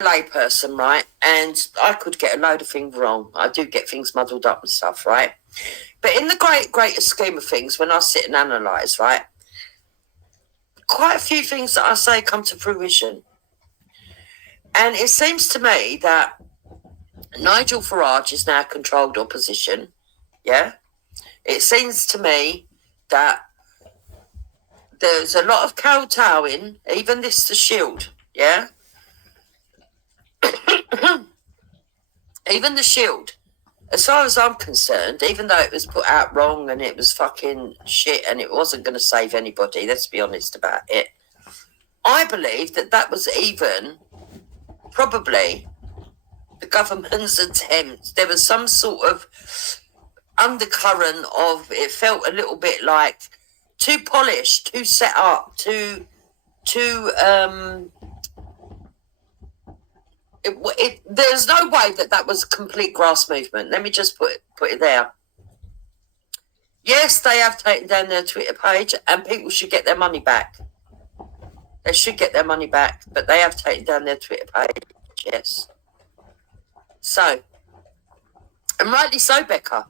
layperson, right? And I could get a load of things wrong. I do get things muddled up and stuff, right? But in the greater scheme of things, when I sit and analyse, right, quite a few things that I say come to fruition. And it seems to me that Nigel Farage is now controlled opposition, yeah? It seems to me that there's a lot of kowtowing, even this the Shield, yeah? Even the Shield, as far as I'm concerned, even though it was put out wrong and it was fucking shit and it wasn't going to save anybody, let's be honest about it, I believe that that was even probably the government's attempt. There was some sort of undercurrent of, it felt a little bit like too polished, too set up, too there's no way that was a complete grass movement. Let me just put it there. Yes, they have taken down their Twitter page and people should get their money back. They should get their money back, but they have taken down their Twitter page, yes. So, and rightly so, Becca,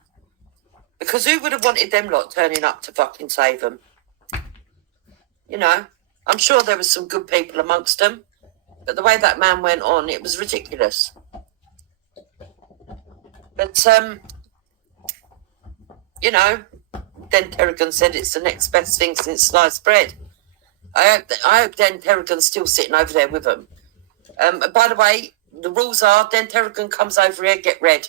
because who would have wanted them lot turning up to fucking save them? You know, I'm sure there was some good people amongst them, but the way that man went on, it was ridiculous. But, you know, Den Terrigan said it's the next best thing since sliced bread. I hope Den Terrigan's still sitting over there with them. By the way, the rules are Den Terrigan comes over here, get red.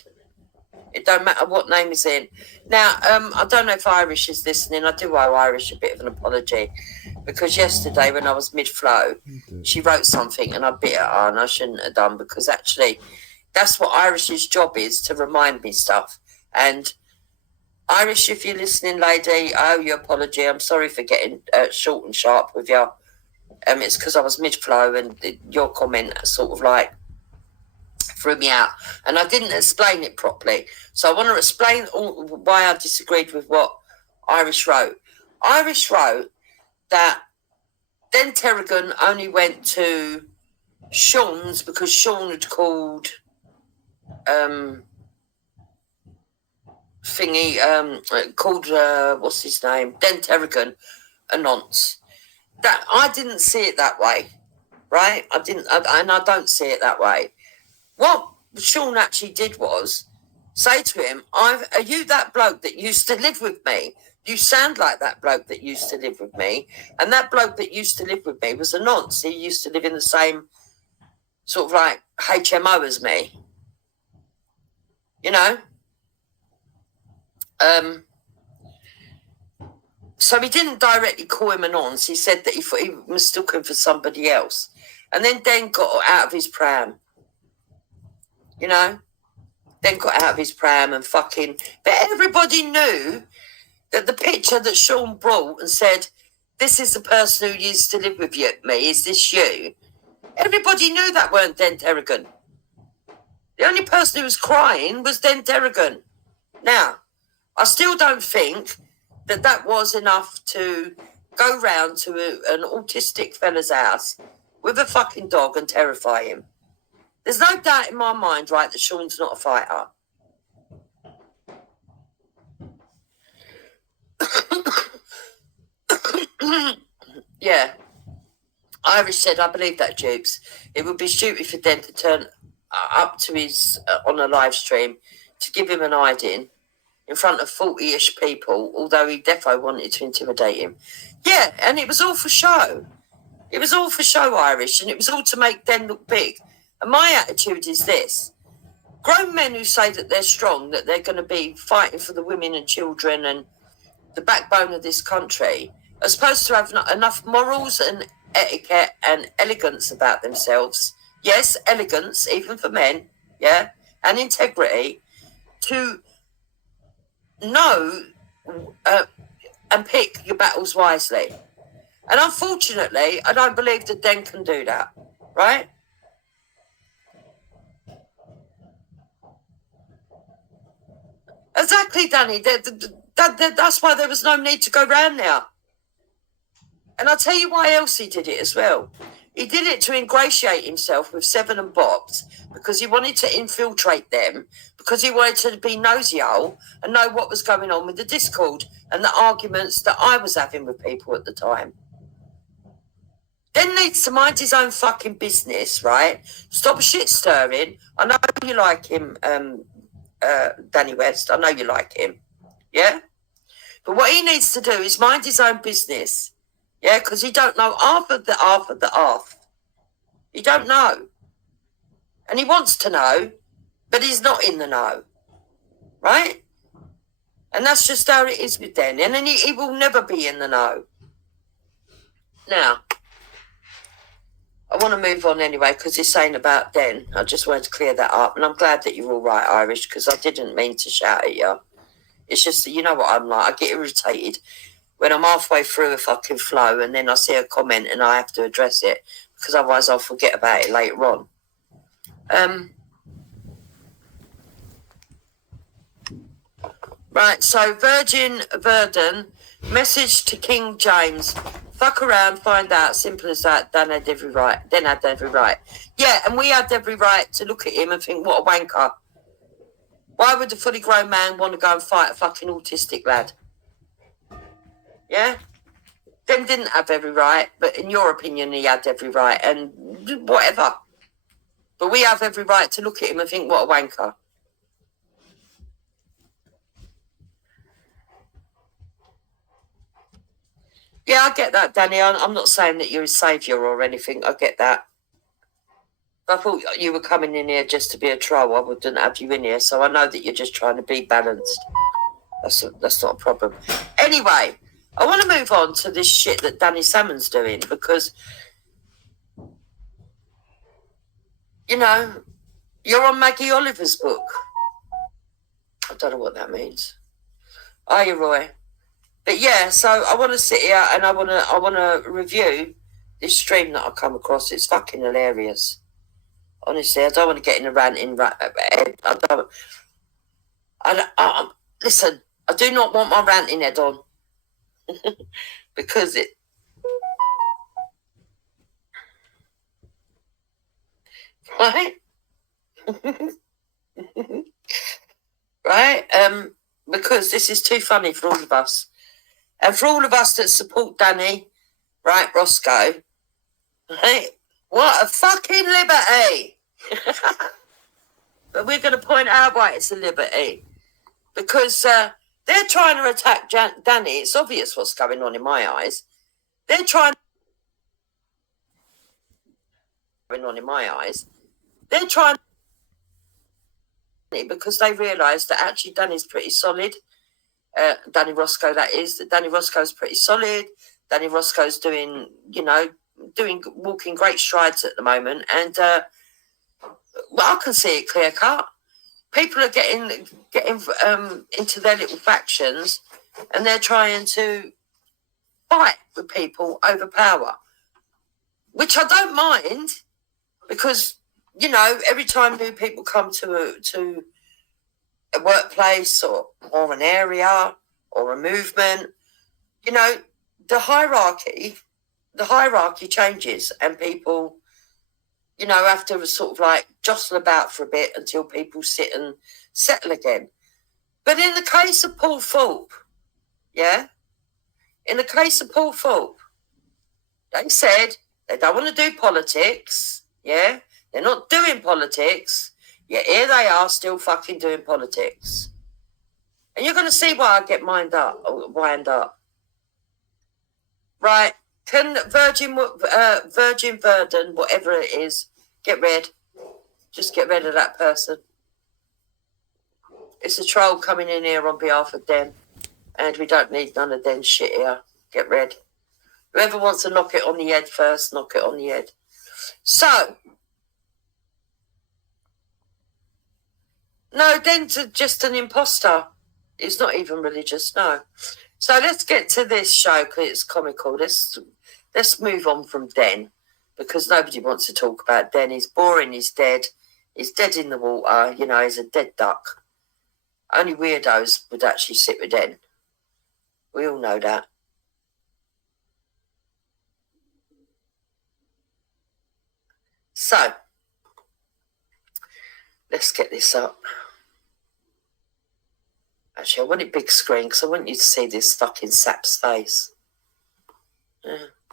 It don't matter what name he's in. Now, I don't know if Irish is listening. I do owe Irish a bit of an apology because yesterday when I was mid-flow, she wrote something and I bit at her and I shouldn't have done because actually that's what Irish's job is, to remind me stuff. And Irish, if you're listening, lady, I owe you an apology. I'm sorry for getting short and sharp with you. It's because I was mid-flow and your comment sort of like threw me out. And I didn't explain it properly. So I want to explain why I disagreed with what Irish wrote. Irish wrote that Den Terrigan only went to Sean's because Sean had called what's his name, Den Terrigan a nonce. That I didn't see it that way, right? I don't see it that way. What Sean actually did was say to him, are you that bloke that used to live with me? You sound like that bloke that used to live with me. And that bloke that used to live with me was a nonce. He used to live in the same sort of like HMO as me. You know? So he didn't directly call him a nonce. He said that he thought he mistook for somebody else. And then got out of his pram. You know? Then got out of his pram and fucking... But everybody knew that the picture that Sean brought and said, this is the person who used to live with me, is this you? Everybody knew that weren't Den Terrigan. The only person who was crying was Den Terrigan. Now, I still don't think that was enough to go round to an autistic fella's house with a fucking dog and terrify him. There's no doubt in my mind, right, that Sean's not a fighter. Yeah. Irish said, I believe that, Dupes. It would be stupid for Den to turn up to his on a live stream to give him an hiding in front of 40-ish people, although he defo wanted to intimidate him. Yeah, and it was all for show. It was all for show, Irish, and it was all to make Den look big. And my attitude is this. Grown men who say that they're strong, that they're going to be fighting for the women and children and the backbone of this country, are supposed to have enough morals and etiquette and elegance about themselves. Yes, elegance, even for men, yeah, and integrity, to know and pick your battles wisely. And unfortunately, I don't believe that Den can do that, right? Exactly, Danny. That's why there was no need to go round now. And I'll tell you why else he did it as well. He did it to ingratiate himself with Seven and Bops because he wanted to infiltrate them, because he wanted to be nosy-hole and know what was going on with the Discord and the arguments that I was having with people at the time. Den needs to mind his own fucking business, right? Stop shit stirring. I know you like him, Danny West. I know you like him. Yeah? But what he needs to do is mind his own business. Yeah, because he don't know half of the half. He don't know. And he wants to know, but he's not in the know. Right? And that's just how it is with Den. And then he will never be in the know. Now, I want to move on anyway, because he's saying about Den. I just wanted to clear that up. And I'm glad that you're all right, Irish, because I didn't mean to shout at you. It's just that you know what I'm like. I get irritated when I'm halfway through a fucking flow and then I see a comment and I have to address it, because otherwise I'll forget about it later on. Right, so Virgin Verdon, message to King James. Fuck around, find out. Simple as that. Dan had every right. Yeah, and we had every right to look at him and think, what a wanker. Why would a fully grown man want to go and fight a fucking autistic lad? Yeah? Den didn't have every right, but in your opinion, he had every right, and whatever. But we have every right to look at him and think, what a wanker. Yeah, I get that, Danny. I'm not saying that you're a saviour or anything. I get that. I thought you were coming in here just to be a troll. I wouldn't have you in here, so I know that you're just trying to be balanced. That's not a problem. Anyway, I want to move on to this shit that Danny Salmon's doing, because, you know, you're on Maggie Oliver's book. I don't know what that means. Are you, Roy? But yeah, so I want to sit here and I want to review this stream that I come across. It's fucking hilarious. Honestly, I don't want to get in a ranting. Listen, I do not want my ranting head on. Because it... Right? Right? Because this is too funny for all of us. And for all of us that support Danny, right, Roscoe, right? What a fucking liberty! But we're going to point out why it's a liberty. Because they're trying to attack Danny. It's obvious what's going on in my eyes. They're trying because they realise that actually Danny's pretty solid. Danny Roscoe, that is. That Danny Roscoe's pretty solid. Danny Roscoe's doing walking great strides at the moment. And I can see it clear cut. People are getting into their little factions, and they're trying to fight with people over power, which I don't mind, because, you know, every time new people come to a workplace or an area or a movement, you know, the hierarchy changes, and people, you know, have to sort of like jostle about for a bit until people sit and settle again. But in the case of Paul Thorpe, they said they don't want to do politics, yeah? They're not doing politics, yet here they are still fucking doing politics. And you're going to see why I get wind up. Right, can Virgin Verdon, whatever it is, get rid? Just get rid of that person. It's a troll coming in here on behalf of Den, and we don't need none of Den's shit here. Get rid. Whoever wants to knock it on the head first, knock it on the head. So, no, Den's just an imposter. He's not even religious, no. So let's get to this show, because it's comical. Let's move on from Den, because nobody wants to talk about Den. He's boring, he's dead. He's dead in the water, you know, he's a dead duck. Only weirdos would actually sit with Den. We all know that. So, let's get this up. Actually, I want it big screen because I want you to see this fucking sap's face.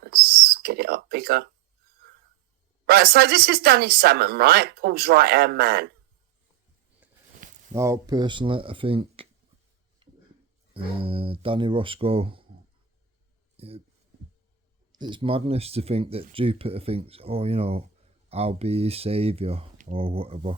Let's get it up bigger. Right, so this is Danny Salmon, right? Paul's right-hand man. Now, personally, I think Danny Roscoe, it's madness to think that Jupiter thinks, oh, you know, I'll be his saviour or whatever.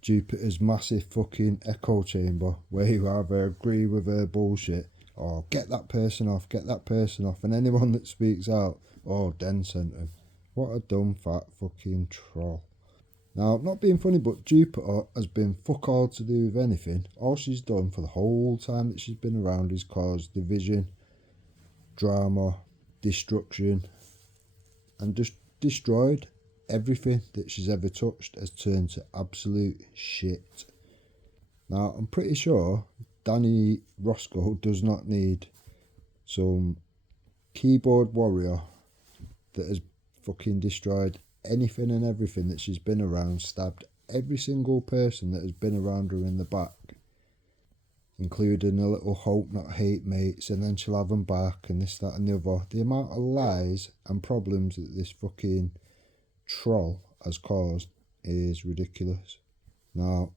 Jupiter's massive fucking echo chamber where you either agree with her bullshit or get that person off, and anyone that speaks out, oh, Den sent him. What a dumb fat fucking troll. Now, not being funny, but Jupiter has been fuck all to do with anything. All she's done for the whole time that she's been around is cause division, drama, destruction, and just destroyed everything that she's ever touched. Has turned to absolute shit. Now, I'm pretty sure Danny Roscoe does not need some keyboard warrior that has fucking destroyed anything and everything that she's been around, stabbed every single person that has been around her in the back, including a little hope not hate mates, and then she'll have them back and this, that and the other. The amount of lies and problems that this fucking troll has caused is ridiculous. Now,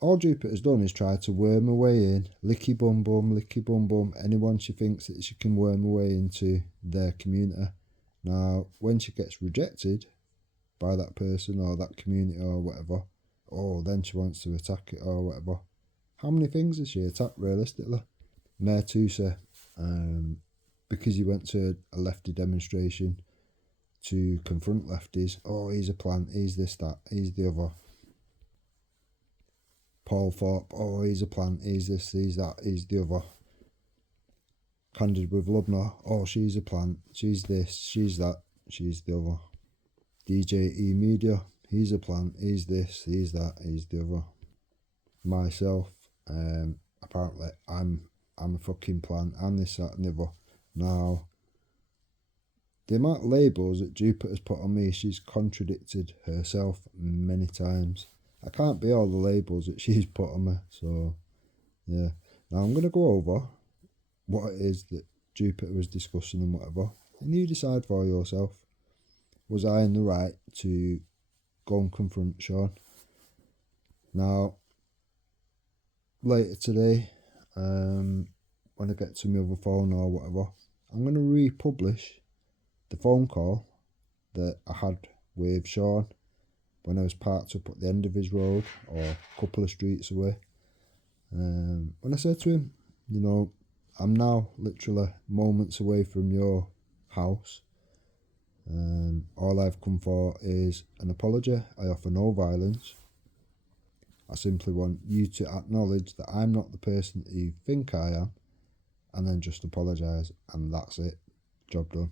all Jupiter's done is try to worm her way in, licky bum bum, anyone she thinks that she can worm her way into their community. Now, when she gets rejected by that person or that community or whatever, oh, then she wants to attack it or whatever. How many things has she attacked realistically? Mayor Tusa, because he went to a lefty demonstration to confront lefties. Oh, he's a plant, he's this, that, he's the other. Paul Thorpe, oh, he's a plant, he's this, he's that, he's the other. Candid with Lubna, oh, she's a plant, she's this, she's that, she's the other. DJ E Media, he's a plant, he's this, he's that, he's the other. Myself, apparently I'm a fucking plant, I'm this, that and the other. Now, the amount of labels that Jupiter's put on me, she's contradicted herself many times. I can't be all the labels that she's put on me, so yeah. Now I'm going to go over what it is that Jupiter was discussing and whatever, and you decide for yourself. Was I in the right to go and confront Sean? Now, later today, when I get to my other phone or whatever, I'm going to republish the phone call that I had with Sean when I was parked up at the end of his road or a couple of streets away. When I said to him, you know, I'm now literally moments away from your house. All I've come for is an apology. I offer no violence. I simply want you to acknowledge that I'm not the person that you think I am, and then just apologise, and that's it. Job done.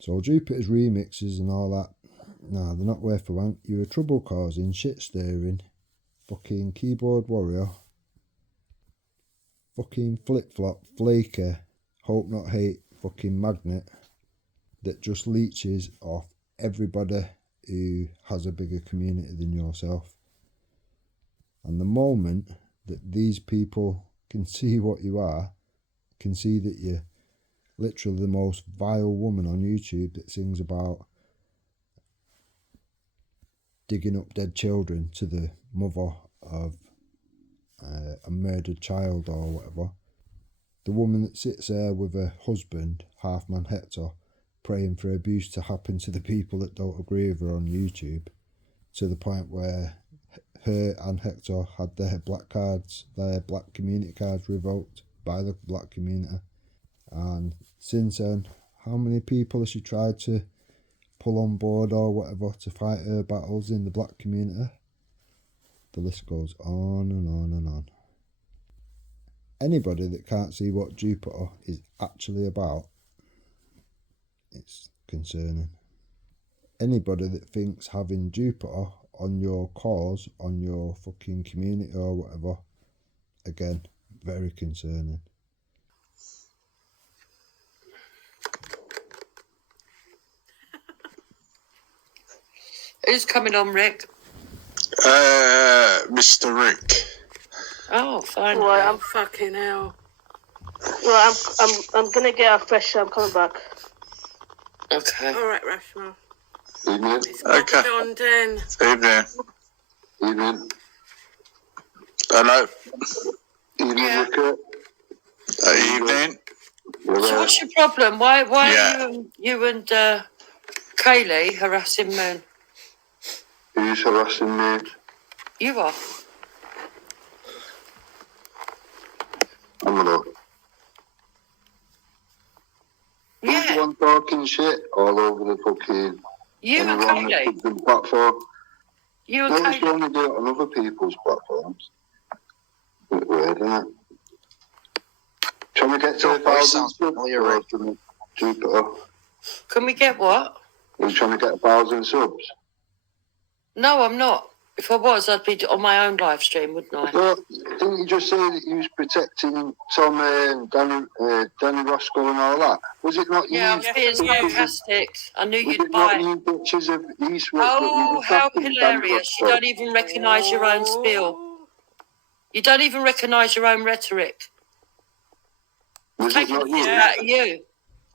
So Jupiter's remixes and all that, nah, they're not worth a wank. You're a trouble causing, shit stirring, fucking keyboard warrior, fucking flip flop, flaker, hope not hate, fucking magnet that just leeches off everybody who has a bigger community than yourself. And the moment that these people can see what you are, can see that you're literally the most vile woman on YouTube that sings about digging up dead children to the mother of a murdered child or whatever. The woman that sits there with her husband, half-man Hector, praying for abuse to happen to the people that don't agree with her on YouTube, to the point where her and Hector had their black cards, their black community cards revoked by the black community. And since then, how many people has she tried to pull on board or whatever to fight her battles in the black community? The list goes on and on and on. Anybody that can't see what Jupiter is actually about, it's concerning. Anybody that thinks having Jupiter on your cause, on your fucking community or whatever, again, very concerning. Who's coming on, Rick? Mr. Rick. Oh, fine. Right, I'm fucking hell. Right, I'm gonna get a fresh. I'm coming back. Okay. All right, Rashma. Evening. It's Okay. John Den. Evening. Evening. Hello. Evening, Yeah. Rick. Evening. So what's your problem? Why Yeah. are you and Kaylee harassing Moon? Who's harassing me? You are. I'm gonna. Who's the Yeah. one talking shit all over the fucking... You and anyone that Kaylee. puts the platform? You and No, you Kaylee. only do it on other people's platforms. Bit weird, isn't it? Trying to get to Your 1,000 voice sounds subs familiar, or Rick. something. Jupiter. Can we get what? Are you trying to get 1,000 subs? No, I'm not. If I was, I'd be on my own live stream, wouldn't I? Well, didn't you just say that you was protecting Tom and Danny Roscoe and all that? Was it not Yeah, I you? was being sarcastic. I knew Was you'd it not buy. you bitches of Eastwick that Oh, was how attacking Danny hilarious. You Roscoe? don't even recognise your own spiel. You don't even recognise your own rhetoric. Was it Taking not the piss you? out of you.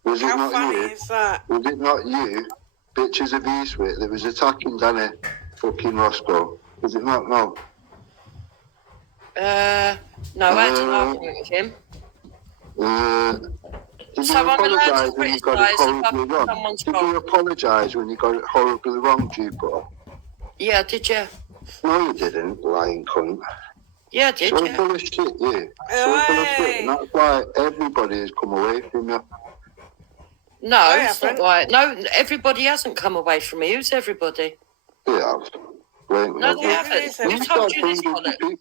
Was it How not funny you? is that? Was it not you, bitches of Eastwick, that was attacking Danny fucking Roscoe? Was it not? No. No, I had an argument with him. Did So you I'm allowed to apologise when you got it criticise if horribly wrong? someone's Did wrong. you apologise when you got it horribly wrong, Jupiter? Yeah, did you? No, you didn't, lying cunt. Yeah, did So you? full of shit, you. So full of shit, and that's why everybody has come away from you. No, I it's not haven't. right. No, everybody hasn't come away from me. Who's everybody? They have. Blame No, me. they haven't. Who told you this, bollocks?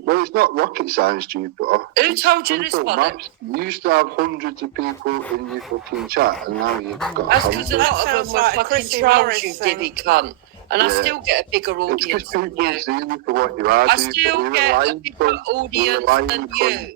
Well, it's not rocket science, Jupiter. Who It's told you this, simple bollocks? maths. You used to have hundreds of people in your fucking chat, and now you've got That's because a That lot of sounds them were like a fucking Chrissy trolls, Morris you thing. divvy cunt. And I Yeah. still get a bigger It's audience because than people you. see you for what you are, I Jupiter. still You're a get a lying bigger cunt. You're a audience lying than cunt.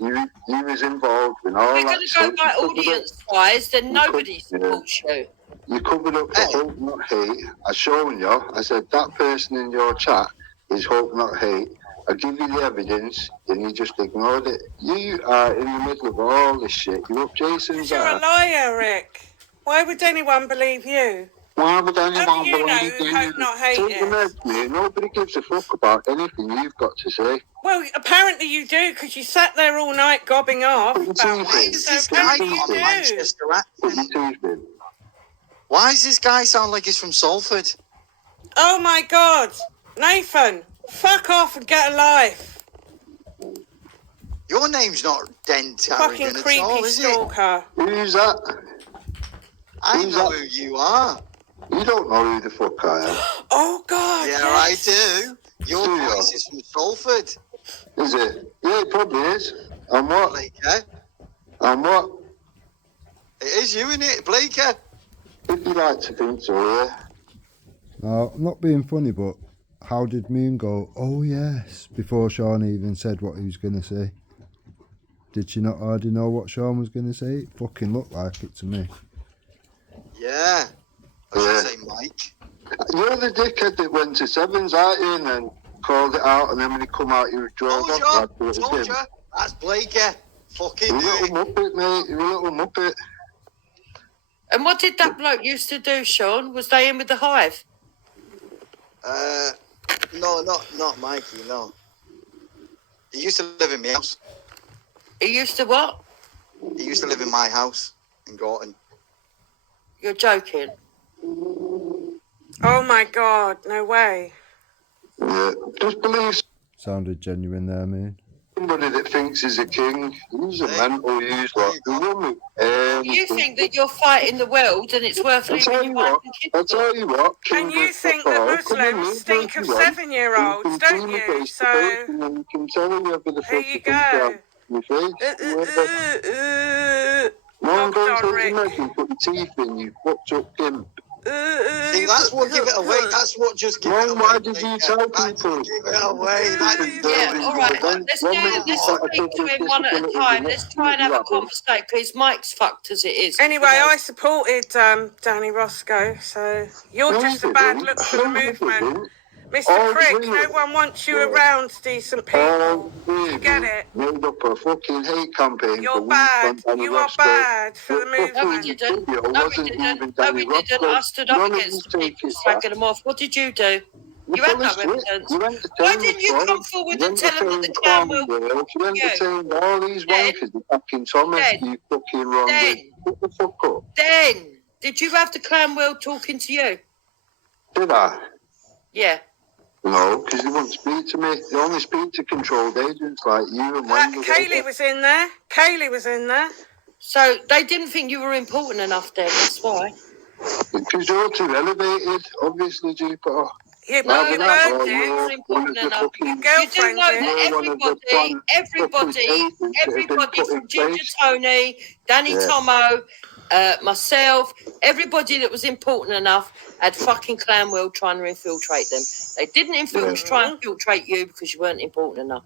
you. You was involved in all We're that going to go shit. by audience-wise, then nobody supports you. You covered up for hope, not hate. I shown you. I said that person in your chat is hope, not hate. I give you the evidence, and you just ignored it. You are in the middle of all this shit. You're up Jason's Because you're a ass. liar, Rick. Why would anyone believe you? Why would How do anyone you know believe who you? hope not hate Take the is? meds, mate. Nobody gives a fuck about anything you've got to say. Well, apparently you do, because you sat there all night gobbing off Put your about teeth Why in. is so this Put your guy apparently teeth not you a in. do. Manchester Put accent? your teeth in. Why does this guy sound like he's from Salford? Oh my God. Nathan, fuck off and get a life. Your name's not Dent Fucking Harrigan at creepy all, is it? stalker. Who's that? I Who's know that? who you are. You don't know who the fuck I am. Oh God. Yeah, yes. I do. Your Do you? voice is from Salford. Is it? Yeah, it probably is. And what? Blaker. And what? It is you, isn't it, Blaker? If you like to think so, yeah. Now, I'm not being funny, but how did Moon go, oh yes, before Sean even said what he was going to say? Did she not already know what Sean was going to say? It fucking looked like it to me. Yeah. I Yeah. should say Mike. You're the dickhead that went to Sevens, aren't you? And then called it out, and then when he come out, you drove Told off. you. Told you. That's Blaker. Fucking You're a do little it. muppet, mate. You're a little muppet. And what did that bloke used to do, Sean? Was they in with the hive? No, not Mikey, no. He used to live in my house. He used to what? He used to live in my house in Gorton. You're joking. Oh my God. No way. Yeah. Just believe Sounded genuine there, man. somebody that thinks he's a king. He's a mental use lot. You think that you're fighting the world and it's worth I'll leaving tell your you wife what. and kids I'll for? tell you what. And you think that Muslims stink of 7-year-olds, don't you? So You can tell whoever the here fuck you go. your face. No one Locked goes on, to Rick. the meds and put your teeth in, you fucked up gimp. See, that's what give it away. That's what just give it Well, away. why did you tell That's people? what give it away. Yeah, all right. Let's speak to him one at a time. Let's try and have a conversation because Mike's fucked as it is. Anyway, I supported Danny Roscoe, so you're just a bad look for the movement. Mr. Prick, no one wants you around decent people. You get it? Made up a fucking hate campaign. You're bad. You are bad for the No, we movement. didn't. No, we didn't. No, we didn't. I stood up against the people, slagging them off. What did you do? You had no evidence. Why didn't you come forward and tell them that the clown will You entertained all these wankers, the fucking Thomas, you fucking wrong. Shut the fuck up. Then, did you have the clown world talking to you? Did I? Yeah. No, because they won't speak to me. They only speak to controlled agents like you and Wendy. Kaylee was in there. Kaylee was in there. So they didn't think you were important enough then, that's why. Because you're too elevated, obviously, Jupiter. You No, you you burned you it. were important enough. Your You do girlfriend know did. that everybody from Ginger Tony, Danny Tomo, myself, everybody that was important enough had fucking Clan World trying to infiltrate them. They didn't try and infiltrate you because you weren't important enough.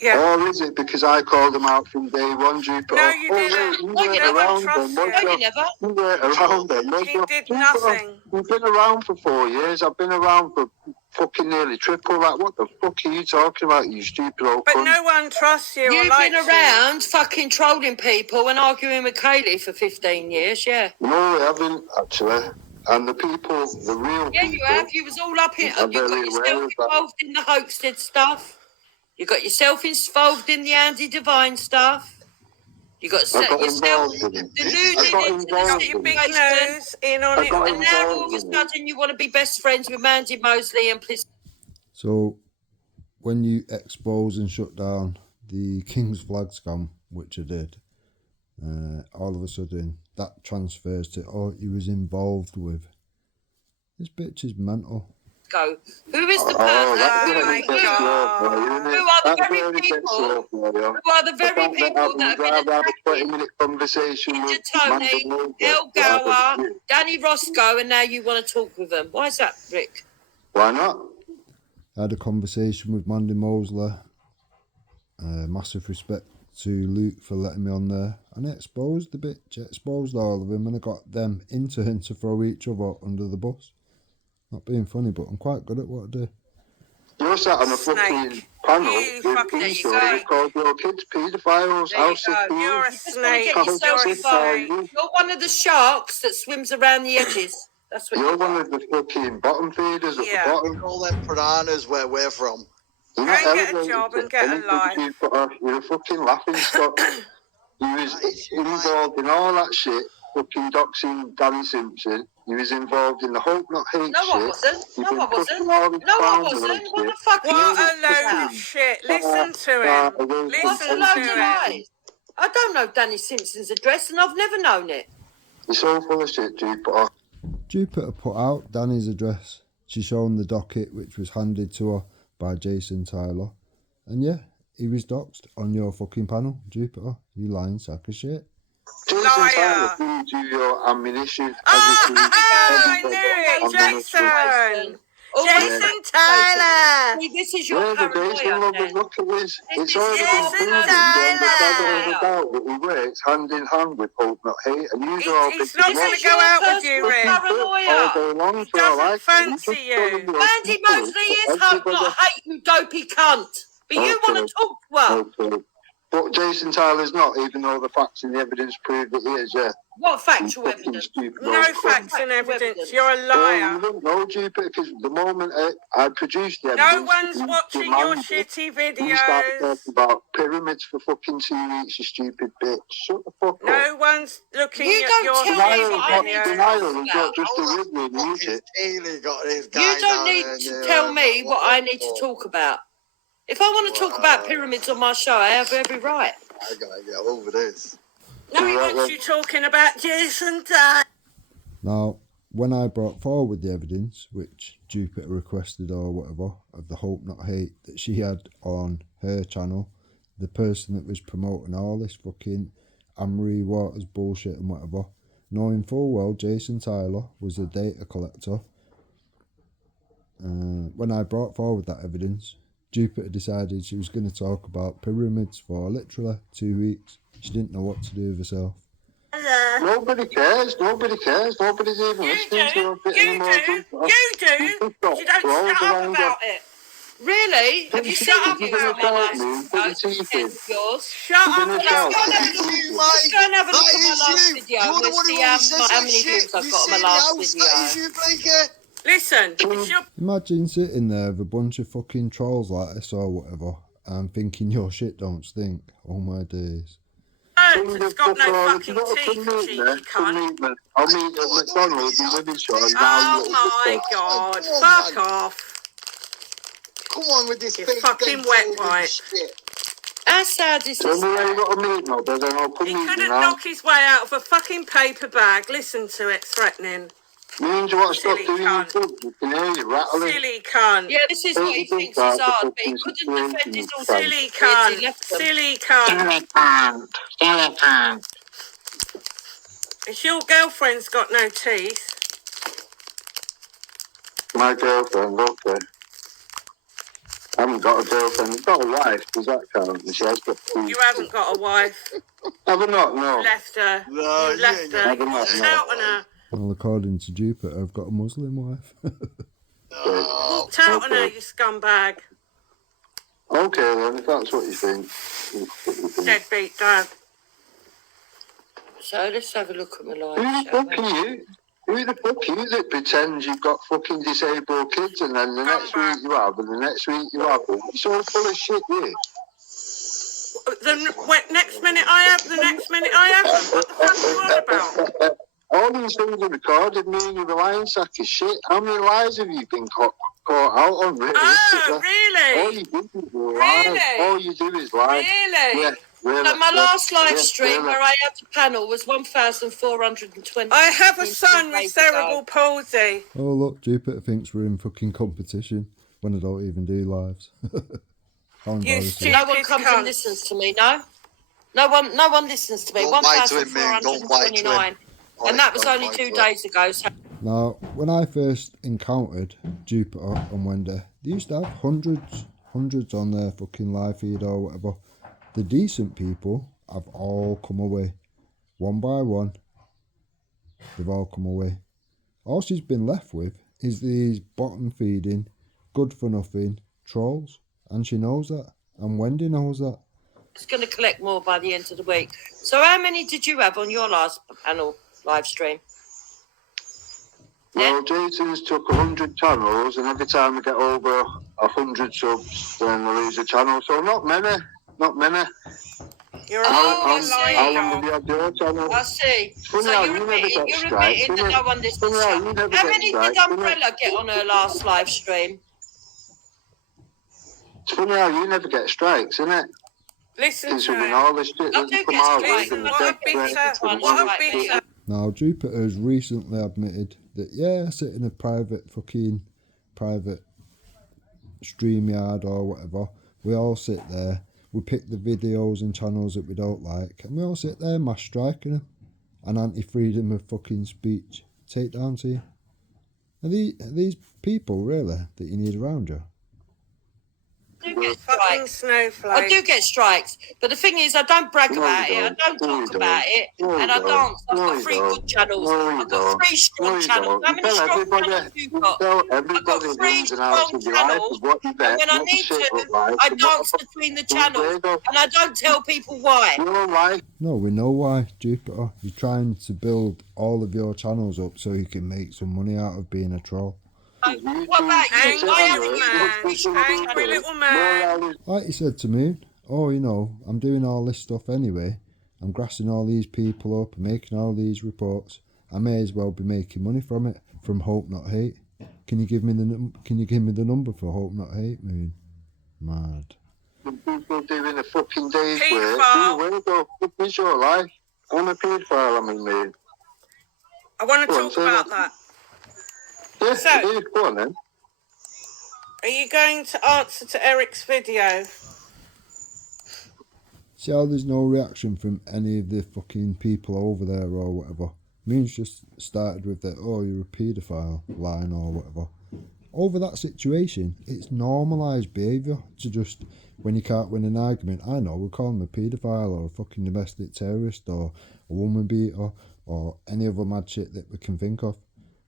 Yeah. Or is it because I called them out from day one, Jupiter? No, you didn't. You No, you weren't never around trust then, you. was No, you? you never. You weren't around then, was He you? did Jupiter, nothing. You've been around for 4 years. I've been around for fucking nearly triple that. What the fuck are you talking about, you stupid old But cunt? no one trusts you or You've likes been around fucking trolling people and arguing with Kaylee for 15 years, yeah. No, we haven't, actually. And the people, the real Yeah, people... you have. You was all up in. I'm You got very yourself aware of that. involved in the Hoaxted stuff. You got yourself involved in the Andy Devine stuff. You got I got yourself involved in it. deluded I got into the involved your in big situation. nose in on I it. got And now all of a involved in it. sudden you want to be best friends with Mandy Mosley and please. So, when you expose and shut down the King's Flag scam, which I did, all of a sudden that transfers to, oh, he was involved with. This bitch is mental. Go. Who is the person? Oh my God. Who are the very people? Who are the very people that have been have a attacking 20-minute conversation Ginger with Tony, Amanda El Wilder. Gower, Danny Roscoe, and now you want to talk with them? Why is that, Rick? Why not? I had a conversation with Mandy Mosley. Massive respect to Luke for letting me on there. And I exposed the bitch, exposed all of them, and I got them in turn to throw each other under the bus. Not being funny, but I'm quite good at what I do. You're sat on a Snake. fucking panel You with fucking people snake. who called your kids paedophiles. There How you sick go. are you? You're a You just want to snake. get How yourself You're a sick are involved. snake. you? You're one of the sharks that swims around the edges. That's what You're you one are. of the fucking bottom feeders at Yeah. the bottom. All them piranhas where we're from. You're Go not and get a elevated job to and get a anything, life. You're a fucking laughing stock. You was involved in all that shit, fucking doxing Danny Simpson. You was involved in the Hope Not Hate No, I shit. wasn't. You've No, been I wasn't. pushing all this No, I clown wasn't. world What the shit. fuck are you What a talking load about? of shit. Listen to him. What's a Listen load to of him. lies? I don't know Danny Simpson's address and I've never known it. You're so full of shit, Jupiter. Jupiter put out Danny's address. She shown the docket which was handed to her by Jason Tyler. And yeah, he was doxed on your fucking panel. Jupiter, you lying sack of shit. Jason Liar. Tyler brings you your ammunition. I knew it, Jason. Jason Tyler. See, this is your Where the Jason paranoia. lovers then. look at this. It's This already is been your proven Tyler. beyond the shadow of a doubt that he works hand in hand with Hope Not Hate. And you all He's think not he's going This to is go your out with you, personal Rick. all paranoia. day long He for all doesn't I can. fancy Just you. tell him you're Mandy stupid. Mosley is Hope Everybody- Not Hate, you dopey cunt. But you want to talk to her. Okay. But Jason Tyler's not, even though the facts and the evidence prove that he is, yeah. What You factual fucking evidence? stupid No old cunt. facts and evidence. You're a You liar. don't know, Jupiter, because the moment I produced the No evidence... one's you watching your demanded it. shitty You started videos. talking about pyramids for fucking 2 weeks, you stupid bitch. Shut the fuck up. No one's looking You at don't your tell me shitty what I need to videos. talk Denial is not just a How rhythm in the fuck music. is Kaylee got his guy You don't down need there to and, tell me what I need to talk about. If I want to talk about pyramids on my show, I have every right. I gotta get over this. No, he wants you talking about Jason Tyler. Now, when I brought forward the evidence, which Jupiter requested or whatever, of the Hope Not Hate that she had on her channel, the person that was promoting all this fucking Amory Waters bullshit and whatever, knowing full well Jason Tyler was a data collector. When I brought forward that evidence, Jupiter decided she was going to talk about pyramids for literally 2 weeks. She didn't know what to do with herself. Nobody cares. Nobody's even listening to her. You do. You don't shut up about it. Really? Have you seen shut up the about views on my it, man. last Put your teeth in. yours? Shut up about Go and have a it. look. You, Let's mate. go and have a look That at my is last you. video. You're the We'll one who see always says how that many shit. views I've You got on my silly last house. video. That is you, Blakey. Listen, it's your Imagine sitting there with a bunch of fucking trolls like this or whatever and thinking your shit don't stink. Oh my days. bird that's got no fucking teeth, cheeky cunt. I'll meet you at McDonald's in Livingston. Oh my god. Come on, Fuck man. off. Come on with this You big fucking big wet building wipe. shit. How sad is Tell this? me where you now? got to meet me, but then I'll come He meet you couldn't now. knock his way out of a fucking paper bag. Listen to it threatening. Means you want to stop Silly doing your cunt. job. You can hear you rattling. Silly cunt. Yeah, this is what he thinks is hard, but he couldn't defend his own Silly He cunt. left them. Silly cunt. It's your girlfriend's got no teeth. My girlfriend, okay. I haven't got a girlfriend. I've got a wife. Does that count? And she has got teeth. You haven't got a wife. Have I not? No. You left her. No, You left ain't her. got You one. walked No. out on her. Well, according to Jupiter, I've got a Muslim wife. No. Walked out on her, you scumbag. Okay, then, if that's what you think. Deadbeat dad. So let's have a look at my Who life. the shall fuck we? are you? Who the fuck are you that pretends you've got fucking disabled kids and then the next week you have and the next week you have? You're so full of shit, you. Next minute I have, the next minute I haven't. What the fuck are you on about? All these things are recorded, me and you're a lying sack of shit. How many lies have you been caught out on, really? Oh, All really? you do is lie. Really? All you do is lie. Really? Yeah, really. So my last live Yeah, stream really. where I had the panel was 1,420. I have a son with cerebral palsy. Oh look, Jupiter thinks we're in fucking competition when I don't even do lives. How embarrassing. stupid No one comes cunt. and listens to me, no? No one listens to me. Don't bite to him, man. Don't bite to him. 1,429. And that was Don't only bite 2 to him. days ago. So Now, when I first encountered Jupiter and Wendy, they used to have hundreds on their fucking live feed or whatever. The decent people have all come away. One by one, they've all come away. All she's been left with is these bottom feeding, good for nothing trolls. And she knows that. And Wendy knows that. it's going to collect more by the end of the week. So how many did you have on your last panel live stream? Well, Jason's took 100 channels, and every time we get over 100 subs, then we lose a channel. So not many. You're a Oh, fucking I see. How lying long have dog. you had your channel? I see. Funny So how you're you never admitting, get strikes, that innit? no one listens Funny to how you. you never How get many strikes, did innit? Umbrella get on her last live stream? It's funny how you never get strikes, isn't it? Listen Since to we've been him. all this shit I that do you come get out strikes. with. and What a the death threats bitter- and What a Right, bitter. yeah. Now, Jupiter has recently admitted that, yeah, I sit in a private StreamYard or whatever. We all sit there. We pick the videos and channels that we don't like. And we all sit there mass striking them. An anti-freedom of fucking speech takedown team. Are these people, really, that you need around you? I do get Fucking strikes. snowflake. I do get strikes, but the thing is, I don't brag No, about you it. I don't. don't No, you talk about don't. it, No, you and I don't. dance. I've No, got you 3 don't. good channels. No, you I've got don't. 3 strong No, you channels. don't. How You many tell strong everybody, channels you you got? tell I've got everybody 3 the ins and outs strong of your life, channels, of what you and get, when I what your need shit look to, like, I and what dance between the There you channels, go. and I don't tell people why. Your life. No, we know why, Jupiter. You're trying to build all of your channels up so you can make some money out of being a troll. What about you? Angry Why haven't little you man. got 3 strong Angry channels? little man. Like you said to me, oh, you know, I'm doing all this stuff anyway. I'm grassing all these people up, making all these reports. I may as well be making money from it, from Hope Not Hate. Can you give me the number for Hope Not Hate, Moon? Mad. People doing a fucking day's work. Paedophile. Where you go? What is your life? I'm a paedophile, I mean, mate. I want to Go on, talk say about that. that. Yes, So- it is. Go on then. Are you going to answer to Eric's video? See how there's no reaction from any of the fucking people over there or whatever. Moon's just started with the, oh, you're a paedophile line or whatever. Over that situation, it's normalised behaviour to just, when you can't win an argument, I know, we'll call him a paedophile or a fucking domestic terrorist or a woman beater or any other mad shit that we can think of,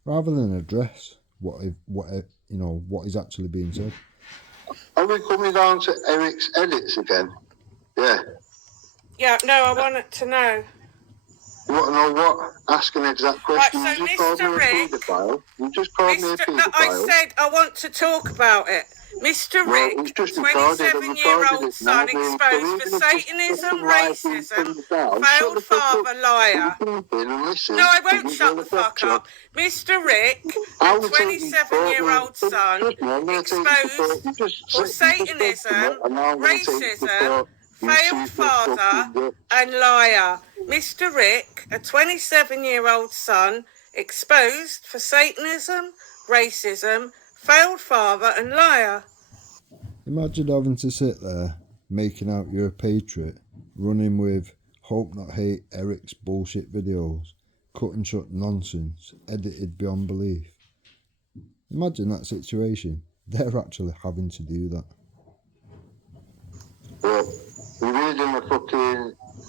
rather than address what is actually being said. Are we coming down to Eric's edits again? Yeah. Yeah, no, I wanted to know. You want to know what? Ask an exact question. Right, so You just called me Mr. a Rick, paedophile. You just called me a paedophile. No, I said I want to talk about it. Mr. Well, Rick, it's just recorded. I've recorded 27-year-old it now. son exposed for Satanism, racism, Shut failed the fuck up. father, liar. And listen. No, I won't shut the fuck up. Mr. Rick, a 27-year-old son exposed for Satanism, racism, failed father, and liar. Mr. Rick, a 27-year-old son exposed for Satanism, racism, failed father, and liar. Imagine having to sit there, making out you're a patriot, running with Hope Not Hate Eric's bullshit videos, cut and shut nonsense, edited beyond belief. Imagine that situation. They're actually having to do that. Well, you're reading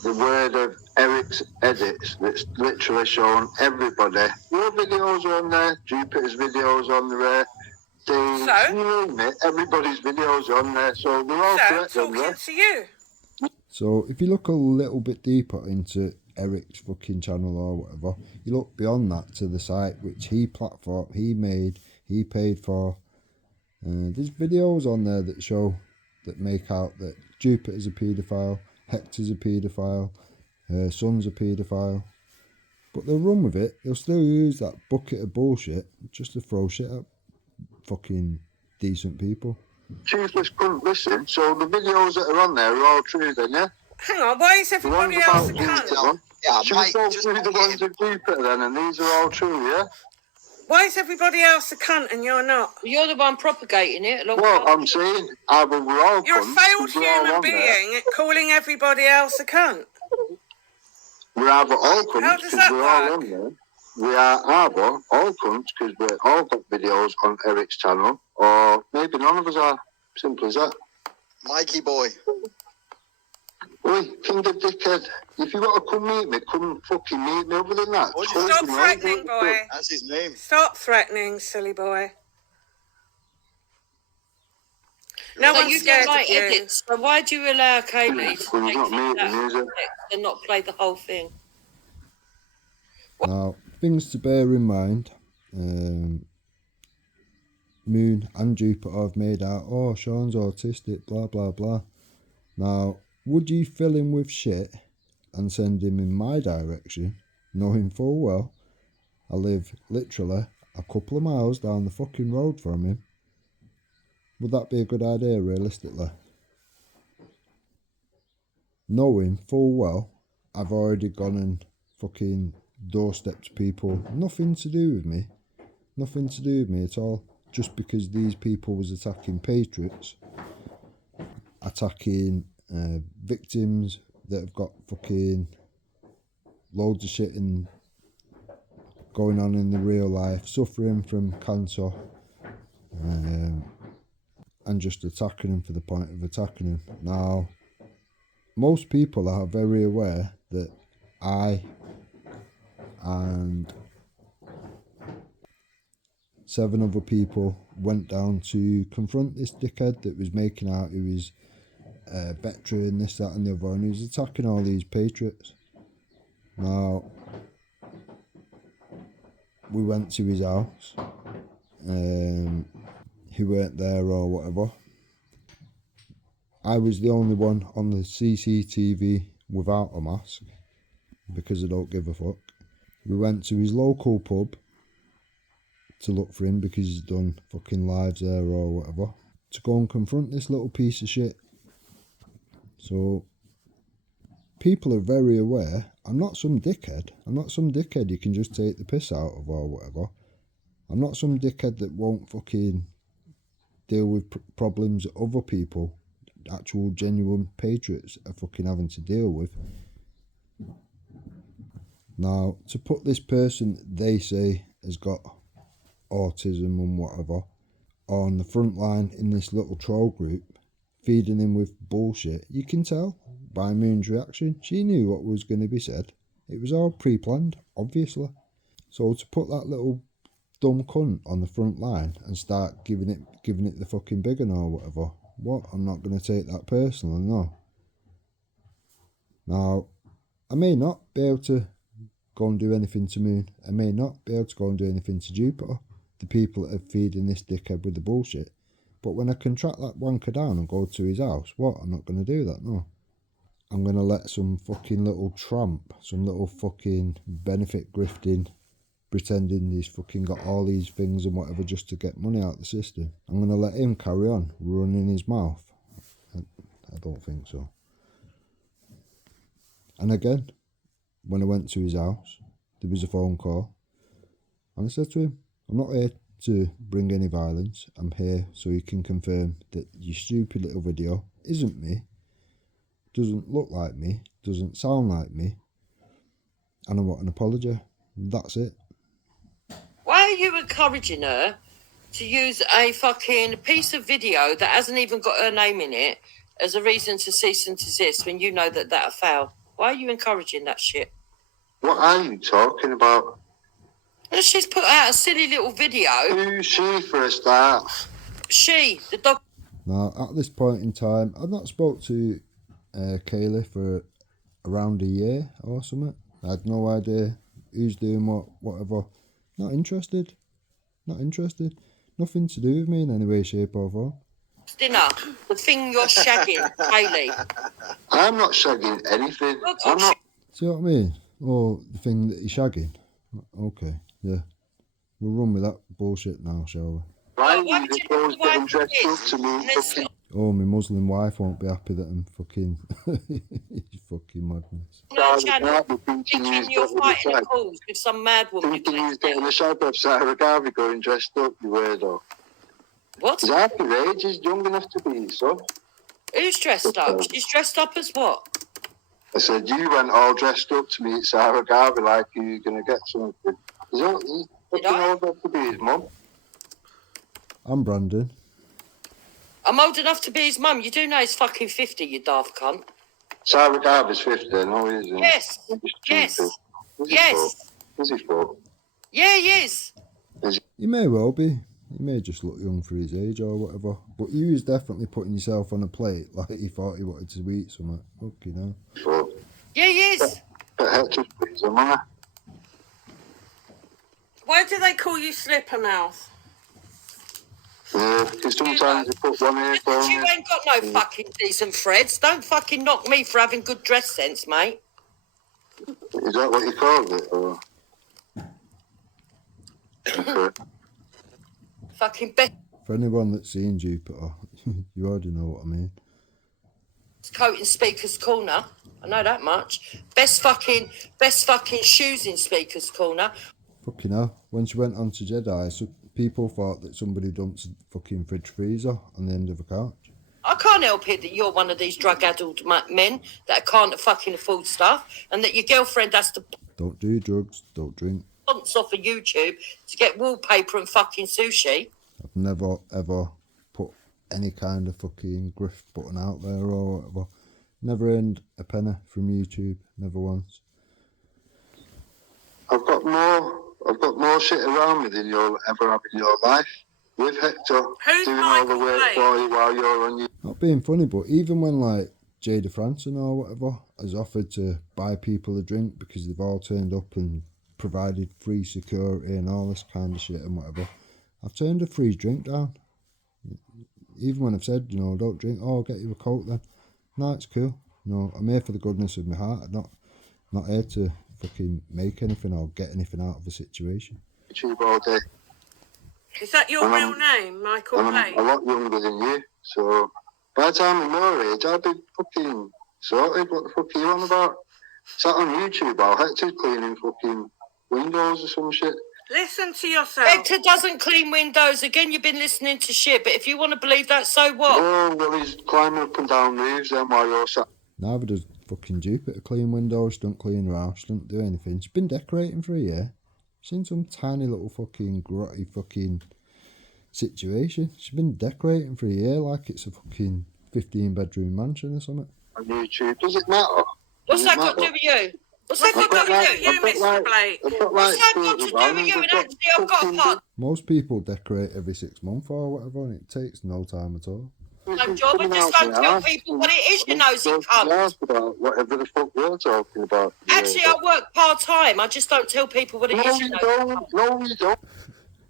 the word of Eric's edits that's literally showing everybody. Your videos are on there, Jupiter's videos on there, everybody's videos are on there, so they're all correct on there. To you. So if you look a little bit deeper into Eric's fucking channel or whatever, you look beyond that to the site which he platformed, he made, he paid for. There's videos on there that make out that Jupiter's a paedophile, Hector's a paedophile, her son's a paedophile. But they'll run with it. They'll still use that bucket of bullshit just to throw shit at fucking decent people. Toothless couldn't listen, so the videos that are on there are all true then, yeah? Hang on, why is everybody else a cunt? Yeah, Should we go through the ones of Jupiter then, and these are all true, yeah? Why is everybody else a cunt and you're not? You're the one propagating it. Well, I'm saying, either we're all You're a cunts, failed 'cause we're all human on there. being at calling everybody else a cunt. We're either all How cunts does because that we're all work? on there. We are either all cunts because we're all got videos on Eric's channel, or maybe none of us are. Simple as that. Mikey boy. Oi, King of Dickhead, if you want to come meet me, come fucking meet me. Other than that, Stop threatening, boy. That's his name. Stop threatening, silly boy. No So one's you scared don't like of you. edits, so why do you allow Kaylee to Well, take he's not things me, out of is it? context and not play the whole thing? Now, things to bear in mind, Moon and Jupiter have made out, oh, Sean's autistic, blah, blah, blah. Now, would you fill him with shit and send him in my direction, knowing full well I live literally a couple of miles down the fucking road from him? Would that be a good idea, realistically? Knowing full well I've already gone and fucking doorstepped people, nothing to do with me at all, just because these people was attacking patriots, attacking victims that have got fucking loads of shit going on in the real life, suffering from cancer, and just attacking them for the point of attacking them. Now, most people are very aware that I and 7 other people went down to confront this dickhead that was making out he was a veteran, this, that and the other, and he was attacking all these patriots. Now, we went to his house. He weren't there or whatever. I was the only one on the CCTV without a mask because I don't give a fuck. We went to his local pub to look for him because he's done fucking lives there or whatever, to go and confront this little piece of shit. So people are very aware. I'm not some dickhead. I'm not some dickhead you can just take the piss out of or whatever. I'm not some dickhead that won't fucking deal with problems that other people, actual genuine patriots, are fucking having to deal with. Now, to put this person they say has got autism and whatever on the front line in this little troll group, feeding him with bullshit, you can tell by Moon's reaction. She knew what was going to be said. It was all pre-planned, obviously. So to put that little dumb cunt on the front line and start giving it the fucking big one or whatever, what? I'm not going to take that personally, no. Now, I may not be able to go and do anything to Moon. I may not be able to go and do anything to Jupiter, the people that are feeding this dickhead with the bullshit. But when I can track that wanker down and go to his house, what? I'm not going to do that, no. I'm going to let some fucking little tramp, some little fucking benefit grifting, pretending he's fucking got all these things and whatever just to get money out of the system. I'm going to let him carry on running his mouth. I don't think so. And again, when I went to his house, there was a phone call. And I said to him, I'm not here to bring any violence. I'm here so you can confirm that your stupid little video isn't me, doesn't look like me, doesn't sound like me, and I want an apology. That's it. Why are you encouraging her to use a fucking piece of video that hasn't even got her name in it as a reason to cease and desist when you know that that'll fail? Why are you encouraging that shit? What are you talking about? Well, she's put out a silly little video. Who's she for a start? She, the dog. Now, at this point in time, I've not spoke to Kaylee for around a year or something. I had no idea who's doing what, whatever. Not interested. Not interested. Nothing to do with me in any way, shape or form. Dinner, the thing you're shagging, Kaylee. I'm not shagging anything. I'm not. See what I mean? Oh, the thing that he's shagging. Okay, yeah. We'll run with that bullshit now, shall we? Why Why are would you you always why getting dressed this? up to me? Fucking... Oh, my Muslim wife won't be happy that I'm fucking... fucking madness. No channel, thinking thinking you're fighting a cause with some mad woman. Thinking he's getting a shot of Sarah Garvey going dressed up, you weirdo. What? He's half your age, he's young enough to be his son. Who's dressed up? She's dressed up as what? I said, you went all dressed up to meet Sarah Garvey like you're going to get something. He's fucking old enough to be his mum. I'm Brandon. I'm old enough to be his mum. You do know he's fucking 50, you daft cunt. Sarah Garvey's 50, no, he isn't. Yes. Yes. Yes. Is he 4? Yeah, he is. He may well be. He may just look young for his age or whatever. But you was definitely putting yourself on a plate like he thought he wanted to eat something. Fucking hell. 4. Yeah, he is. But Hector's please, am I? Why do they call you Slippermouth? Yeah, because sometimes you put one ear Because on you ain't got no fucking decent threads. Don't fucking knock me for having good dress sense, mate. Is that what you called it? Or? Okay. Fucking best For anyone that's seen Jupiter, you already know what I mean. coat in Speaker's Corner. I know that much. Best fucking shoes in Speaker's Corner. Fucking hell. When she went on to Jedi, so people thought that somebody dumped a fucking fridge freezer on the end of a couch. I can't help it that you're one of these drug-addled men that can't fucking afford stuff, and that your girlfriend has to Don't do drugs, don't drink. bounce off of YouTube to get wallpaper and fucking sushi. I've never, ever put any kind of fucking grift button out there or whatever. Never earned a penny from YouTube, never once. I've got more shit around me than you'll ever have in your life. With Hector Who's doing all the Michael work Blake? for you while you're on your... Not being funny, but even when like Jada Franson or whatever has offered to buy people a drink because they've all turned up and provided free security and all this kind of shit and whatever, I've turned a free drink down. Even when I've said, you know, don't drink, oh, I'll get you a Coke then. No, it's cool. No, I'm here for the goodness of my heart. I'm not here to fucking make anything or get anything out of a situation. YouTube all day. Is that your real name, Michael And Blake? I'm a lot younger than you, so by the time I'm your age, I'll be fucking sorted. What the fuck are you on about? Sat on YouTube while Hector's cleaning fucking windows or some shit. Listen to yourself. Hector doesn't clean windows. Again, you've been listening to shit, but if you want to believe that, so what? Oh, well, he's climbing up and down roofs then while you're sat. Neither does fucking Jupiter clean windows, don't clean her house, don't do anything. She's been decorating for a year. She's in some tiny little fucking grotty fucking situation. She's been decorating for a year like it's a fucking 15-bedroom mansion or something. On YouTube, does it matter? What's that got to do with you? What's that got to do with you, Mr. Blake? What's that got to do with you? And actually, I've got a part. Most people decorate every 6 months or whatever, and it takes no time at all. My job, I just don't tell people what it is, you nosy cunt. About whatever the fuck you're talking about. Actually, I work part-time. I just don't tell people what it is, you know. No, you don't.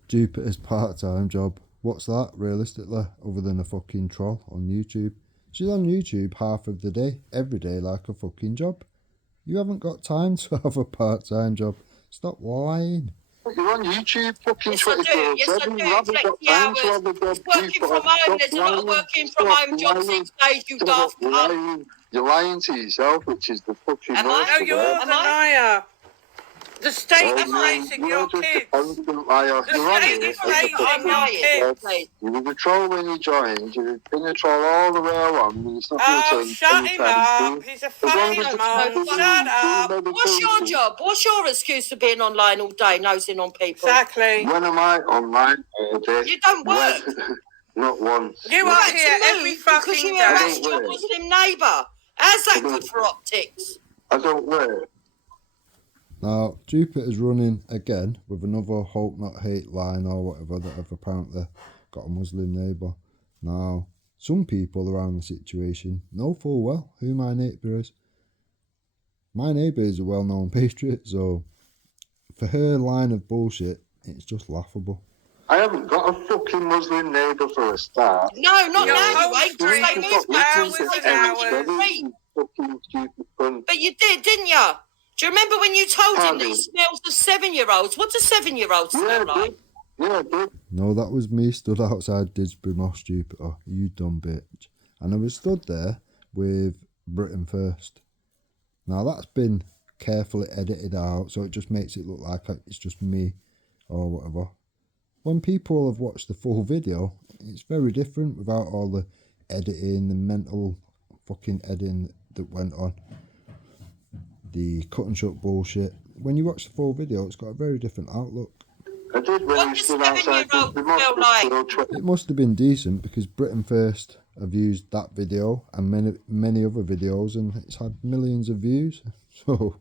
Jupiter's part-time job. What's that, realistically, other than a fucking troll on YouTube? She's on YouTube half of the day, every day, like a fucking job. You haven't got time to have a part-time job. Stop lying. You're on YouTube fucking Yes, I do. 24/7. Yes, I do. You haven't got time to have a job. Working from home. There's not a working from home job 6 days, you daft cunt. You're lying to yourself, which is the fucking Am I? worst No, of you're all. the liar. The state is Oh, raising you're your just a kids. constant liar. The You're on state it. is raising I'm your lying. kids. Please. You were a troll when you joined. You've been a troll all the way along. And it's not going to Oh, change shut him anytime up. soon. He's a As long fucking as it's mom. not Shut up. What's your job? What's your excuse for being online all day, nosing on people? Exactly. When am I online all day? You don't work. Not once. You Not are Work to here move every because fucking you day. harassed your Muslim neighbour. How's that good for optics? I don't work. Now, Jupiter's running again with another hope not hate line or whatever that have apparently got a Muslim neighbour. Now, some people around the situation know full well who my neighbour is. My neighbour is a well-known patriot, so for her line of bullshit, it's just laughable. I haven't got a fucking Muslim neighbour for a start. No, not Your now. whole You wait till street they is move hours back. and hours. Fucking stupid cunt. But you did, didn't you? Do you remember when you told him that Pardon? he smells of 7-year-olds? What do 7-year-olds smell like? Yeah, I did. No, that was me stood outside Didsbury Moss, Jupiter, you dumb bitch. And I was stood there with Britain First. Now that's been carefully edited out, so it just makes it look like it's just me or whatever. When people have watched the full video, it's very different without all the editing, the mental fucking editing that went on. The cut and shut bullshit. When you watch the full video, it's got a very different outlook. I did when What you does stood outside 7-year-olds the mosque. smell like? It must have been decent because Britain First have used that video and many other videos, and it's had millions of views. So,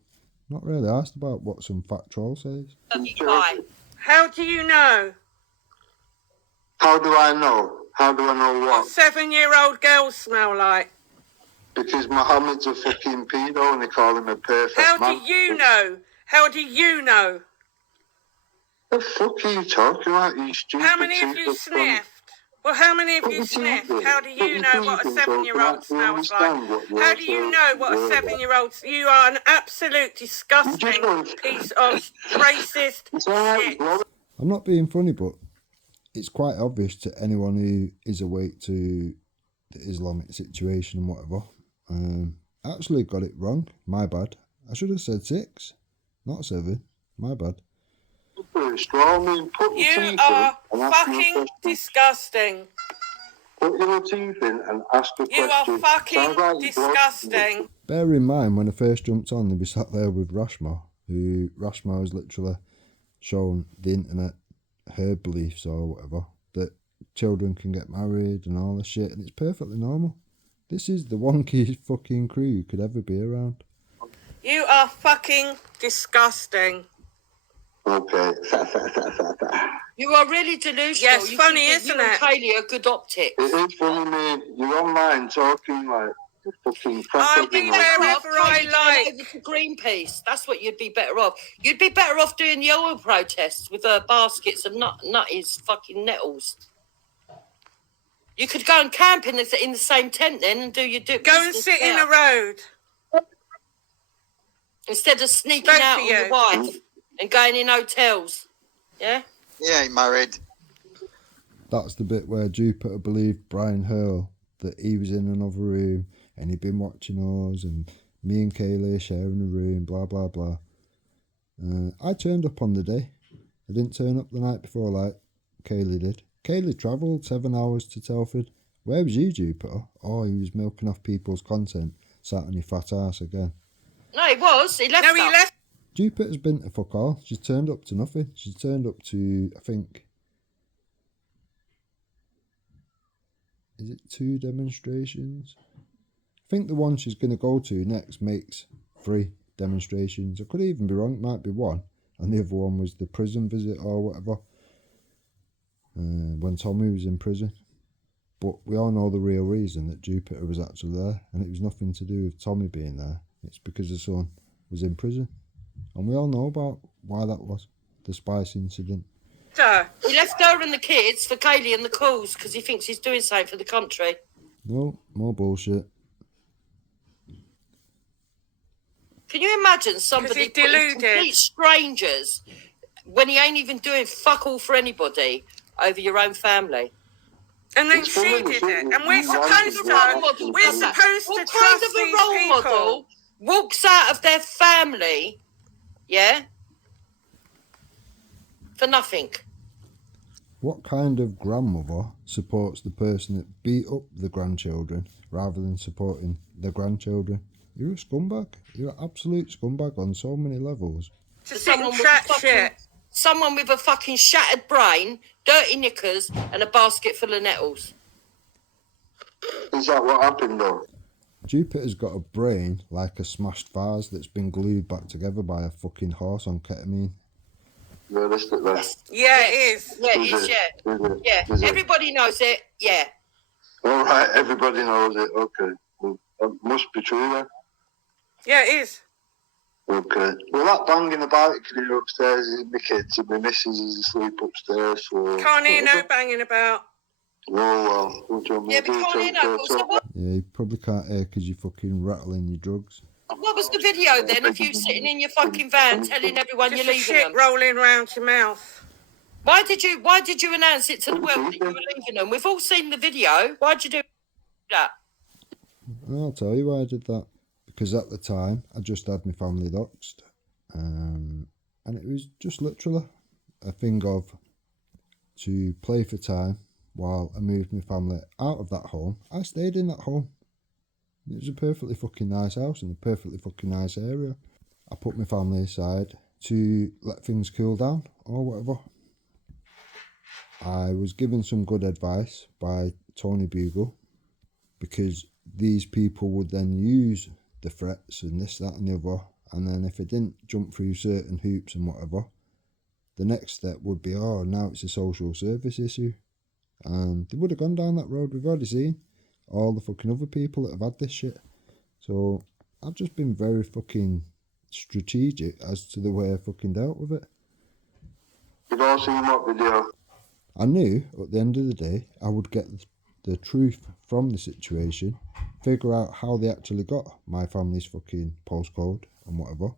not really asked about what some fat troll says. Guy. How do you know? How do I know? How do I know What what? 7-year-old girls smell like? Because Mohammed's a fucking pedo and they call him a perfect How man. do you know? How do you know? The fuck are you talking about, you stupid How many of you toothless cunt? sniffed? Well, how many of Put you your teeth sniffed? in. How do Put you your know what a teeth in so I can 7-year-old actually smells like? understand what you're How do you know what a saying. 7-year-old... You are an absolute disgusting want- piece of racist It's alright, shit. bro. I'm not being funny, but it's quite obvious to anyone who is awake to the Islamic situation and whatever. I actually got it wrong. My bad. I should have said 6, not 7. My bad. Put a straw in, put your You teeth are in and ask me a fucking question. disgusting. Put your teeth in and ask a You question. are fucking Sounds like you're disgusting. Bear in mind, when I first jumped on, they be sat there with Rashma, who Rashma has literally shown the internet her beliefs or whatever, that children can get married and all this shit, and it's perfectly normal. This is the wonkiest fucking crew you could ever be around. You are fucking disgusting. Okay. You are really delusional. Yes, You funny, think that isn't you and it? Kaylee are good optics. It is funny, man. You're online talking like the fucking I'll cracker. be you know. wherever I like. Over to Greenpeace. That's what you'd be better off. You'd be better off doing the oil protests with baskets of nutties fucking nettles. You could go and camp in the same tent then and do your Go and business sit in there. a road. Instead of sneaking Both out of on your you. wife and going in hotels. Yeah? Yeah, ain't married. That's the bit where Jupiter believed Brian Hurl that he was in another room and he'd been watching us and me and Kaylee sharing a room, blah, blah, blah. I turned up on the day. I didn't turn up the night before like Kaylee did. Kaylee travelled 7 hours to Telford. Where was you, Jupiter? Oh, he was milking off people's content. sat on your fat ass again. No, he was. He left. No, he us. left. Jupiter's been to fuck all. She's turned up to nothing. She's turned up to, I think, is it 2 demonstrations? I think the one she's going to go to next makes 3 demonstrations. I could even be wrong. It might be 1. And the other one was the prison visit or whatever. When Tommy was in prison. But we all know the real reason that Jupiter was actually there. And it was nothing to do with Tommy being there. It's because his son was in prison. And we all know about why that was. The spice incident. He left her and the kids for Kaylee and the calls because he thinks he's doing something for the country. No, more bullshit. Can you imagine somebody putting complete strangers when he ain't even doing fuck all for anybody over your own family? And then she did it. And we're supposed to trust these people. Model walks out of their family, yeah, for nothing? What kind of grandmother supports the person that beat up the grandchildren rather than supporting the grandchildren? You're a scumbag. You're an absolute scumbag on so many levels. Someone with a fucking shattered brain, dirty knickers, and a basket full of nettles. Is that what happened though? Jupiter's got a brain like a smashed vase that's been glued back together by a fucking horse on ketamine. Realistically. Yeah, it is. Yeah, it is, yeah. Yeah, everybody knows it, yeah. All right, everybody knows it, okay. Well, that must be true then. Yeah, it is. Okay. Well, that banging about you can hear upstairs is my kids and my missus is asleep upstairs. So can't hear no banging about. Oh, well. What do you want me to do? We can't hear no. So what? Yeah, you probably can't hear because you're fucking rattling your drugs. What was the video then of you sitting in your fucking van telling everyone you're leaving shit them? Rolling around your mouth. Why did you announce it to the world that you were leaving them? We've all seen the video. Why'd you do that? I'll tell you why I did that. Because at the time, I just had my family doxed. And it was just literally a thing of to play for time while I moved my family out of that home. I stayed in that home. It was a perfectly fucking nice house in a perfectly fucking nice area. I put my family aside to let things cool down or whatever. I was given some good advice by Tony Bugle because these people would then use the threats and this, that and the other, and then if it didn't jump through certain hoops and whatever, the next step would be, oh, now it's a social service issue. And they would have gone down that road. We've already seen all the fucking other people that have had this shit. So I've just been very fucking strategic as to the way I fucking dealt with it. You've all seen what video? I knew at the end of the day I would get the truth from the situation, figure out how they actually got my family's fucking postcode and whatever,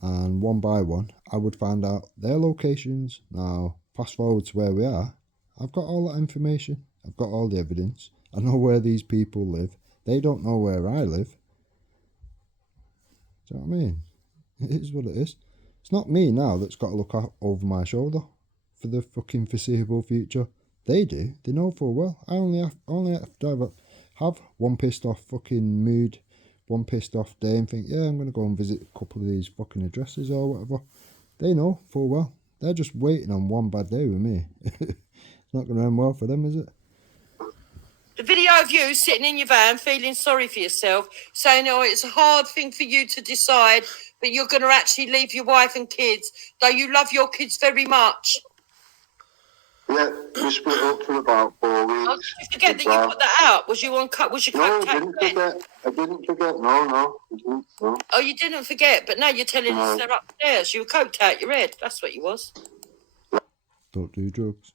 and one by one I would find out their locations. Now fast forward to where we are, I've got all that information, I've got all the evidence, I know where these people live, they don't know where I live. Do you know what I mean? It is what it is. It's not me now that's got to look out over my shoulder for the fucking foreseeable future. They do. They know full well. I only have to have one pissed off fucking mood, one pissed off day and think, yeah, I'm going to go and visit a couple of these fucking addresses or whatever. They know full well. They're just waiting on one bad day with me. It's not going to end well for them, is it? The video of you sitting in your van feeling sorry for yourself, saying, oh, it's a hard thing for you to decide, but you're going to actually leave your wife and kids, though you love your kids very much. Yeah, we split up for about 4 weeks. Oh, did you forget that you put that out? Was you on cut? Was you No, I didn't forget. I didn't forget. No. Oh, you didn't forget, but now you're telling us they're upstairs. You were coked out your head. That's what you was. Don't do drugs.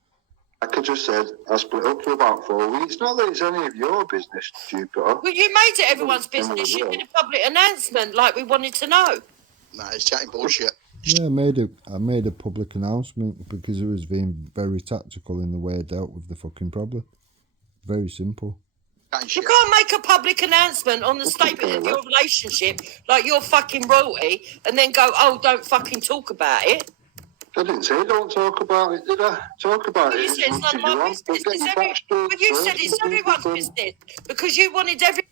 Like I just said, I split up for about 4 weeks. Not that it's any of your business, Jupiter. Well, you made it everyone's business. You did a public announcement like we wanted to know. Nah, he's chatting bullshit. Yeah, I made a public announcement because it was being very tactical in the way I dealt with the fucking problem. Very simple. You can't make a public announcement on the statement of your relationship like you're fucking royalty and then go, oh, don't fucking talk about it. I didn't say don't talk about it, did I? Talk about it. You said it's none of my business. You said it's everyone's business because you wanted every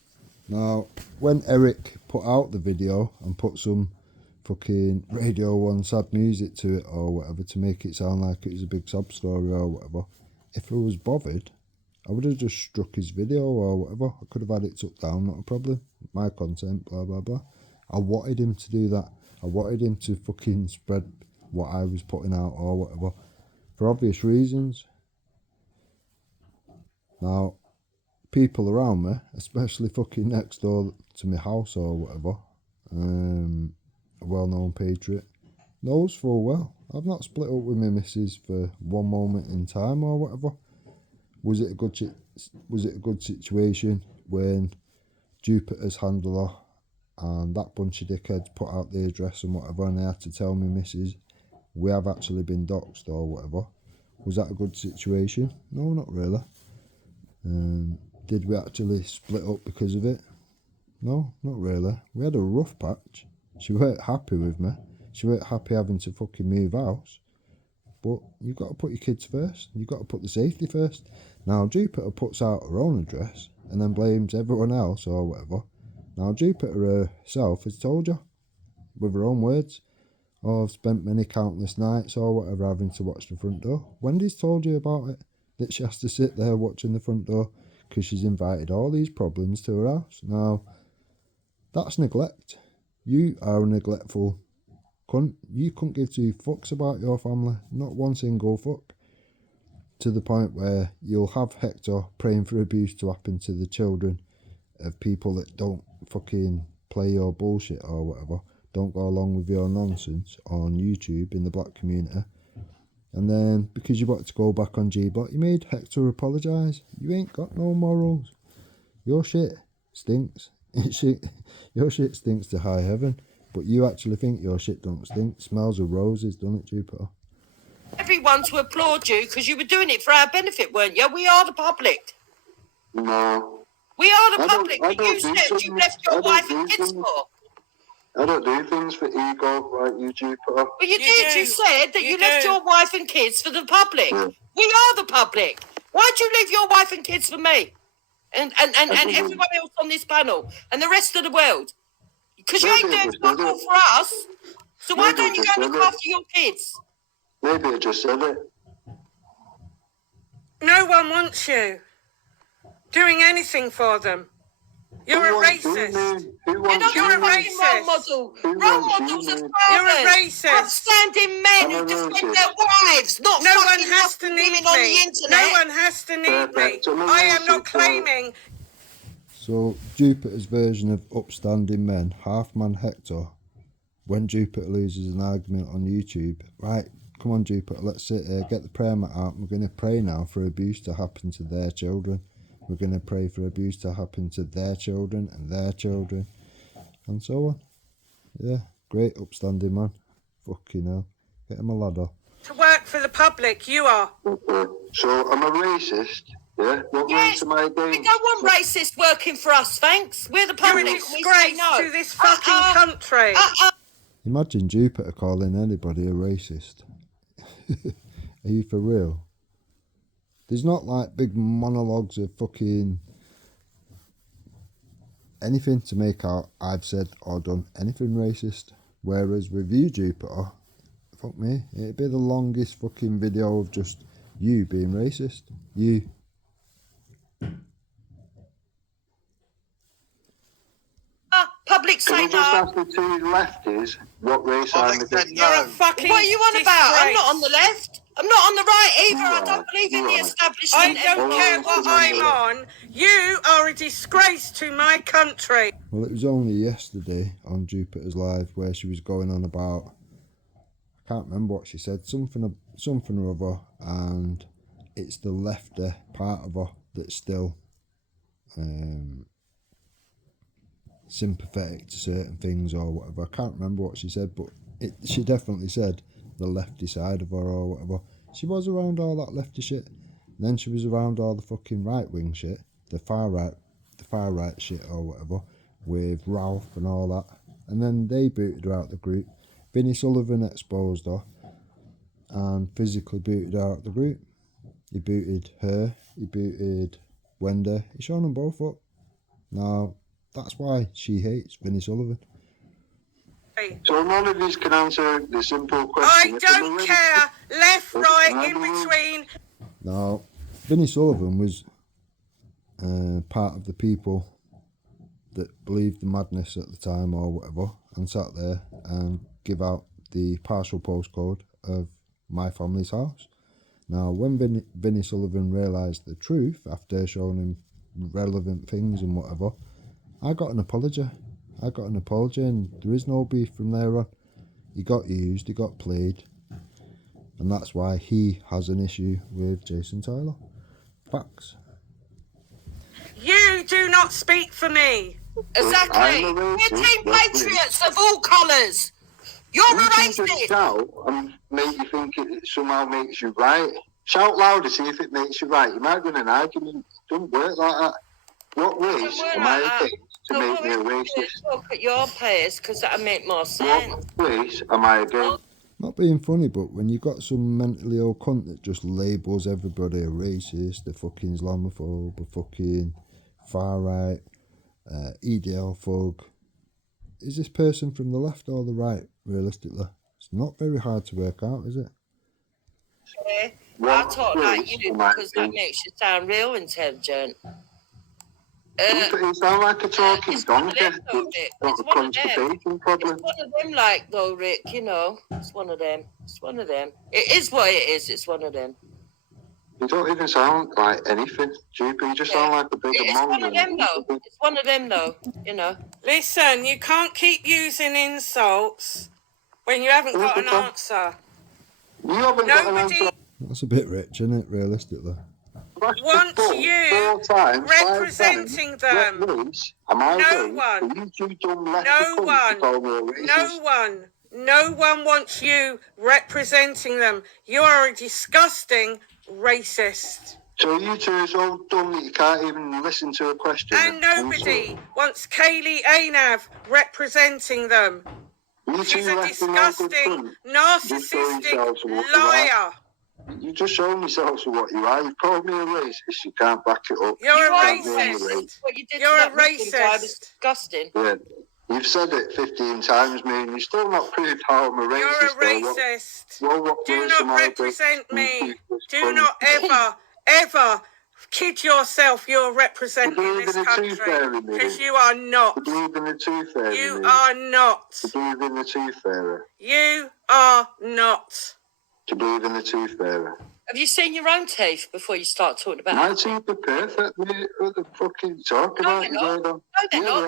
Now, when Eric put out the video and put some fucking Radio 1 sad music to it or whatever to make it sound like it was a big sob story or whatever, if I was bothered, I would have just struck his video or whatever. I could have had it took down, not a problem. My content, blah, blah, blah. I wanted him to do that. I wanted him to fucking spread what I was putting out or whatever, for obvious reasons. Now, people around me, especially fucking next door to my house or whatever, a well-known patriot, knows full well I've not split up with my missus for one moment in time or whatever. Was it a good situation when Jupiter's handler and that bunch of dickheads put out the address and whatever, and they had to tell me missus we have actually been doxed or whatever? Was that a good situation? No, not really. Did we actually split up because of it? No, not really. We had a rough patch. She weren't happy with me. She weren't happy having to fucking move house. But you've got to put your kids first. You've got to put the safety first. Now, Jupiter puts out her own address and then blames everyone else or whatever. Now, Jupiter herself has told you, with her own words, oh, I've spent many countless nights or whatever having to watch the front door. Wendy's told you about it, that she has to sit there watching the front door because she's invited all these problems to her house. Now, that's neglect. You are a neglectful cunt. You couldn't give two fucks about your family, not one single fuck. To the point where you'll have Hector praying for abuse to happen to the children of people that don't fucking play your bullshit or whatever, don't go along with your nonsense on YouTube in the black community. And then, because you wanted to go back on G-Block, you made Hector apologise. You ain't got no morals. Your shit stinks. Your shit stinks to high heaven. But you actually think your shit don't stink. Smells of roses, don't it, Jupiter? Everyone to applaud you because you were doing it for our benefit, weren't you? We are the public. No. We are the public. You said you left your wife and kids for. I don't do things for ego like you, Jupiter. Well, you did. You said that you left your wife and kids for the public. Yeah. We are the public. Why'd you leave your wife and kids for me? And everyone else on this panel and the rest of the world? Because you ain't doing fuck all for us. So why don't you go look after your kids? Maybe I just said it. No one wants you doing anything for them. You're a racist. You're not a fucking role model. Role models are fathers. You're a racist. Upstanding men who defend their wives, not no one fucking has to need women on the internet. No one has to need me. I am not claiming. So, Jupiter's version of upstanding men, half man Hector, when Jupiter loses an argument on YouTube, right, come on Jupiter, let's sit here, get the prayer mat out, we're going to pray now for abuse to happen to their children. We're going to pray for abuse to happen to their children, and so on. Yeah, great upstanding man. Fucking hell. Get him a ladder. To work for the public, you are. So, I'm a racist, yeah? What makes my day? We don't want racists working for us, thanks. We're the public. You're a disgrace to this fucking country. Imagine Jupiter calling anybody a racist. Are you for real? There's not like big monologues of fucking anything to make out I've said or done anything racist. Whereas with you, Jupiter, fuck me, it'd be the longest fucking video of just you being racist. You. Public say Can you just ask the two lefties what race I'm against? You're a fucking What are you on about? I'm not on the left. I'm not on the right either. I don't believe in the establishment. I don't care what I'm on. You are a disgrace to my country. Well, it was only yesterday on Jupiter's Live where she was going on about, I can't remember what she said, something or other, and it's the lefty part of her that's still sympathetic to certain things or whatever. I can't remember what she said, but she definitely said the lefty side of her or whatever. She was around all that lefty shit, and then she was around all the fucking right wing shit, the far right shit or whatever, with Ralph and all that, and then they booted her out the group. Vinnie Sullivan exposed her and physically booted her out the group. He booted her, he booted Wendy, he shown them both up. Now, That's why she hates Vinnie Sullivan. So none of these can answer the simple question. I don't care. Left, right, in between. Now, Vinnie Sullivan was part of the people that believed the madness at the time or whatever, and sat there and give out the partial postcode of my family's house. Now, when Vinnie Sullivan realised the truth after showing him relevant things and whatever, I got an apology. And there is no beef from there on. He got used, he got played, and that's why he has an issue with Jason Tyler. Facts. You do not speak for me. Exactly. We're Team Patriots of all colours. You're a racist. Shout and make you think it somehow makes you right. Shout louder, see if it makes you right. You might win an argument. It doesn't work like that. What race am I against to make me a racist? Talk at your pace, because that'll make more sense. What race am I against? Not being funny, but when you got some mentally ill cunt that just labels everybody a racist, a fucking Islamophobe, a fucking far right, EDL thug, is this person from the left or the right, realistically? It's not very hard to work out, is it? I talk like you because that makes you sound real intelligent. You sound like a talking donkey. It's Got a constipation problem. It's one of them, like, though, Rick, you know. It's one of them. It is what it is. It's one of them. You don't even sound like anything, GP. You just sound like a big It's one of them, though. It's one of them, though, you know. Listen, you can't keep using insults when you haven't got an answer. You haven't got an answer. That's a bit rich, isn't it, realistically? Wants you representing them. No one wants you representing them. You are a disgusting racist. So you two are so dumb that you can't even listen to a question. And nobody wants Kaylee Ainav representing them. She's a disgusting, narcissistic liar. You just shown yourselves for what you are. You called me a racist. You can't back it up. You're a racist. You're a racist. Disgusting. Yeah. You've said it 15 times, man. You've still not proved how I'm a racist. You're a racist. Do not represent me. Do not ever kid yourself you're representing this country. Because you are not. You are not. To believe in the tooth fairy. You are not. To believe in the tooth fairy. Have you seen your own teeth before you start talking about my teeth are perfect, mate. What the fuck are you talking about? No, they're not. They're yellow.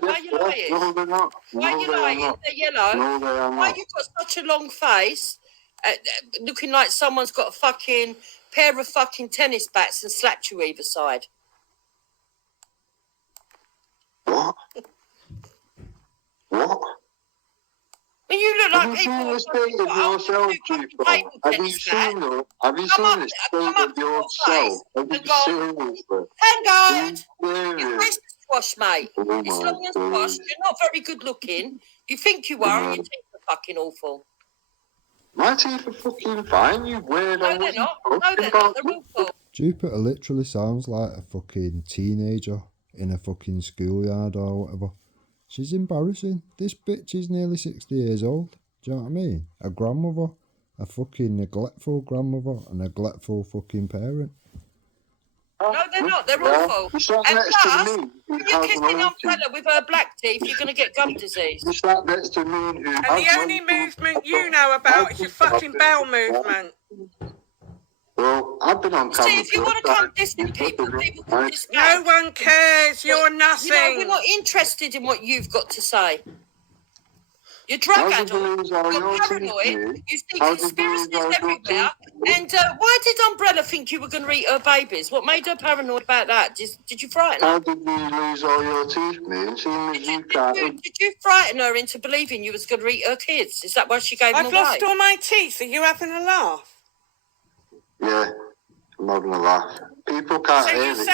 Why are you lying? No, they're not. Why are you lying? They're yellow. No, they are not. Why you got such a long face, looking like someone's got a fucking pair of fucking tennis bats and slapped you either side? What? What? Well, you look like have you seen the state of yourself, people? Have you seen the state of yourself? Have you seriously? Hang on! Your face is squashed, mate. It's long and squashed. You're not very good looking. You think you are, and your teeth are fucking awful. My teeth are fucking fine, you weirdo. No, they're not. No, they're not. They're awful. Jupiter literally sounds like a fucking teenager in a fucking schoolyard or whatever. She's embarrassing. This bitch is nearly 60 years old. Do you know what I mean? A grandmother. A fucking neglectful grandmother. A neglectful fucking parent. No, they're not. They're awful. And plus, when you're kissing Umbrella with her black teeth, you're going to get gum disease. You sat next to me and the only movement you know about is your fucking bowel movement. Well, I've been on camera. See, if you want to come dissing people can discuss. No one cares. You're nothing. You know, we're not interested in what you've got to say. You're drug addict. You're paranoid. You see conspiracies everywhere. And why did Umbrella think you were going to eat her babies? What made her paranoid about that? Did you frighten her? How did you lose all your teeth, man? Did you frighten her into believing you was going to eat her kids? Is that why she gave them away? I've lost all my teeth. Are you having a laugh? Yeah, I'm having a laugh. People can't hear that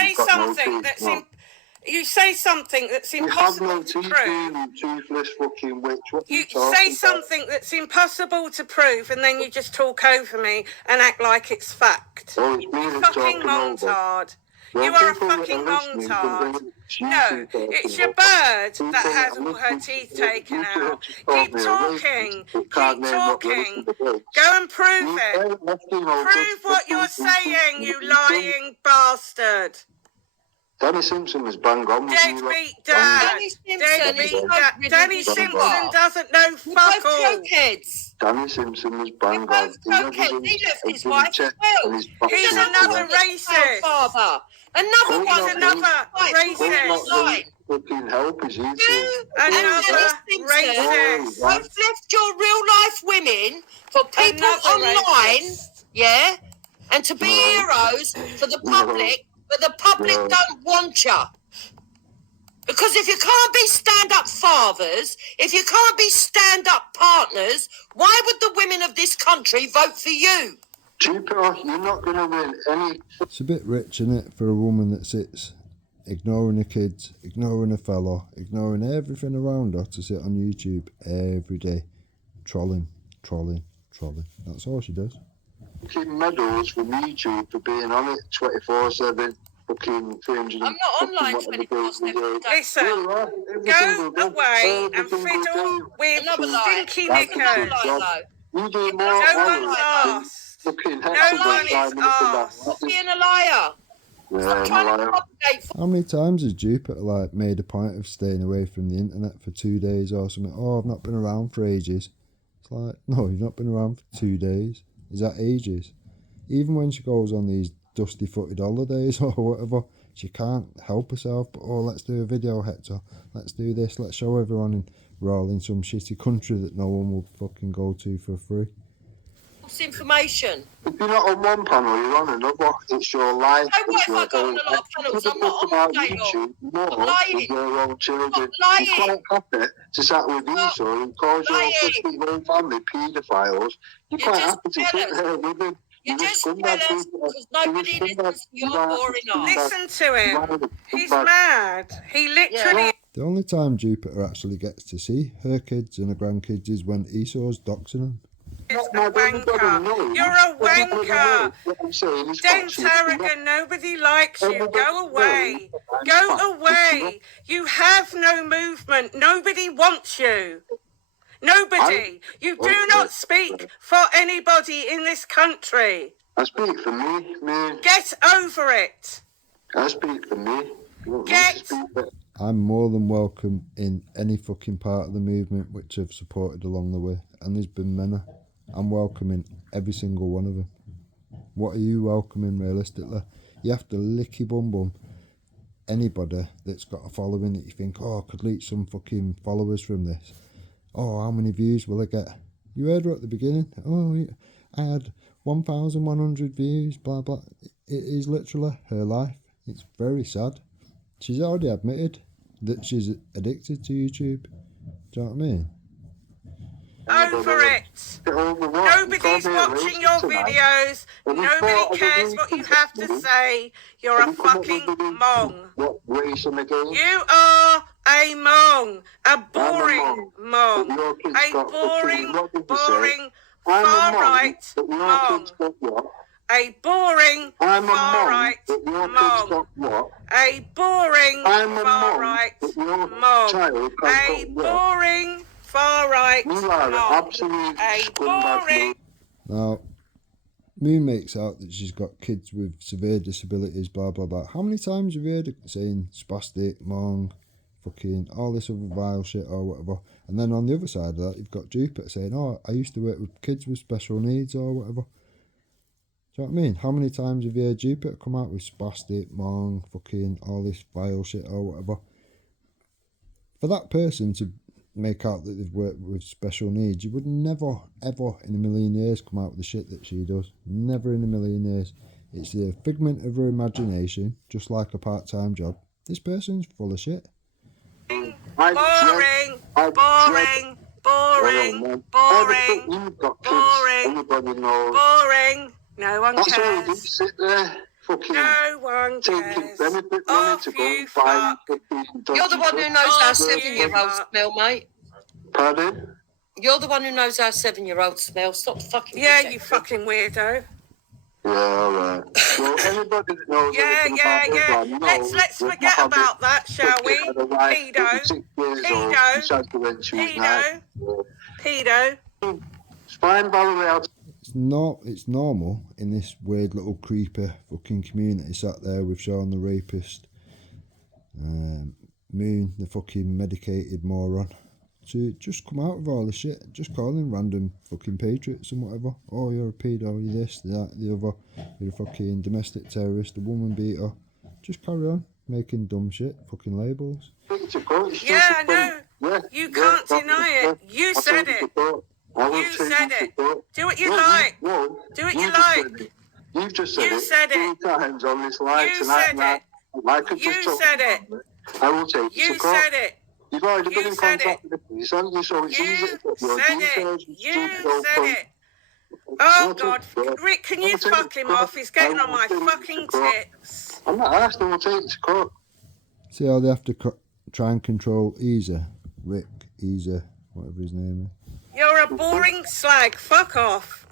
you say something that's impossible to prove. Toothless fucking witch. You say something that's impossible to prove, and then you just talk over me and act like it's fact. Oh, it's me you that's fucking talking montard. You are a fucking mong-tard. No, it's your bird that has all her teeth taken out. Keep talking. Keep talking. Go and prove it. Prove what you're saying, you lying bastard. Danny Simpson was bang on. Deadbeat dad. Deadbeat dad. Danny Simpson doesn't know fuck all. Cokeheads. Danny Simpson was bang on. He left his wife as well. He's another racist. Father. Another one. Another racist. Fucking help is you. Another racist. Both left your real life women for people Another online, racist. yeah, and to be heroes for the public, but the public don't want you. Because if you can't be stand-up fathers, if you can't be stand-up partners, why would the women of this country vote for you? Jupiter, you're not going to win any. It's a bit rich, isn't it, for a woman that sits ignoring her kids, ignoring her fella, ignoring everything around her to sit on YouTube every day, trolling. That's all she does. Fucking medals from YouTube for being on it 24/7. Fucking 300. I'm not online 24/7. Listen, go away and fiddle with stinky knickers. You do more. No one's asked. Fucking No one is asked. Being a liar. Stop trying to propagate. How many times has Jupiter like made a point of staying away from the internet for 2 days or something? Oh, I've not been around for ages. It's like, no, you've not been around for 2 days. Is that ages? Even when she goes on these dusty-footed holidays or whatever, she can't help herself. But, oh, let's do a video, Hector. Let's do this. Let's show everyone. And we're all in some shitty country that no one will fucking go to for free. Information. If you're not on one panel, you're on another. It's your life. So what if I go on a lot of panels? I'm not on the panel. More lying. with your own children. Lying. You're quite happy to sat with Esau and cause your fucking whole family paedophiles. You're quite happy to sit there with them. You're just jealous because nobody listens to your boring ass. Listen to him. He's mad. He literally... The only time Jupiter actually gets to see her kids and her grandkids is when Esau's doxing them. is a wanker. You're a wanker. Dent arrogant. Nobody likes you. Go away. Go away. You have no movement. Nobody wants you. Nobody. You do not speak for anybody in this country. I speak for me, man. Get over it. I speak for me. Get. I'm more than welcome in any fucking part of the movement which I've supported along the way, and there's been many. I'm welcoming every single one of them. What are you welcoming realistically? You have to lick your bum anybody that's got a following that you think, oh, I could leak some fucking followers from this. Oh, how many views will I get? You heard her at the beginning. Oh, I had 1,100 views, blah, blah. It is literally her life. It's very sad. She's already admitted that she's addicted to YouTube. Do you know what I mean? Over it. Nobody's watching your videos. Nobody cares what you have to say. You're a fucking mong. You are a mong. A boring mong. A boring, far-right mong. A boring, far-right mong. A boring, far-right mong. A boring, far-right mong. A boring... Now, Moon makes out that she's got kids with severe disabilities, blah, blah, blah. How many times have you heard her saying spastic, mong, fucking all this other vile shit or whatever? And then on the other side of that, you've got Jupiter saying, oh, I used to work with kids with special needs or whatever. Do you know what I mean? How many times have you heard Jupiter come out with spastic, mong, fucking all this vile shit or whatever? For that person to make out that they've worked with special needs, you would never, ever in a million years come out with the shit that she does. Never in a million years. It's the figment of her imagination, just like a part-time job. This person's full of shit. Boring, boring, boring, boring, boring, boring. No one cares. No one cares. Off you fuck. You're the one who knows our 7-year-old smell, mate. Pardon? You're the one who knows our 7-year-old smell. Stop fucking. Yeah, you fucking weirdo. Yeah, all right. Well, anybody that knows anything Yeah. about Islam knows Let's that forget Muhammad about that, shall took we? care of the wife who was 6 years old. She said when she was 9. Pedo. It's fine, by the way. It's normal in this weird little creeper fucking community sat there with Sean the rapist, Moon the fucking medicated moron, to just come out with all the shit, just calling random fucking patriots and whatever. Oh, you're a pedo, you're this, that, the other, you're a fucking domestic terrorist, a woman beater. Just carry on making dumb shit, fucking labels. Yeah, I know. You can't deny it. You said it. You said it. Do what you like. Do what you like. You've just said You said it it. 3 times on this live You tonight. said it. You said it. I will take You said it. You've already been You in said contact it. with the police, haven't you? So it's easy You to put your said details. it. You said it. Oh, God. Rick, can you fuck him off? He's getting on my fucking tits. I'm not asking, we'll take it to court. See how they have to try and control Rick, whatever his name is. You're a boring slag. Fuck off.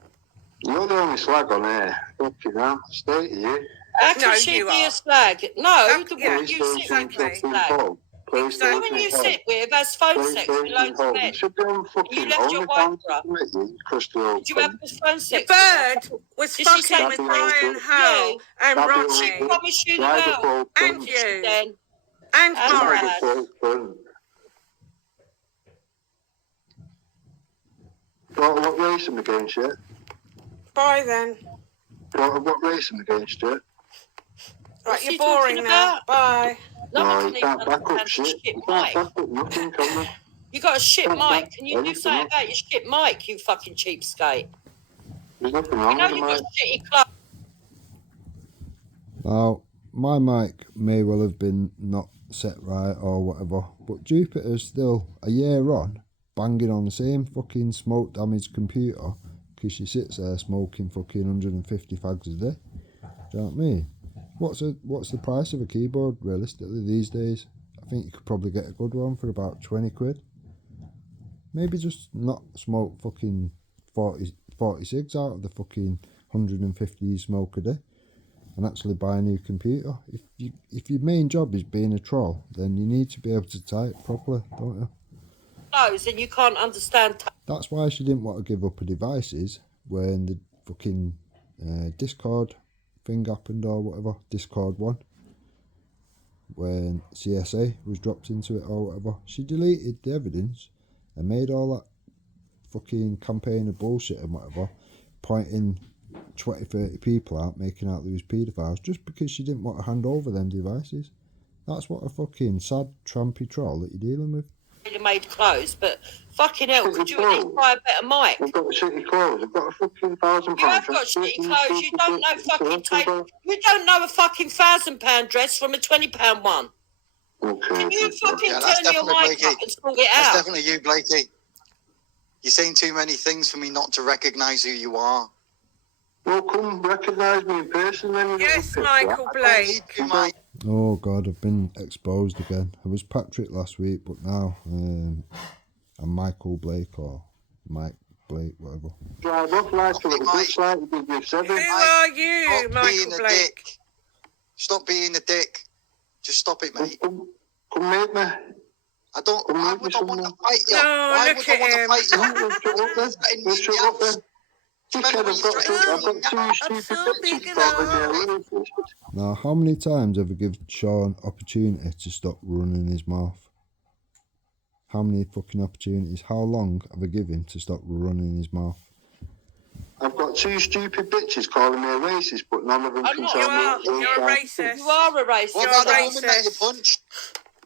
You're the only slag on here. Fucking hell. Stay here. How can she be a slag? No, the yeah, woman you sit with is a slag. The PlayStation woman you sit with has phone sex with loads of men. You should be on fucking You left your wife, bruh. Did you have this phone The sex? bird was Did she fucking say with that? Brian Hull and That'd be She Rodney promised you the world. and you Then and And Morad. What race am I against you? Bye then. What race am I against you? Right, What's you're he boring talking now. about? Bye. none No, of you them can't even back up understand shit. shit You can't mic. back up nothing, can you? You got a shit Can't mic. back Can you do anything something up. about your shit mic, you fucking cheapskate? There's nothing You wrong know with you've the got mic. shitty clothes. Now, my mic may well have been not set right or whatever, but Jupiter's still a year on, banging on the same fucking smoke damaged computer because she sits there smoking fucking 150 fags a day. Do you know what I mean? What's the price of a keyboard realistically these days? I think you could probably get a good one for about 20 quid. Maybe just not smoke fucking 46 out of the fucking 150 you smoke a day and actually buy a new computer. If your main job is being a troll, then you need to be able to type properly, don't you? Clothes and you can't understand. That's why she didn't want to give up her devices when the fucking Discord thing happened or whatever, Discord 1, when CSA was dropped into it or whatever. She deleted the evidence and made all that fucking campaign of bullshit and whatever, pointing 20, 30 people out, making out there was paedophiles, just because she didn't want to hand over them devices. That's what a fucking sad, trampy troll that you're dealing with. Made clothes, but fucking hell, could you at least buy a better mic? I've got shitty clothes. I've got a fucking £1,000. You have got shitty clothes. You don't know fucking You don't know a fucking £1,000 dress from a £20 one. Okay. Can you fucking Yeah, that's turn your definitely mic Blakey. up and sort it That's out? definitely you, Blakey. You're saying too many things for me not to recognise who you are. Well, come recognise me in person then. you Yes, little Michael picture. I don't need Blake. you, Mike. Oh God, I've been exposed again. I was Patrick last week, but now I'm Michael Blake or Mike Blake, whatever. Drive up like a little bitch like you did with Who Seven. are you, Stop Michael being a Blake? dick. Stop being a dick. Just stop it, mate. Come meet me. I don't. Why would I want to fight you? No, Why look would I at want him. to fight you? We'll shut up then. Threaten me We'll in shut the up then. house. Dickhead, I've got two so stupid big bitches and calling me a racist. Now, how many times have I given Sean opportunity to stop running his mouth? How many fucking opportunities? How long have I given him to stop running his mouth? I've got two stupid bitches calling me a racist, but none of them I'm can not. tell You're me. a racist. You are a racist. What You're about the racist. woman that you punched?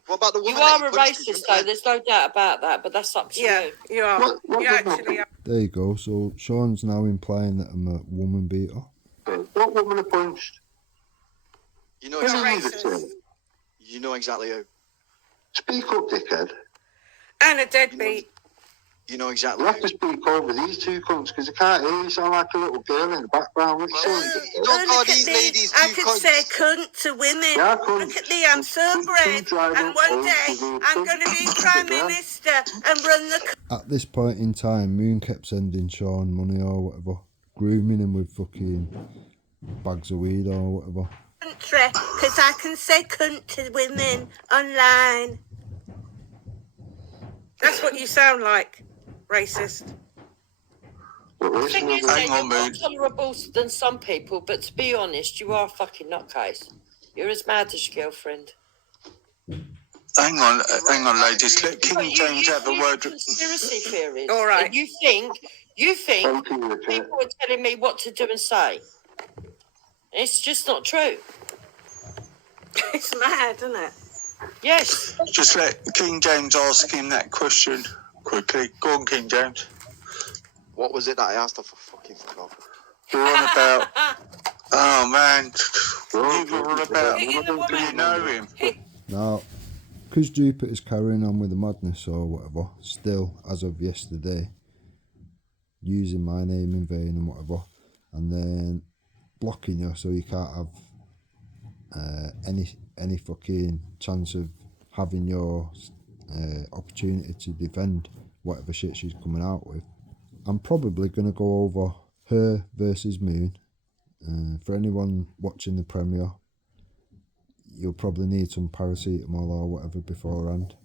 What about the woman You that are a punched racist, me? though. There's no doubt about that, but that's up to Yeah, you. you are. What You woman? actually are. There you go. So Sean's now implying that I'm a woman beater. What woman I punched? You know Who You're are exactly. you racist. to? You know exactly who. Speak up, dickhead. And a deadbeat. You know exactly You have who. to speak over these two cunts because I can't hear you. Sound like a little girl in the background. What you saying? You don't call Look at these me. ladies I two could cunts. say cunt to women. Yeah, cunt. Look at me. I'm so brave. And one day I'm going to be Prime Minister and run the At this point in time, Moon kept sending Sean money or whatever, grooming him with fucking bags of weed or whatever. Country, because I can say cunt to women online. That's what you sound like, racist. The thing is, Hang you're on, more man. tolerable than some people, but to be honest, you are a fucking nutcase. You're as mad as your girlfriend. Hang on, ladies. Let King James have a word. Conspiracy theories. All right. And you think people are telling me what to do and say. It's just not true. It's mad, isn't it? Yes. Just let King James ask him that question quickly. Go on, King James. What was it that I asked her for? Fucking forgot. You're on about. Oh man, you were on about. Hitting the woman. You know him. Now, because Jupiter's carrying on with the madness or whatever, still, as of yesterday, using my name in vain and whatever, and then blocking you so you can't have any fucking chance of having your opportunity to defend whatever shit she's coming out with. I'm probably going to go over her versus Moon. For anyone watching the premiere, you'll probably need some paracetamol or whatever beforehand.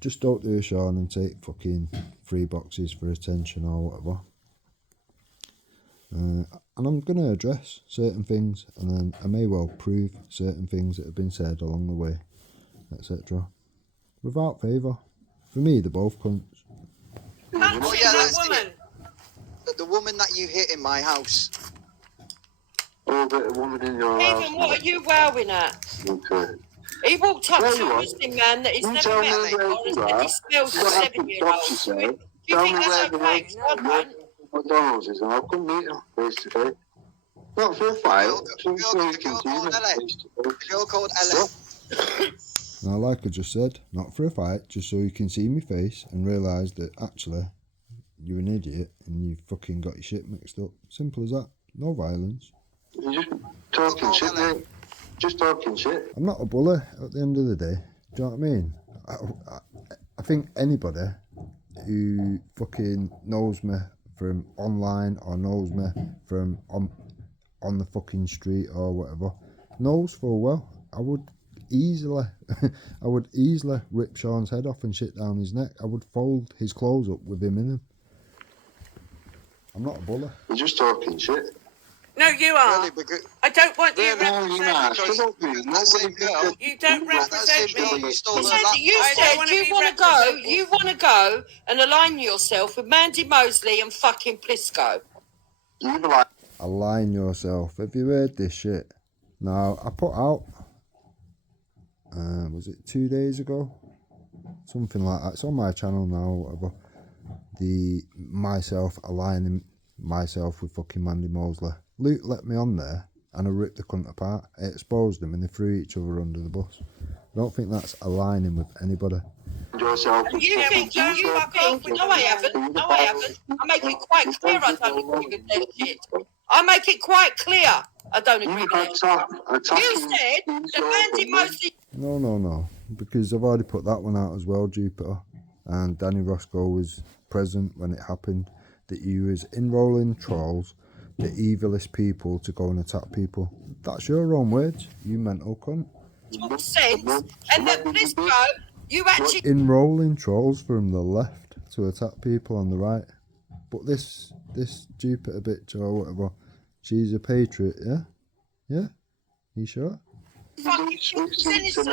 Just don't do a Sean and take fucking 3 boxes for attention or whatever. And I'm going to address certain things, and then I may well prove certain things that have been said along the way, etc. Without favour. For me, they're both cunts. Punching Oh, yeah, that that's woman. The woman that you hit in my house. Oh, the woman in your house. Even what are you wowing at? Okay. He walked up Tell to you a what, Muslim man that he's you never tell met me where before and you said are. he smells You a don't have to 7-year-old. box yourself. Do you Tell think me that's where okay? the God, man. McDonald's is, and I'll come meet you face to face. Not for a fight, so you can see me face to face. A girl called Ella. Now, like I just said, not for a fight, just so you can see me face and realise that actually you're an idiot and you fucking got your shit mixed up. Simple as that. No violence. You're just talking shit, mate. Just talking shit. I'm not a bully at the end of the day. Do you know what I mean? I think anybody who fucking knows me from online or knows me from on the fucking street or whatever knows full well I would easily rip Sean's head off and shit down his neck. I would fold his clothes up with him in them. I'm not a bully. You're just talking shit. No, you are. Really, because I don't want you No, you're not. representing me. Shut up, you. Nobody girl. You don't represent me. You stole You her said laptop. you I don't said wanna you be want to go. represented. You want to go and align yourself with Mandy Mosley and fucking Plisco. You were like, Align yourself. Have you heard this shit? Now, I put out, was it 2 days ago? Something like that. It's on my channel now, whatever. Myself aligning myself with fucking Mandy Mosley. Luke let me on there and I ripped the cunt apart. I exposed them and they threw each other under the bus. I don't think that's aligning with anybody. yourself. You think you fuck off? No, I haven't. No, I haven't. I make it quite clear I don't agree with that shit. I make it quite clear I don't agree with that. You said that Mandy Mosley. No. Because I've already put that one out as well, Jupiter. And Danny Roscoe was present when it happened. That he was enrolling trolls, the evilest people, to go and attack people. That's your own words, you mental cunt. Talk sense, and that Plisco, you actually. Enrolling trolls from the left to attack people on the right. But this Jupiter bitch or whatever, she's a patriot, yeah? Yeah? You sure? Fucking innocent. You said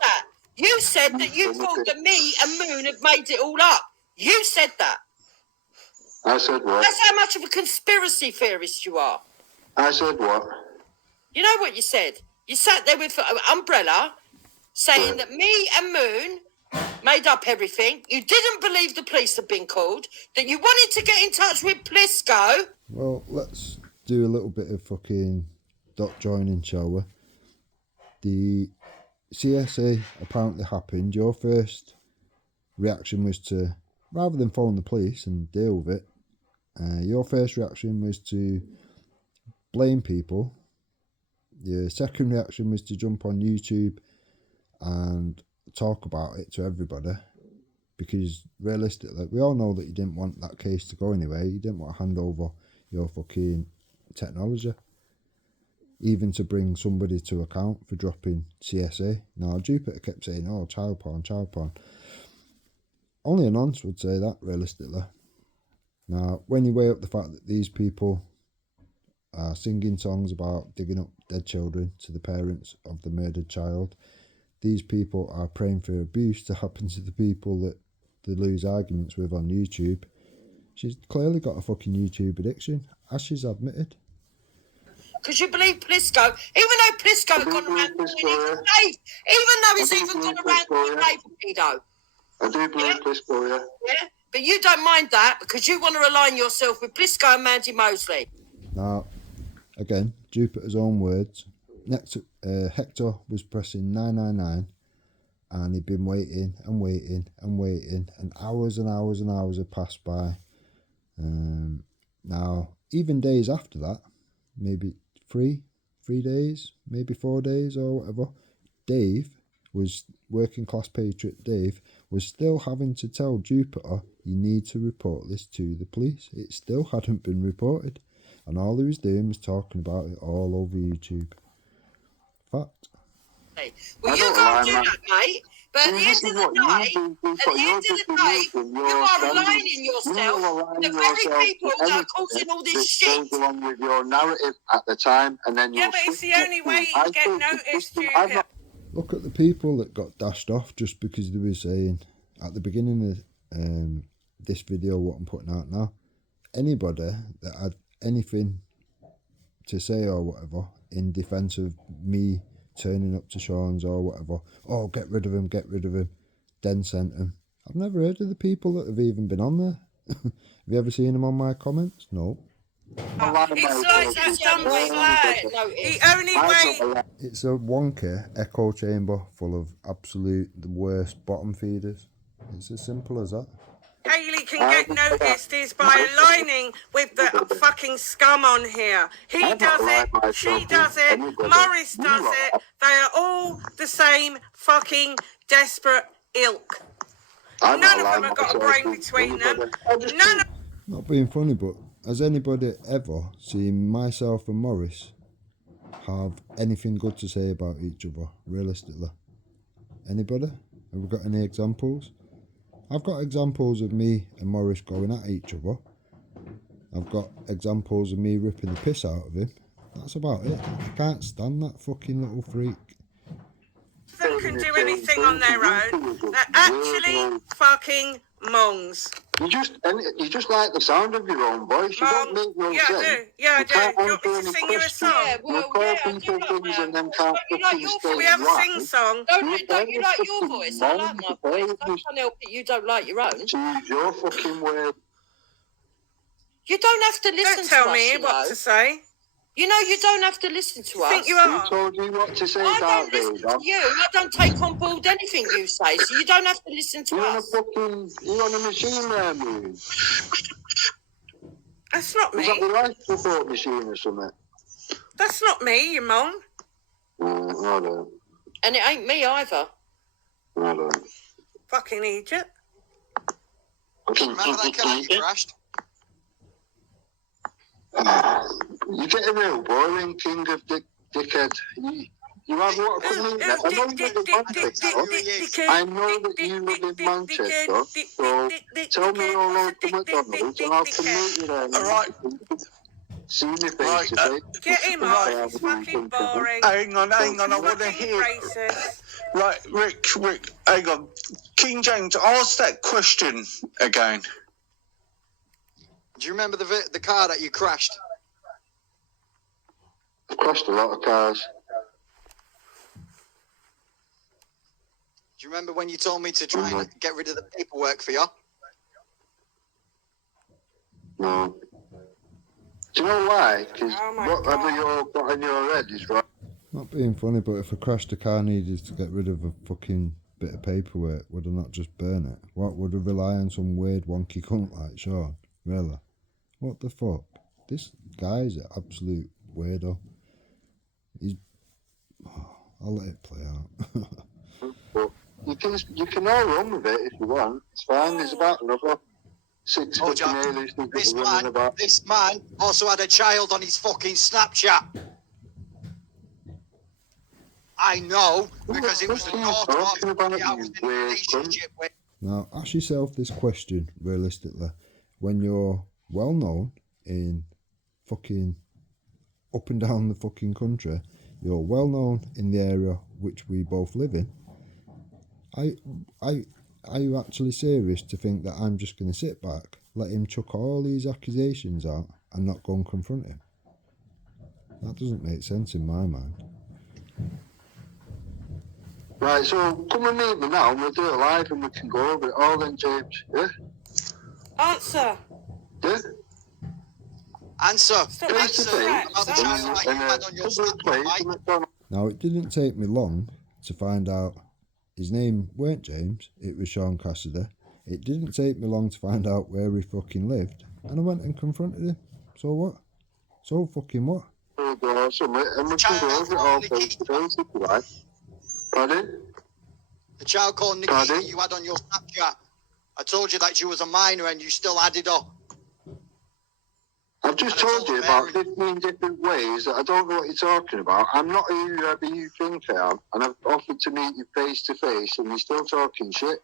that. You said that you thought that me and Moon had made it all up. You said that. I said what? That's how much of a conspiracy theorist you are. I said what? You know what you said? You sat there with an umbrella saying that me and Moon made up everything. You didn't believe the police had been called. That you wanted to get in touch with Plisco. Well, let's do a little bit of fucking dot joining, shall we? The CSA apparently happened. Your first reaction was to, rather than phone the police and deal with it, your first reaction was to blame people. Your second reaction was to jump on YouTube and talk about it to everybody, because realistically we all know that you didn't want that case to go anyway. You didn't want to hand over your fucking technology. Even to bring somebody to account for dropping CSA. Now, Jupiter kept saying, oh, child porn, child porn. Only a nonce would say that, realistically. Now, when you weigh up the fact that these people are singing songs about digging up dead children to the parents of the murdered child, these people are praying for abuse to happen to the people that they lose arguments with on YouTube. She's clearly got a fucking YouTube addiction, as she's admitted. Because you believe Plisco, even though Plisco had gone around calling him safe, even though he's even gone around calling Labour pedo. I do believe Plisco, yeah. Yeah, but you don't mind that because you want to align yourself with Plisco and Mandy Mosley. Now, again, Jupiter's own words. Next, Hector was pressing 999 and he'd been waiting and waiting and waiting, and hours and hours and hours had passed by. Now, even days after that, maybe three days, maybe 4 days or whatever, Dave was, working class patriot Dave, was still having to tell Jupiter, you need to report this to the police. It still hadn't been reported. And all he was doing was talking about it all over YouTube. Fact. Well, you can't do that, mate. But at the end of the day, you are aligning yourself with the very people that are causing all this shit. Goes along with your narrative at the time, and then Yeah, but it's the only way you get noticed, Jupiter. Look at the people that got dashed off just because they were saying, at the beginning of this video, what I'm putting out now, anybody that had anything to say or whatever in defence of me turning up to Sean's or whatever, oh, get rid of him, then sent him. I've never heard of the people that have even been on there. Have you ever seen them on my comments? No. It's like that dumb slag. The only way... It's a wonky echo chamber full of absolute the worst bottom feeders. It's as simple as that. Haley can get noticed is by aligning with the fucking scum on here. He does it, she does it, Morris does it. They are all the same fucking desperate ilk. None of them have got a brain between them. None of... Not being funny, but has anybody ever seen myself and Morris have anything good to say about each other, realistically? Anybody? Have we got any examples? I've got examples of me and Morris going at each other. I've got examples of me ripping the piss out of him. That's about it. I can't stand that fucking little freak. Them can do anything on their own. They're actually fucking mongs. You just like the sound of your own voice. You don't make no sense. I do. Yeah, I do. Do you want me to sing you a song? Yeah, well, yeah, I do like that. Should we have a sing song? Don't you like your voice? I like my voice. I can't help it. You don't like your own. Choose your fucking word. You don't have to listen to us. Don't tell me what to say. You know, you don't have to listen to us. Think you are? Who told you what to say? I don't listen to you. I don't take on board anything you say, so you don't have to listen to us. You're on a machine there, man. That's not me. Is that the life support machine or something? That's not me, you mong. I don't. And it ain't me either. I don't. Fucking Egypt. Remember that car you crashed? You get a real boring king of dickhead. You have what coming in. I know you live in Manchester. I know that you live in Manchester. So tell me all over the McDonald's and I'll come meet you there. All right. See me face to face. Get him off. He's fucking boring. Hang on. I want to hear. Racist. Right, Rick, hang on. King James, ask that question again. Do you remember the car that you crashed? I've crashed a lot of cars. Do you remember when you told me to try and get rid of the paperwork for you? No. Do you know why? Because whatever you've got in your head is right. Not being funny, but if I crashed a car needed to get rid of a fucking bit of paperwork, would I not just burn it? What, would I rely on some weird wonky cunt like Sean? Really? What the fuck? This guy's an absolute weirdo. I'll let it play out. But you can all run with it if you want. It's fine. There's about another Six Oh, fucking Jack, aliens that are running about. this man also had a child on his fucking Snapchat. I know, because it was the daughter of somebody I was in a relationship with. Now, ask yourself this question realistically. When you're well known in fucking up and down the fucking country, you're well known in the area which we both live in, are you actually serious to think that I'm just going to sit back, let him chuck all these accusations out and not go and confront him? That doesn't make sense in my mind. Right, so come and meet me now and we'll do it live and we can go over it all then, James. Yeah? Answer. Yeah? Answer. Stop Answer making about the threats. child that you had on your Snapchat, mate. Now, it didn't take me long to find out his name weren't James, it was Sean Cassidy. It didn't take me long to find out where he fucking lived, and I went and confronted him. So what? So fucking what? And we can go over it all face to face if you like. Pardon? The child called Nikita you had on your Snapchat. I told you that she was a minor and you still added her. I've just told you about 15 different ways that I don't know what you're talking about. I'm not whoever you think I am, and I've offered to meet you face to face, and you're still talking shit.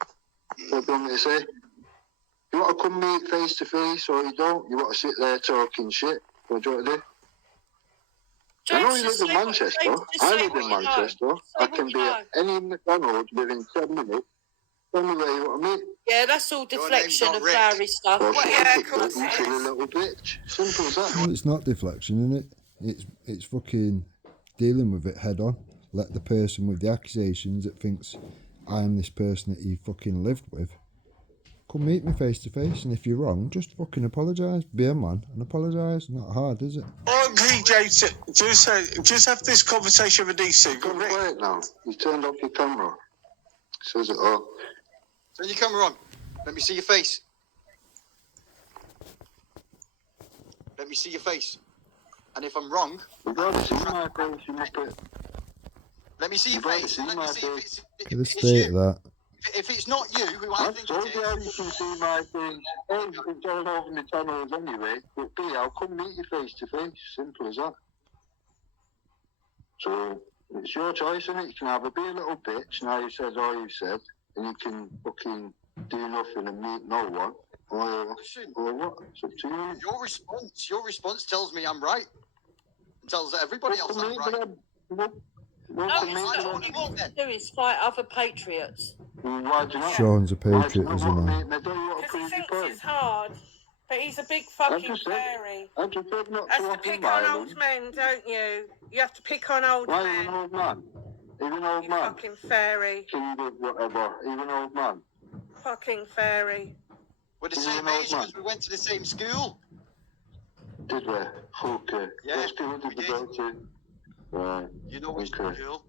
What do you want me to say? You want to come meet face to face, or you don't? You want to sit there talking shit? What do you want to do? I know you live in Manchester. I live in Manchester. I can be at any McDonald's within 10 minutes. Tell me where you want to meet. Yeah, that's all deflection of flowery stuff. Well, Yeah, of course you it silly is. little bitch. Simple as that. Well, it's not deflection, is it? It's fucking dealing with it head on. Let the person with the accusations that thinks I am this person that he fucking lived with come meet me face to face, and if you're wrong, just fucking apologise. Be a man and apologise. Not hard, is it? Okay, James, just have this conversation with DC. You've gone quiet now. You turned off your camera. Says it all. Turn your camera on. Let me see your face. Let me see your face. And if I'm wrong, You've already seen my face, you must have. let me see your face. Let me see if The it's state of you. that. If it's not you, who I I've think told it you how is. you can see my face. A, it's all over the channels anyway. But B, I'll come meet you face to face. Simple as that. So, it's your choice, innit? You can either be a little bitch, now you said all you said, and you can fucking do nothing and meet no one. Or what? It's up to you. Your response tells me I'm right. It tells everybody else I'm right. No, it's all he wants to do is fight other patriots. Why do you not? Sean's a Why do patriot, you isn't not he? want to meet me? Don't you want to Because he prove your thinks point? it's hard, but he's a big fucking just said- fairy. I just said not Has to to offer pick on violence. old men, don't you? You have to pick on old Why are you an men. old man? Even old You man. fucking fairy. King of whatever. Even old man. Fucking fairy. We're the You're same an old age man. because we went to the same school. Did we? Okay. Yeah, What school did we we did. go to? Right. You know which Okay. school.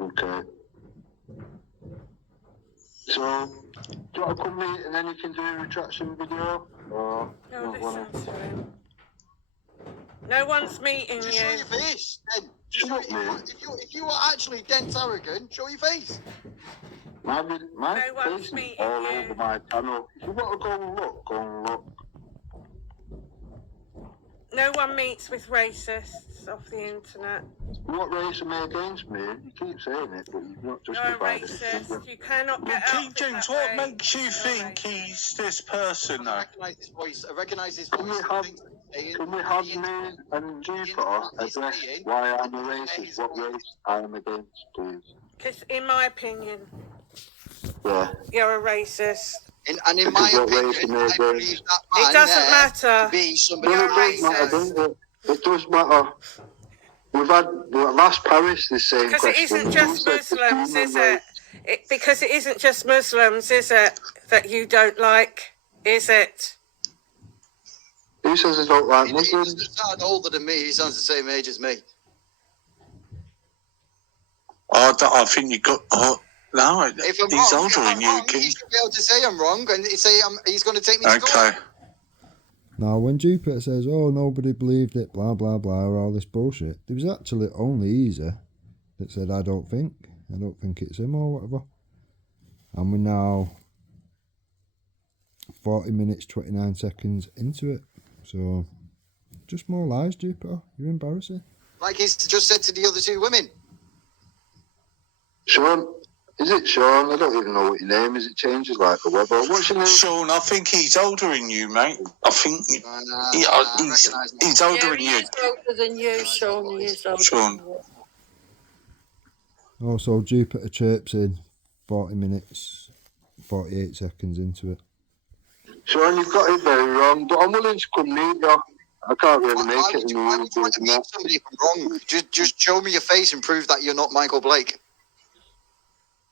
Okay. So, do you want to come meet and then you can do a retraction video? Or No, you don't wanna- listen to him. No one's meeting Just show you. your face, then. Shut up, man. If you are actually dense arrogant, show your face. My No one's face is meeting all you. over my channel. If you want to go and look, go and look. No one meets with racists off the internet. What race am I against me? You keep saying it, but you've not You're a justified it. racist. You cannot get King out of James, that what way. makes you You're think racist. he's this person, though? I recognise his voice. I recognise his Can voice. we and have, things that he's saying. can we And have the me and Jupiter what he's address saying, why I'm a and racist? his What voice. race I am against, please? Because in my opinion, Yeah. you're a racist. And in my Because what race opinion, am I I believe against? that man It doesn't there matter. to be somebody You're Well, it does matter, racist. doesn't it? It does matter. We've had last Paris the same Because it question. isn't just Muslims, is it? Because it isn't just Muslims, is it? That you don't like, is it? Who says I don't like He Muslims? doesn't sound older than me. He sounds the same age as me. I think you got. No, If I'm he's wrong, older than you, he King. should be able to say I'm wrong and say he's going to take me to Okay. court. Now, when Jupiter says, oh, nobody believed it, blah, blah, blah, or all this bullshit, there was actually only Easy that said, I don't think it's him or whatever. And we now 40 minutes, 29 seconds into it. So, just more lies, Jupiter. You're embarrassing. Like he's just said to the other two women. Sean, is it Sean? I don't even know what your name is. It changes like the weather. What's your name? Sean, I think he's older than you, mate. I think he's older than you. He is older than you, Sean. He is older Sean. than you. Also, Jupiter chirps in 40 minutes, 48 seconds into it. Sean, you've got it very wrong, but I'm willing to come meet you. I can't really make Why it. would you want to meet somebody if I'm wrong? Just show me your face and prove that you're not Michael Blake.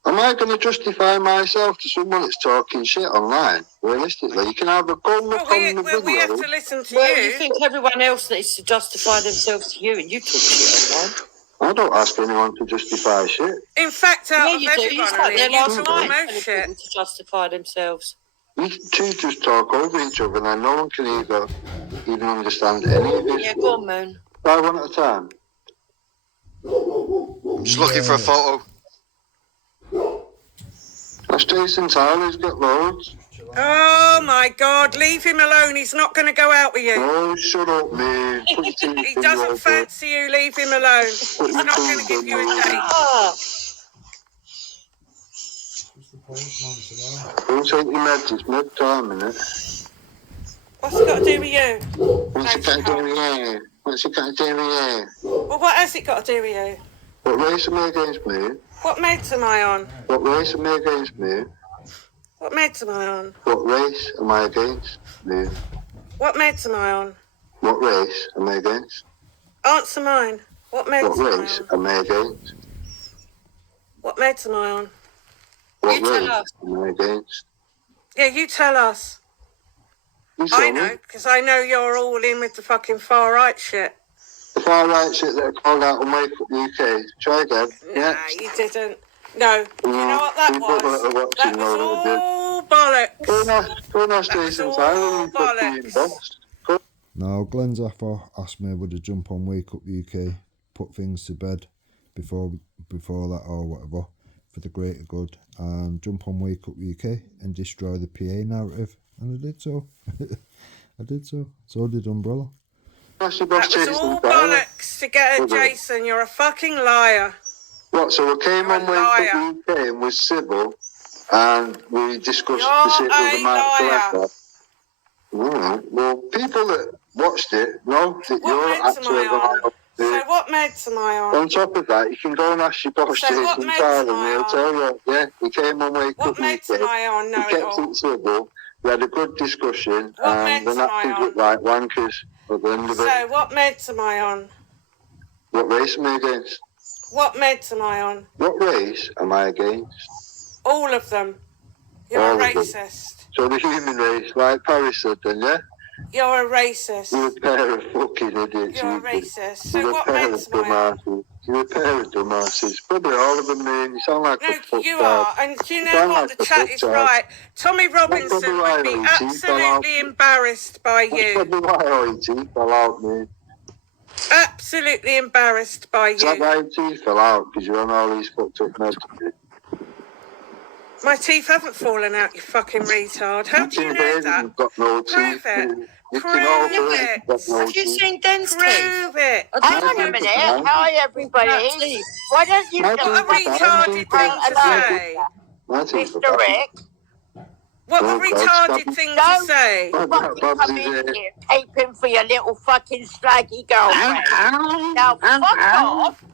Am I going to justify myself to someone that's talking shit online? Realistically, you can have a go look on the video. We have to listen to Well, you. you think everyone else needs to justify themselves to you, and you talk shit online. I don't ask anyone to justify shit. In fact, out Yeah, of you do. You everyone, sat there you last talk night the most telling shit. people to justify themselves. You two just talk over each other, and then no one can even understand any of it. Yeah, go on, Moon. Try one at a time. I'm just looking for a photo. That's Jason Tyler. He's got loads. Oh my God, leave him alone. He's not going to go out with you. Oh, shut up, man. Put your teeth He in doesn't your fancy you. Leave him alone. He's not going to give you a date. Ah, Don't take your meds. It's med time, innit? What's it got to do with you? What's it got to do with you? What's it got to do with you? Well, what has it got to do with you? What race am I against me? What meds am I on? What race am I against me? What meds am I on? What race am I against me? What meds am I on? What race am I against? Answer mine. What meds What am I race on? am I against? What meds am I on? What You tell race us. am I against? Yeah, you tell us. You tell I me. know, because I know you're all in with the fucking far right shit. The far right shit that are called out on Wake Up UK. Try again. Nah, Yeah. you didn't. No, you know what that People that are was? watching That was know that I did. all bollocks. Go and ask That was Jason all Tyler. He's got bollocks. being boss. Go. Now, Glenn Zaffer asked me would I jump on Wake Up UK, put things to bed before that or whatever, for the greater good, and jump on Wake Up UK and destroy the PA narrative. And I did so. I did so. So did Umbrella. Ask your boss That was Jason all Tyler. bollocks to get at Jason. You're a fucking liar. What, so we came You're on a Wake liar. Up UK and was civil and we discussed You're the shit with a the Michael liar. Blake. Alright, well, people that watched it know that What you're meds am actually I the on? liar. So what meds am I on? On top of that, you can go and ask your boss So what Jason meds Tyler am I and he'll on? tell you, yeah, he came on Wake What Up meds UK. am I on? We Know it kept all. it civil. We had a good discussion, What and meds the am I Nazis on? looked like wankers at the end of it. So what meds am I on? What race am I against? What meds am I on? What race am I against? All of them. You're All a of them. racist. So the human race, like Paris said then, yeah? You're a You're a racist. pair of fucking idiots. You're a you two. racist. So You're a what pair meds of am I on? dumbasses. You're a pair of dumbasses. Probably all of them, man. You sound like a No, fuck you child. are. And do you know Sound what? like The a chat fuck is child. right. Tommy Robinson probably would right, be OG. Fell out. absolutely embarrassed by That's you. probably why OG fell out, man. Absolutely embarrassed by Is that you. why OG fell out? Because you're on all these fucked up meds. My teeth haven't fallen out, you fucking retard. How do you know that? You've got no Prove teeth. it. You Prove can all it. you've got no have you teeth. seen Den's teeth? Prove it. I Hang don't on a know. minute. Hi, everybody. Teeth. Why don't you My just teeth What a are fine. retarded thing to say. My teeth are Mr. fine. Rick, What a Oh, God, retarded stop. thing to Don't say. I've got fucking come in here taping for your little fucking slaggy girlfriend. Now, fuck off.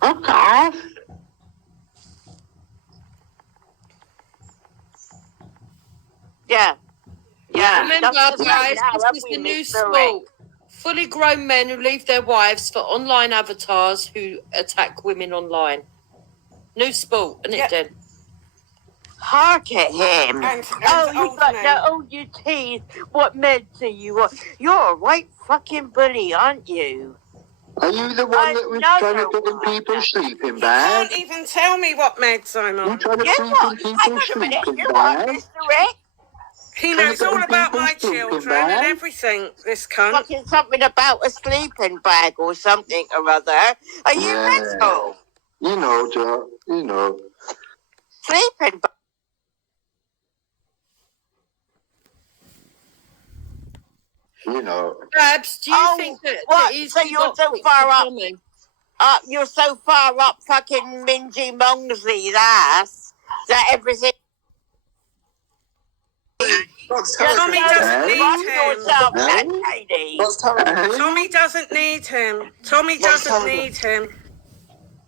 Okay. Yeah. Yeah. Remember, That's the guys, same now, this have is we, the new Mr. sport. Rick? Fully grown men who leave their wives for online avatars who attack women online. New sport, isn't Yeah. it, Den? Hark at him. And Oh, you old got men. the old your teeth. What meds are you on? You're a right fucking bully, aren't you? Are you the one that was trying to put in people's sleeping You bag? can't even tell me what meds I'm You on. trying to You sleep what? in Hang people's on a minute. sleeping You what, bag? Mr. Rick? He Can you knows put all in about my people's sleeping children and bag? everything, this cunt. Fucking something about a sleeping bag or something or other. Are you Yeah. mental? You know, Joe. You know. Sleeping bag. You know. Babs, do you think that what? he's So you're got so fixed far for up. Tommy? You're so far up fucking Mingy Mongsley's ass that everything. Tommy doesn't need him. Yourself, that lady. Tommy doesn't need him. Tommy doesn't need him.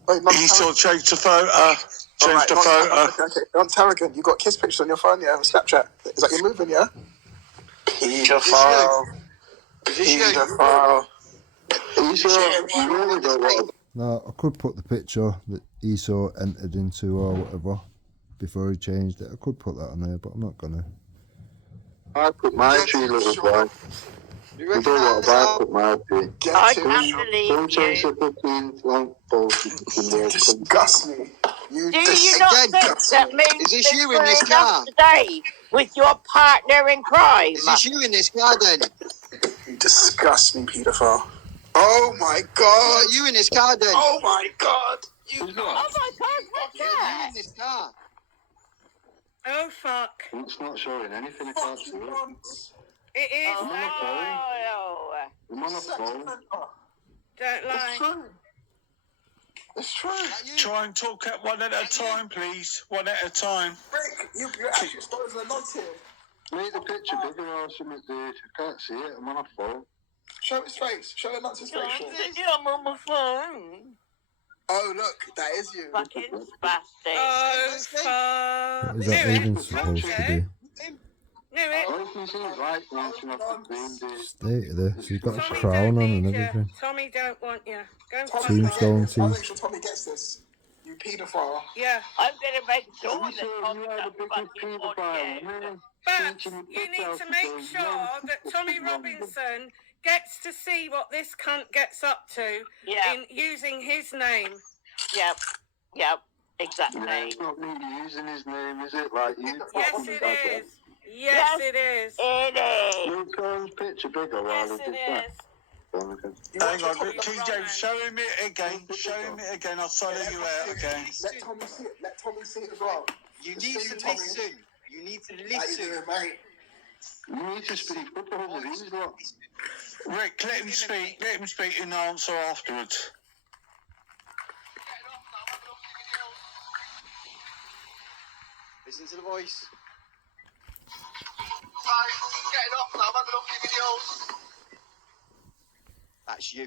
Wait, he still changed the photo. Changed the photo. Okay. Not Tarragon, you got kiss pictures on your phone, yeah? On Snapchat. Is that you moving, yeah? Pedophile. Pedophile. Now, I could put the picture that Esau entered into or whatever before he changed it. I could put that on there, but I'm not gonna. I put my tree, little boy. You don't know what I put my tree. I can't believe You disgust me. Do you not think that means is this you in this car? Today with your partner in crime? Is this you in this car then? You disgust me, paedophile. Oh my God! You in this car then? Oh my God! Oh my God! What's that? You in this car? Oh fuck! It's not showing anything. I can't see it. It is. I'm on a phone. I'm on a phone. Don't lie. It's true. Try and talk at one at a time, please. One at a time. Rick, you're actually exposing a lot here. Make the picture bigger or something, dude. I can't see it. I'm on a phone. Show his face. Show the nuts his face. I'm on my phone. Oh, look, that is you. Fucking spastic. Oh fuck! What is that even supposed to be? Knew it. State of this. He's got a Tommy crown don't on and need you. everything. Tommy don't want you. Go and fuck Tombstone him. I'll teeth. make sure Tommy gets this. You paedophile. Yeah. I'm gonna make sure that Tommy doesn't fucking want you. But you need to make sure that Tommy Robinson gets to see what this cunt gets up to in using his name. Yep, exactly. Yeah, it's not me using his name, is it? Like you. Yes, it is. Yes, it is. It is. You throw his picture bigger while Yes, he it did that. is. Hang on, King James, show him it again. Show him it again. I'll follow you out again. Let Tommy see it. Let Tommy see it as well. You need to listen. You need to listen. Mate. You need to speak up over these lot. Rick, let him speak. Let him speak and answer afterwards. Listen to the voice. Getting off now, I'm having a look at videos. That's you.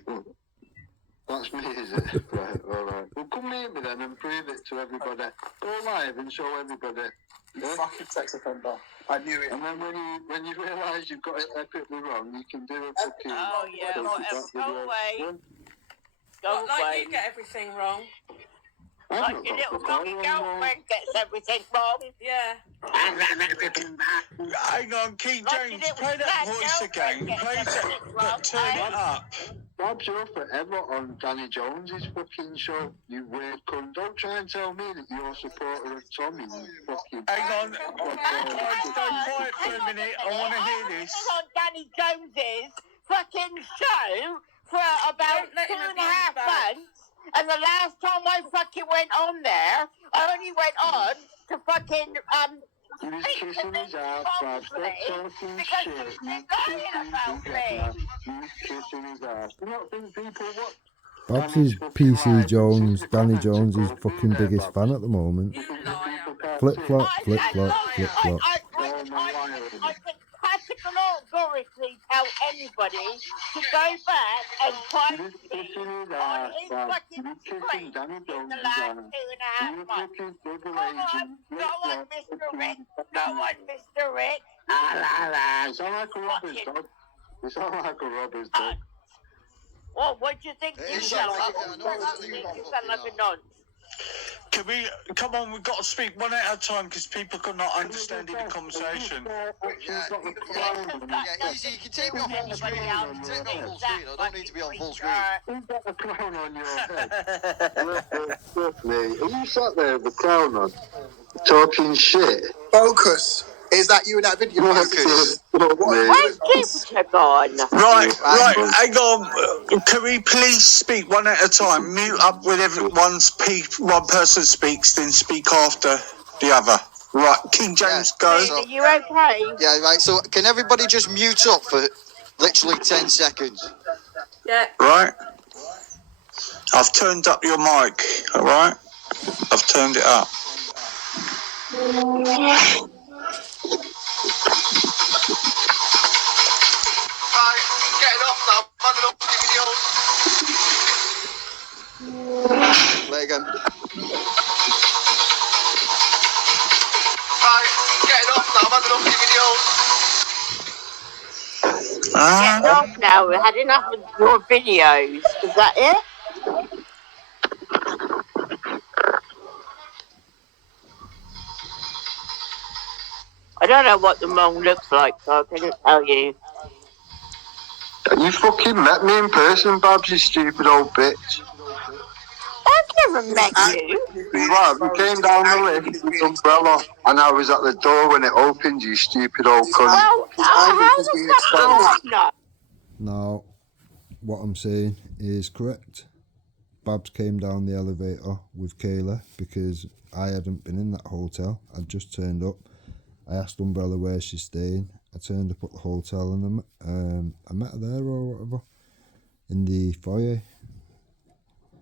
That's me, is it? Right, alright. Well, come meet me then and prove it to everybody. Go live and show everybody. You fucking sex offender. I knew it. And then when you realise you've got it epically wrong, you can do a fucking... Oh, yeah, go away. Go Not like away. you get everything wrong. Like your little doggy girlfriend gets everything wrong. Yeah. Hang on, King James, play that voice again. Play that, but turn it up. Bob's you're forever on Danny Jones's fucking show, you weird cunt. Don't try and tell me that you're a supporter of Tommy, you fucking... Hang on, guys, stay quiet for a minute. I want to hear this. I was on Danny Jones's fucking show for about 2.5 months. And the last time I fucking went on there, I only went on to fucking, You was kissing his ass, Bob. Stop talking because shit. you're lying about me. You was kissing his ass. Do not think people what? Babs is PC Jones. Danny Jones is fucking biggest fan at the moment. Flip flop, flip flop, flip flop. I can categorically tell anybody to go back and find me on his fucking street in the last 2.5 months. Go on, Mr. Rick. Go on, Mr. Rick. You sound like a robber's dog. You sound like a robber's dog. Well, what do you think you sound like? You sound like a nonce. Can we, come on, we've got to speak one at a time because people cannot understand the conversation. Yeah, easy. You can take me off full screen. You can take me off full screen. I don't need to be on full screen. You've got a crown on your head. Look, mate, are you sat there with a crown on, talking shit? Focus. Is that you in that video? Focus. Where's Jupiter gone? Right, hang on. Can we please speak one at a time? Mute up when one person speaks, then speak after the other. Right, King James, go. Are you okay? Yeah, right. So can everybody just mute up for Literally 10 seconds. Yeah. Right? I've turned up your mic, all right? I've turned it up. Right, getting off now. I've had enough videos. Play again. Right, getting off now. I've had enough videos. Getting off now. We had enough of your videos. Is that it? I don't know what the mong looks like, so I couldn't tell you. You fucking met me in person, Babs, you stupid old bitch. I've never met you. Right, we came down the lift with the umbrella, and I was at the door when it opened, you stupid old cunt. Well, how the fuck do I know? Now, what I'm saying is correct. Babs came down the elevator with Kayla because I hadn't been in that hotel. I'd just turned up. I asked Umbrella where she's staying. I turned up at the hotel and I met her there or whatever in the foyer.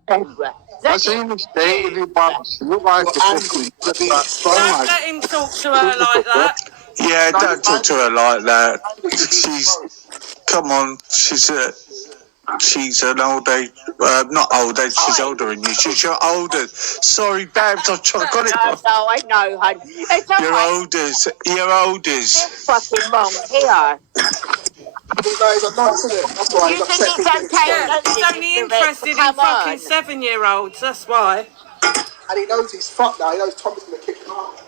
I seen the state of you, Babs. You look like a fucking... Don't let him talk to her like that. Yeah, don't talk to her like that. Come on, she's an old age, not old age, she's older than you. She's your older. Sorry, Babs, I've got it. No, I know, hun. It's all You're right. olders. You're olders. This fucking mong here. He's a nonce, isn't it? That's why You he's think upset. it's okay? Yeah, he's only interested in fucking 7-year-olds, that's why. And he knows he's fucked now. He knows Tommy's going to kick him out.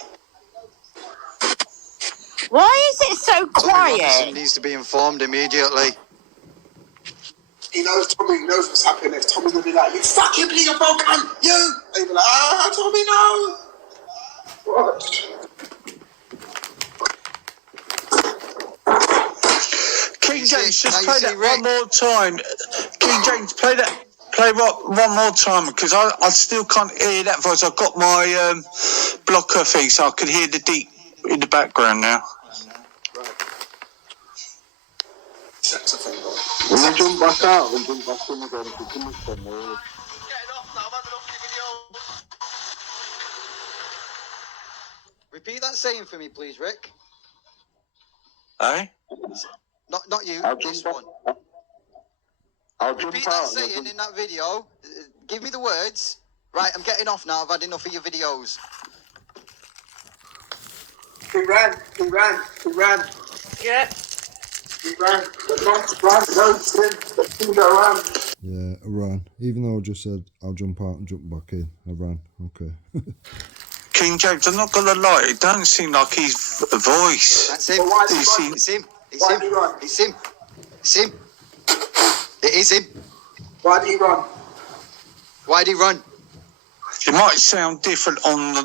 Why is it so Tommy Robinson quiet? needs to be informed immediately. He knows Tommy knows what's happening next. Tommy's going to be like, you fucking paedophile cunt, you! And he'll be like, Tommy, no! What? King James, just play that one more time. King James, play one more time because I still can't hear that voice. I've got my blocker thing so I can hear the deep in the background now. When you jump back out and jump back in again, it's too much fun, Getting off now. I've had enough videos. Repeat that saying for me, please, Rick. Eh? Not you, this one. Repeat that saying in that video. Give me the words. Right, I'm getting off now. I've had enough of your videos. He ran. Yeah. He ran. The nonce ran. No, sin. The finger ran. Yeah, I ran. Even though I just said I'll jump out and jump back in, I ran. Okay. King James, I'm not gonna lie, it don't seem like his voice. That's him. Well, why is he It's running? him. Why did he run? It's him. It's him. It is him. Why did he run? Why'd he run? It might sound different on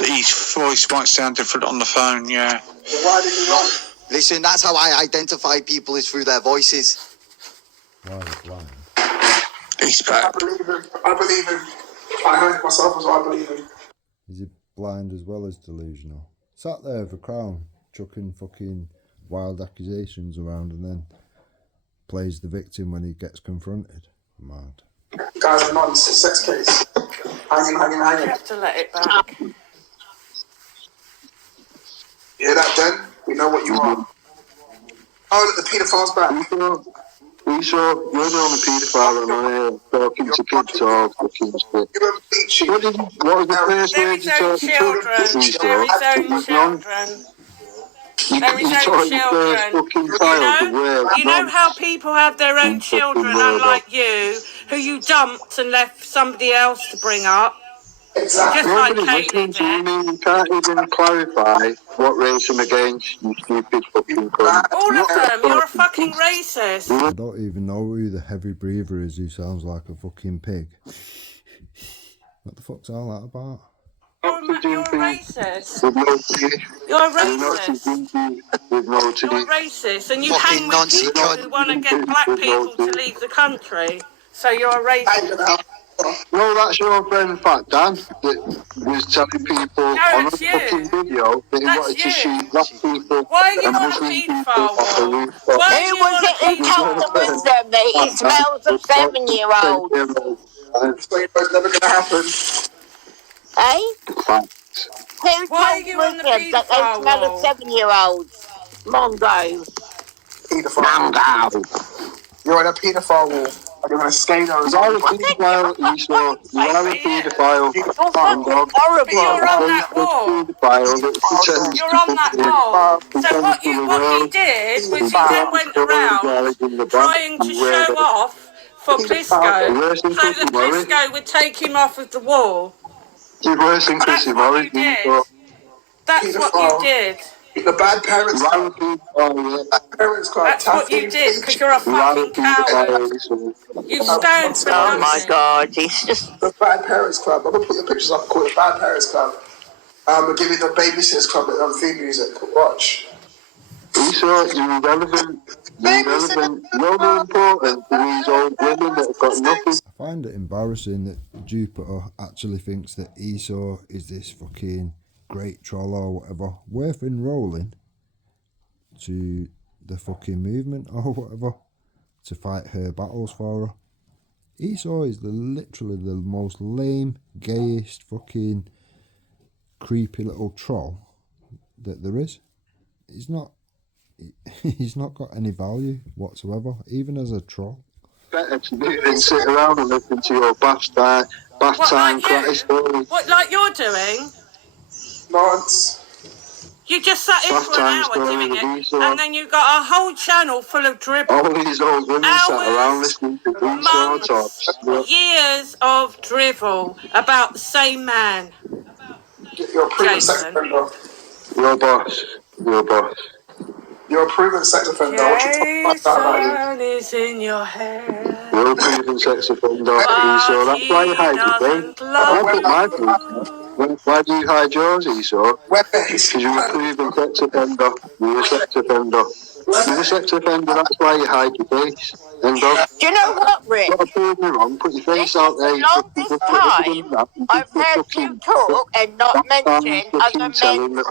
his voice might sound different on the phone, yeah. Well, why did he run? Listen, that's how I identify people is through their voices. Why is blind? He's I back. believe him. I heard it myself as well. I believe him. Is he blind as well as delusional? Sat there with a crown, chucking fucking wild accusations around and then plays the victim when he gets confronted. Mad. Guys are nonce. Sex case. Hanging. You have to let it back. You hear that, Den? We know what you are. Oh, look, the paedophile's back. We saw you're the only paedophile on here talking to kids or fucking shit. You remember Beachy? What was the first There word is you own told children. There is own children. There is own children. You know how people have their own children, unlike you, who you dumped and left somebody else to bring up. Exactly. Just like Nobody's listening to you, you can't even clarify what race I'm against, you stupid fucking cunt. All of them. You're a fucking racist. I don't even know who the heavy breather is who sounds like a fucking pig. What the fuck's all that about? You're a racist. With no teeth. You're a racist. With no You're a teeth. racist. And you Fucking hang with nonsense people cunt. who want to get black people to leave the country. So you're a racist. No, that's your friend Fat Dan that was telling people on a it's you. fucking video that he That's wanted to you. shoot black people Why are you and on a Muslim people paedophile off a wall? rooftop. Why are Who you on was a it who told paedophile the wall? wisdom that he smells of 7-year-olds? So you know it's never going to happen. Eh? Facts. Who Why are told you on the Muslims that they paedophile smell of wall? 7-year-olds? Mongo. Paedophile. Mango. You're on a paedophile wall. And you're on a skater as You are a well. paedophile, Esau. You are a paedophile. You're Paedophile. fucking But horrible. you're on that wall. Paedophile that pretends You're to on that wall. So pretend to the what he world. did was he then Paedophile. went around trying to show off for Plisco, Worse than so that Chrissy Morris. Plisco would take him off of the wall. You're worse than That's Chrissy what Morris. you did. That's what you Paedophile. did. The Bad Parents Club. Bad Parents Club. That's what you did, because you're a fucking coward. You stoned for Oh my nothing. god, he's just... The Bad Parents Club. I'm going to put your pictures up. Call it Bad Parents Club. We'll give you the Babysitters Club theme music. Watch. Esau, you're irrelevant. You're irrelevant. You're more important than these old women that have got nothing. I find it embarrassing that Jupiter actually thinks that Esau is this fucking great troll or whatever, worth enrolling to the fucking movement or whatever, to fight her battles for her. Esau is literally the most lame, gayest, fucking creepy little troll that there is. He's not got any value whatsoever, even as a troll. Better to do than sit around and listen to your bath time cracky stories. What, like you're doing? Nonce. You just sat in for an hour doing it, and then you got a whole channel full of dribble. All these old women sat around listening to Esau talks. Years of drivel about the same man. You're a proven sex Jason. offender. Your boss. Your boss. You're a proven sex offender. What you talking about that, Jason is in your head. You're a proven sex offender, Esau. That's why you hide your face. I put my face. Why do you hide yours, Esau? Because you're a proven sex offender. You're a sex offender. You're a sex offender, that's why you hide your face. End of. Do you know what, Rick? Got to prove me wrong, put your face This out is there. the longest time I've heard you talk and not mention other men's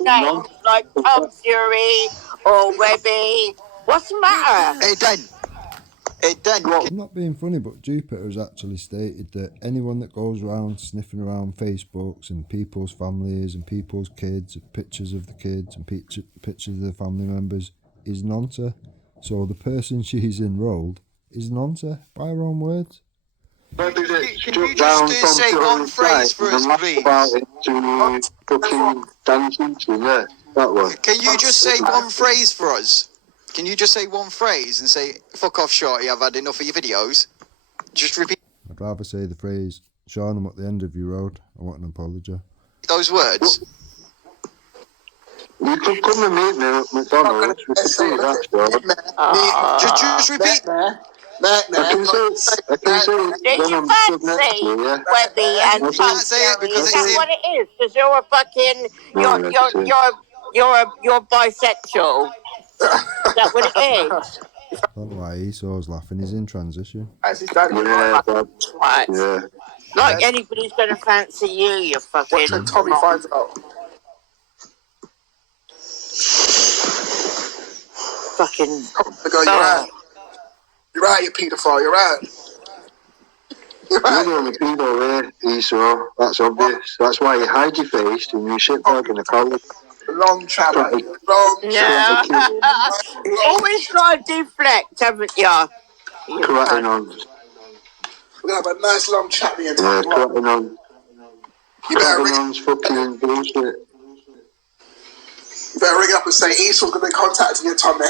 names like Tom Fury or Webby. What's the matter? Hey, Dan. I'm not being funny, but Jupiter has actually stated that anyone that goes around sniffing around Facebooks and people's families and people's kids, and pictures of the kids and pictures of the family members is nonce. So the person she's enrolled is nonce, by her own words. Can you just say one phrase for us, please? Can you just say one phrase for us? Can you just say one phrase and say, fuck off, shorty, I've had enough of your videos? Just repeat I'd rather say the phrase, Sean, I'm at the end of your road. I want an apology. those words. You could come and meet me at McDonald's. We could see that, Sean. Just repeat. I can say Did when you I'm stood next fancy to you, yeah. Webby and I Tom can't say it Fury? because Is it's that in- what it is? Because you're a fucking... You're bisexual. Is that what it is? I don't know why Esau's laughing, he's in transition. Yeah, Bob. Right. Yeah. Like anybody's going to fancy you, you fucking... Watch when Tommy finds out. Fucking... You're out. You're out, you paedophile. You're out. You're the only pedo here, Esau. That's obvious. That's why you hide your face and you shit bag in a collar. Long chat, mate. Long Yeah. Always try to deflect, haven't ya? Cratting on. We're going to have a nice long chat, me and Yeah, Tommy. cratting on. You better Cratting on's fucking bullshit. You better ring up and say Esau's going to be contacting you, Tommy.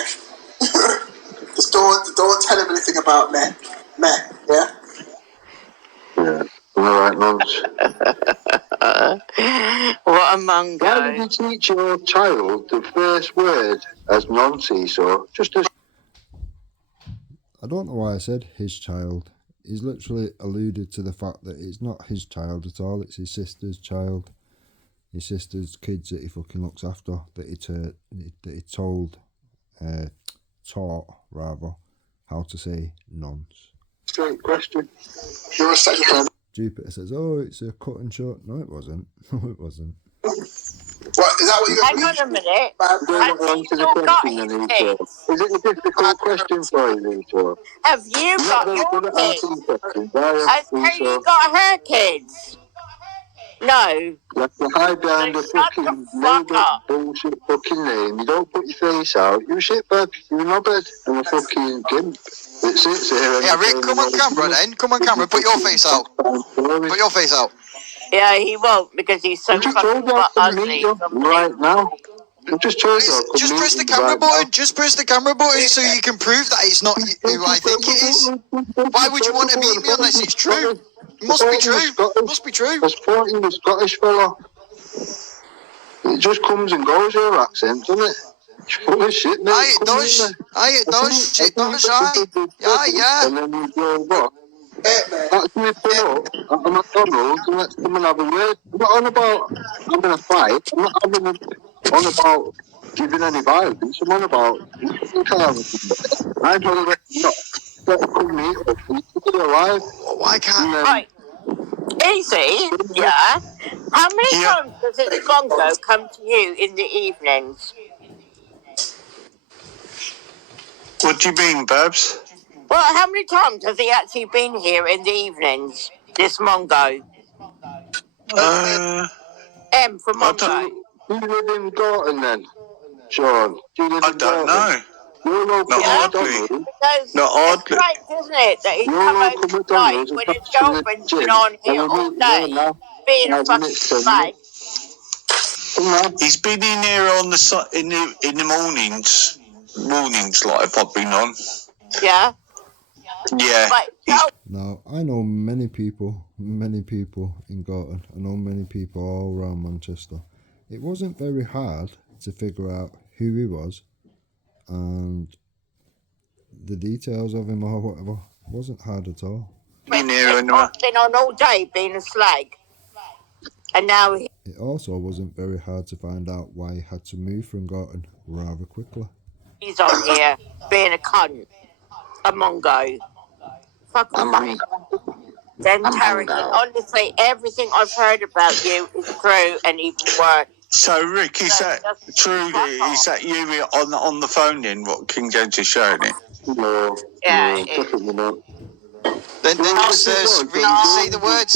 Just don't tell him anything about me. Yeah? Yeah. Alright, nonce. What a mongo. Why would you teach your child the first word as nonce, Esau? Just as... I don't know why I said his child. He's literally alluded to the fact that it's not his child at all, it's his sister's child. His sister's kids that he fucking looks after, that he taught how to say nonce. Straight question. You're a sex offender. Jupiter says, "Oh, it's a cut and short." No, it wasn't. No, it wasn't. What, is that what you Hang on a minute. Has he still got his kids? Is it a difficult question for you, Rachel? Have you You're not got very your good at kids? answering questions, are you, Has Rachel? Katie got her kids? No. You have to hide behind So a shut the fucking fuck made-up up. bullshit fucking name. You don't put your face out. You're a shitbag. You're a knobhead and a fucking gimp that sits here. Yeah, Rick, come on camera then. Come on camera. Put your face out. Put your face out. Yeah, he won't because he's so I just fucking told you I can meet ugly. you right now. I just told you I could Just meet press the you camera right button. now. Just press the camera button so you can prove that it's not who I think it is. Why would you want to meet me unless it's true? It must be true. Must be true. I support you, the Scottish fella. It just comes and goes, your accent, doesn't it? It's full of shit, mate. Aye, it does. Aye, it does. Shit does, aye. Yeah. And then you go, what? That's me put up at McDonald's and let's come and have a word. I'm not on about having a fight. I'm not on about giving any violence. I'm on about you can't have a I'd rather not come meet up and keep it alive. Why can't... Right. Easy, yeah. How many times does this bongo come to you in the evenings? What do you mean, Babs? Well, how many times has he actually been here in the evenings, this Mongo? M for Mongo. Do you live in Gorton then, Sean? Do you live I in don't Gorton? know. You're local McDonald's. Because Not it's oddly. strange, isn't it, that he's You're come local over tonight McDonald's when his attached to the girlfriend's been gym. on here And all we'll meet there day, now. being a 5 fucking minutes, 10 slag. He's been in here on the in the mornings. Mornings, like if I've been on. Yeah. Yeah. Right, so Now, I know many people in Gorton. I know many people all around Manchester. It wasn't very hard to figure out who he was and the details of him or whatever. It wasn't hard at all. Been here he's and been on all day being a slag. And now It also wasn't very hard to find out why he had to move from Gorton rather quickly. he's on here being a cunt. A Mongo. Fuck off. Then Tarrant, honestly, everything I've heard about you is true and even worse. So, Rick, is that true? Is that you on the phone then? What King James is showing it? No. Yeah, No, definitely not. Then just say the words.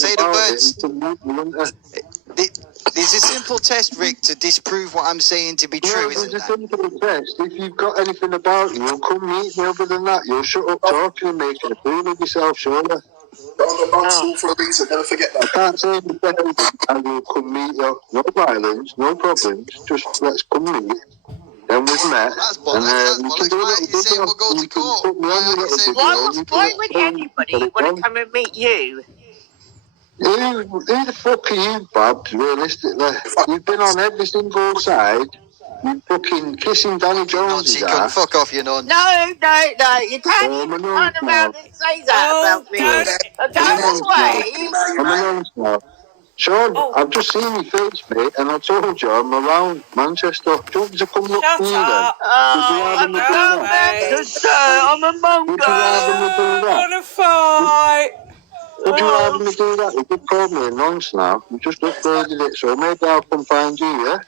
Say the words. There's a simple test, Rick, to disprove what I'm saying to be true, No, isn't there's a there? simple test. If you've got anything about you, come meet me. Other than that, you'll shut up talking and making a fool of yourself, surely. On the monsoon for a reason, never forget I that. can't say anything. I will come meet you. No violence, no problems. Just let's come meet. Then we've met. That's bollocks. That's bollocks. Why are you saying we'll go to court? Why are you saying Why would anybody want to come and meet you? Who the fuck are you, Babs, realistically? You've been on every single side. You fucking kissing Danny Jones's ass. Fuck off, you non. No, you can't even turn around and say that about me. Go away. I'm a nonce now. Sean, I've just seen your face, mate, and I told you I'm around Manchester. Do you want me to come look for you then? I'm a Manchester. I'm a Mongo. Would you rather me do that? Wanna fight? Would you rather me do that? You could call me a nonce now. You just upgraded it, so maybe I'll come find you, yeah?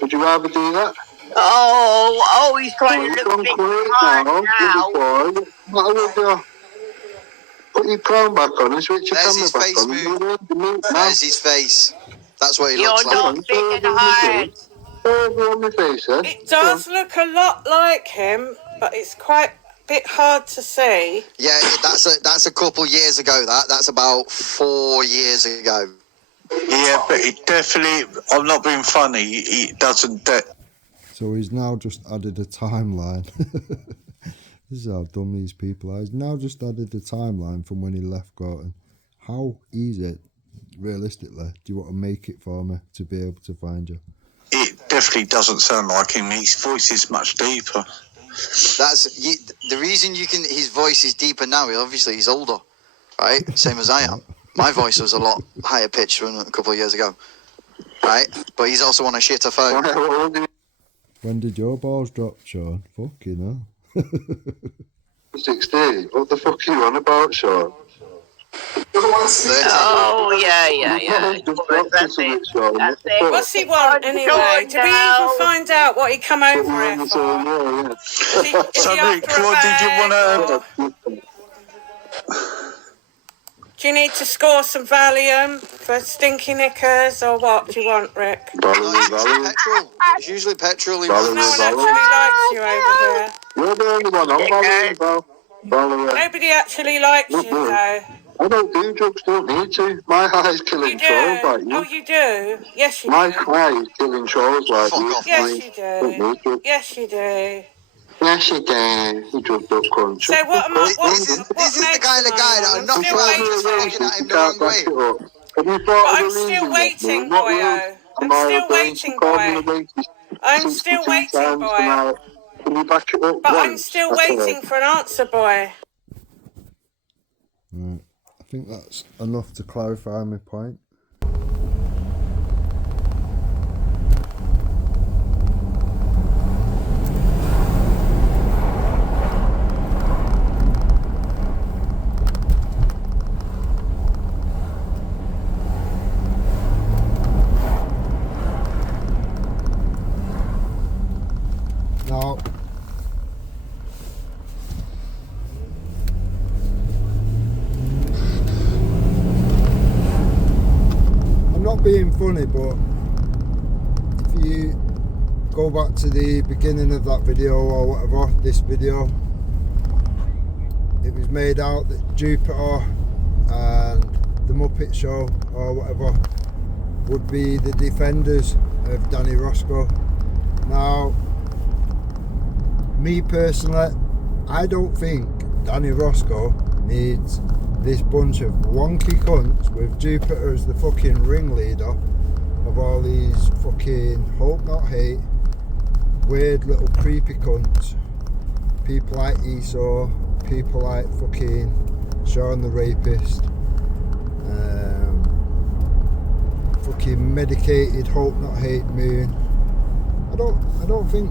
Would you rather do that? Oh, he's trying to look big hard now. Boy. What with you? Put your crown back on and switch your There's camera his back face, on. There's his face. That's what he looks You're like. not big and hard. On my face, then. It does look a lot like him, but it's quite a bit hard to see. Yeah, that's a couple years ago. That's about 4 years ago. Yeah, but it definitely. I'm not being funny. It doesn't. So he's now just added a timeline. This is how dumb these people are. He's now just added a timeline from when he left Gorton. How easy, realistically, do you want to make it for me to be able to find you? It definitely doesn't sound like him. His voice is much deeper. The reason his voice is deeper now. Obviously, he's older, right? Same as I am. My voice was a lot higher pitched a couple of years ago, right? But he's also on a shitter phone. When did your balls drop, Sean? Fucking hell. 16. What the fuck are you on about, Sean? Oh, yeah. That's it. That's it. What's he want anyway? Did we even find out what he come over here for? Is So, he Rick, after a what did you bag, want or do you need to score some Valium for stinky knickers, or what do you want, Rick? No, it's usually petrol. It's usually petrol. He No wants. one actually likes you over here. You're the only one on Valerie. Nobody actually likes you, though. I don't do drugs, don't need to. My high's killing You trolls like do? you. Oh, you do? Yes, you My do. high is killing trolls like Fuck you. off, Yes, mate. you Don't do. need drugs. Yes, you do. Yes, you do. You drugged up cunt. So what am I? This is the kind of guy that I'm would knock still you out just for waiting. looking at him the wrong way. Have you But thought of I'm the still reason waiting, what boyo. I'm am I still going to waiting, call me boy. the latest I'm still 62 waiting, times boy. tonight? Can you back it up But I'm once? still That's all. waiting for an answer, boy. Right. I think that's enough to clarify my point. Now, I'm not being funny, but if you go back to the beginning of that video or whatever, this video, it was made out that Jupiter and the Muppet Show or whatever would be the defenders of Danny Roscoe. Now, me personally, I don't think Danny Roscoe needs this bunch of wonky cunts with Jupiter as the fucking ringleader of all these fucking hope not hate, weird little creepy cunts. People like Esau, people like fucking Sean the Rapist, fucking medicated hope not hate Moon. I don't think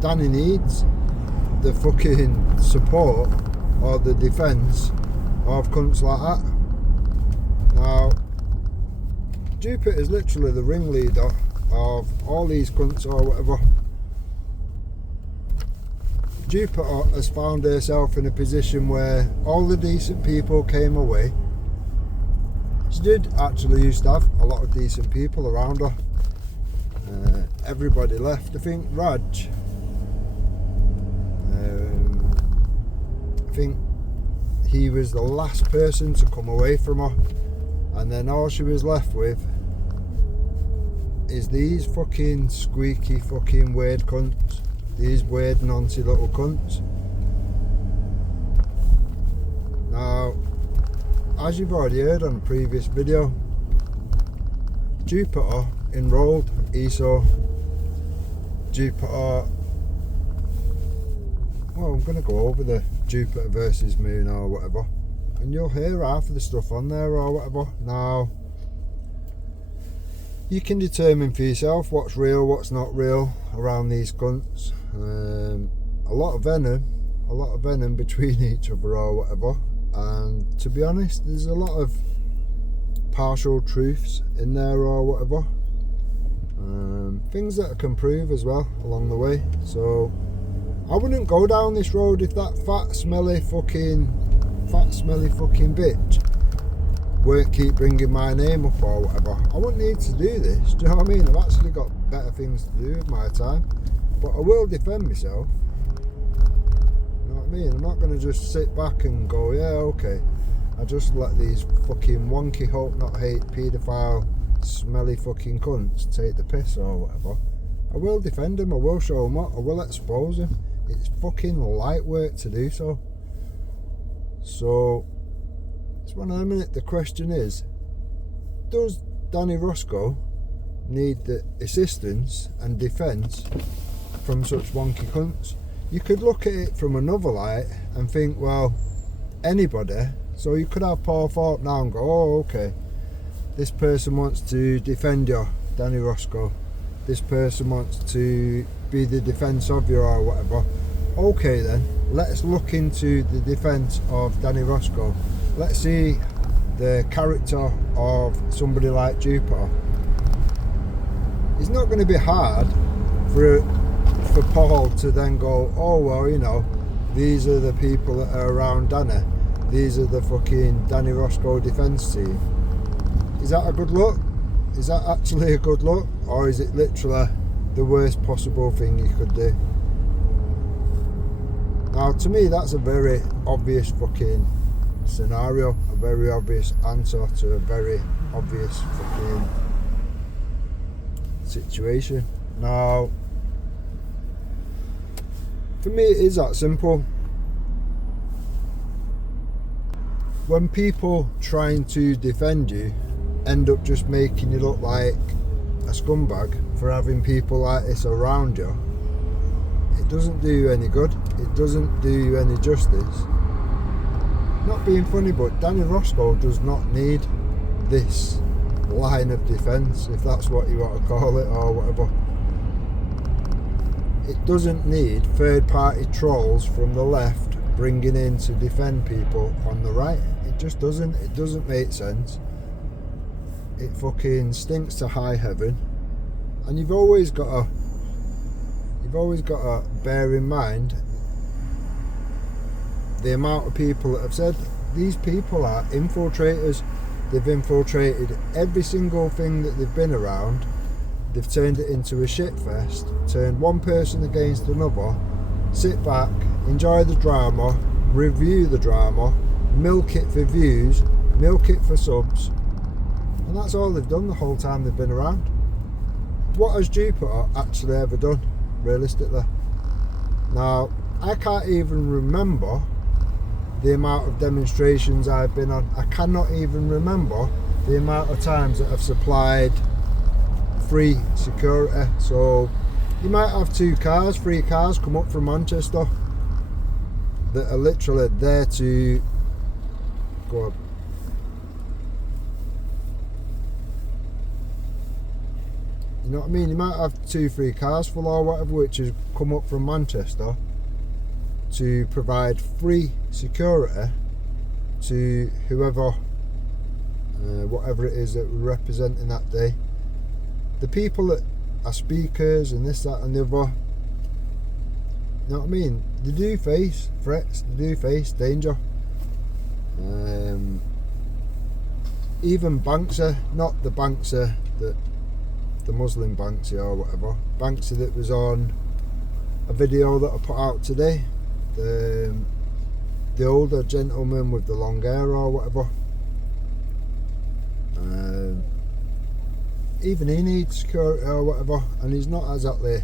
Danny needs the fucking support or the defence of cunts like that. Now, Jupiter's literally the ringleader of all these cunts or whatever. Jupiter has found herself in a position where all the decent people came away. She did actually used to have a lot of decent people around her. Everybody left. I think Raj, I think he was the last person to come away from her, and then all she was left with is these fucking squeaky fucking weird cunts, these weird noncy little cunts. Now, as you've already heard on the previous video, Jupiter enrolled Esau. Jupiter, well, I'm going to go over the Jupiter versus Moon or whatever, and you'll hear half of the stuff on there or whatever. Now, you can determine for yourself what's real, what's not real around these cunts. A lot of venom between each other or whatever, and to be honest, there's a lot of partial truths in there or whatever. Things that I can prove as well along the way. So I wouldn't go down this road if that fat smelly fucking bitch won't keep bringing my name up or whatever. I wouldn't need to do this, do you know what I mean? I've actually got better things to do with my time, but I will defend myself, you know what I mean? I'm not going to just sit back and go, yeah, okay, I just let these fucking wonky hope not hate paedophile smelly fucking cunts take the piss or whatever. I will defend him, I will show him up, I will expose him. It's fucking light work to do so. So it's one of them, innit? The question is, does Danny Roscoe need the assistance and defence from such wonky cunts? You could look at it from another light and think, well, anybody. So you could have Paul Thorpe now and go, oh, okay, this person wants to defend you, Danny Roscoe. This person wants to be the defence of you or whatever. Okay then, let's look into the defence of Danny Roscoe. let's see the character of somebody like Jupiter. It's not going to be hard for Paul to then go, oh well, you know, these are the people that are around Danny. These are the fucking Danny Roscoe defence team. Is that a good look? Is that actually a good look? Or is it literally the worst possible thing you could do? Now, to me, that's a very obvious fucking scenario, a very obvious answer to a very obvious fucking situation. Now, for me, it is that simple. When people trying to defend you end up just making you look like a scumbag for having people like this around you, it doesn't do you any good. It doesn't do you any justice. Not being funny, but Danny Roscoe does not need this line of defence, if that's what you want to call it, or whatever. It doesn't need third-party trolls from the left bringing in to defend people on the right. It just doesn't. It doesn't make sense. It fucking stinks to high heaven. And you've always got to bear in mind the amount of people that have said these people are infiltrators. They've infiltrated every single thing that they've been around. They've turned it into a shit fest, turned one person against another, sit back, enjoy the drama, review the drama, milk it for views, milk it for subs, and that's all they've done the whole time they've been around. What has Jupiter actually ever done, realistically? Now, I can't even remember the amount of demonstrations I've been on. I cannot even remember the amount of times that I've supplied free security. So you might have 2 cars, 3 cars come up from Manchester that are literally there to go up. You know what I mean? You might have 2-3 cars full or whatever which has come up from Manchester to provide free security to whoever, whatever it is that we're representing that day. The people that are speakers and this, that and the other, you know what I mean? They do face threats, they do face danger. Even Banksy, not the Banksy that the Muslim Banksy or whatever, Banksy that was on a video that I put out today, the older gentleman with the long hair or whatever, even he needs security or whatever, and he's not exactly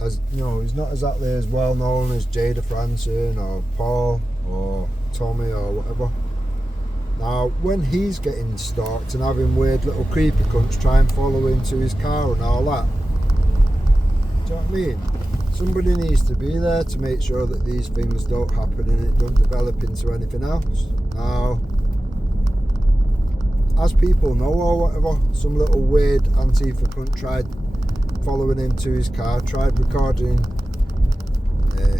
as, you know, he's not exactly as well known as Jada Franson or Paul or Tommy or whatever. Now, when he's getting stalked and having weird little creepy cunts try and follow into his car and all that, do you know what I mean? Somebody needs to be there to make sure that these things don't happen and it don't develop into anything else. Now, as people know or whatever, some little weird Antifa cunt tried following him to his car, tried recording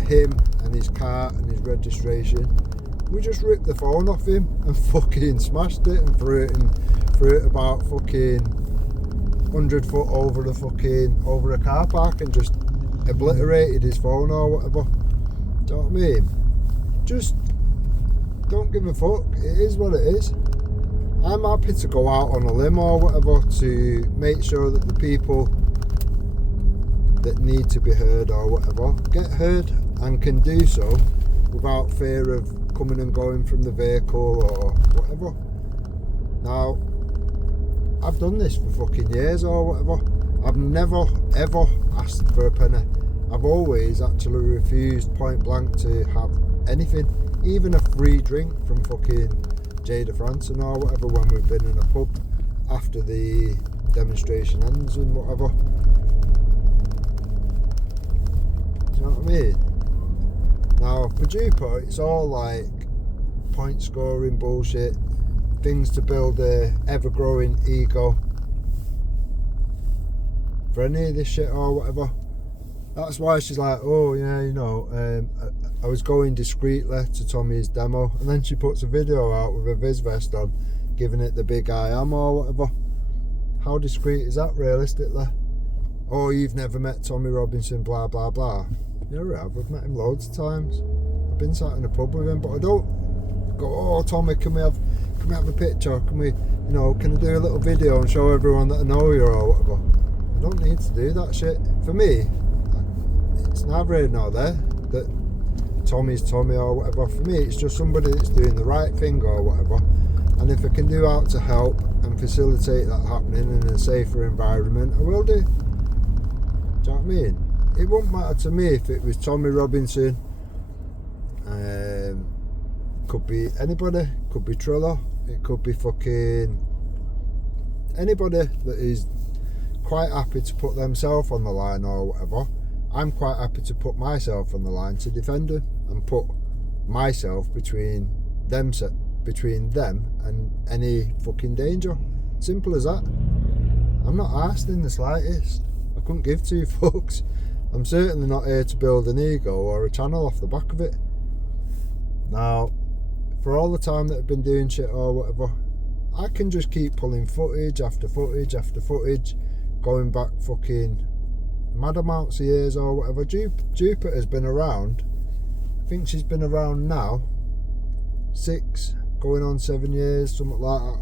him and his car and his registration. We just ripped the phone off him and fucking smashed it and threw it about fucking 100 foot over a car park and just obliterated his phone or whatever. Do you know what I mean? Just don't give a fuck. It is what it is. I'm happy to go out on a limb or whatever to make sure that the people that need to be heard or whatever get heard and can do so without fear of coming and going from the vehicle or whatever. Now, I've done this for fucking years or whatever. I've never ever asked for a penny. I've always actually refused point blank to have anything, even a free drink from fucking Jada Franson or whatever when we've been in a pub after the demonstration ends and whatever. Do you know what I mean? Now, for Jupiter, it's all like point scoring bullshit, things to build a ever-growing ego for any of this shit or whatever. That's why she's like, oh yeah, you know, I was going discreetly to Tommy's demo, and then she puts a video out with a Viz vest on, giving it the big I am or whatever. How discreet is that realistically? Oh, you've never met Tommy Robinson, blah blah blah. Yeah, I have. I've met him loads of times. I've been sat in a pub with him, but I don't go, oh Tommy, can we have a picture? Can we, you know, can I do a little video and show everyone that I know you or whatever? I don't need to do that shit. For me, it's neither here nor there that Tommy's Tommy or whatever. For me, it's just somebody that's doing the right thing or whatever. And if I can do out to help and facilitate that happening in a safer environment, I will do. Do you know what I mean? It wouldn't matter to me if it was Tommy Robinson. Could be anybody. Could be Trillo. It could be fucking anybody that is quite happy to put themselves on the line or whatever. I'm quite happy to put myself on the line to defend them and put myself between them and any fucking danger. Simple as that. I'm not arsed in the slightest. I couldn't give two fucks. I'm certainly not here to build an ego or a channel off the back of it. Now, for all the time that I've been doing shit or whatever, I can just keep pulling footage after footage after footage, going back fucking mad amounts of years or whatever. Jupiter's been around. I think she's been around now 6 going on 7 years, something like that.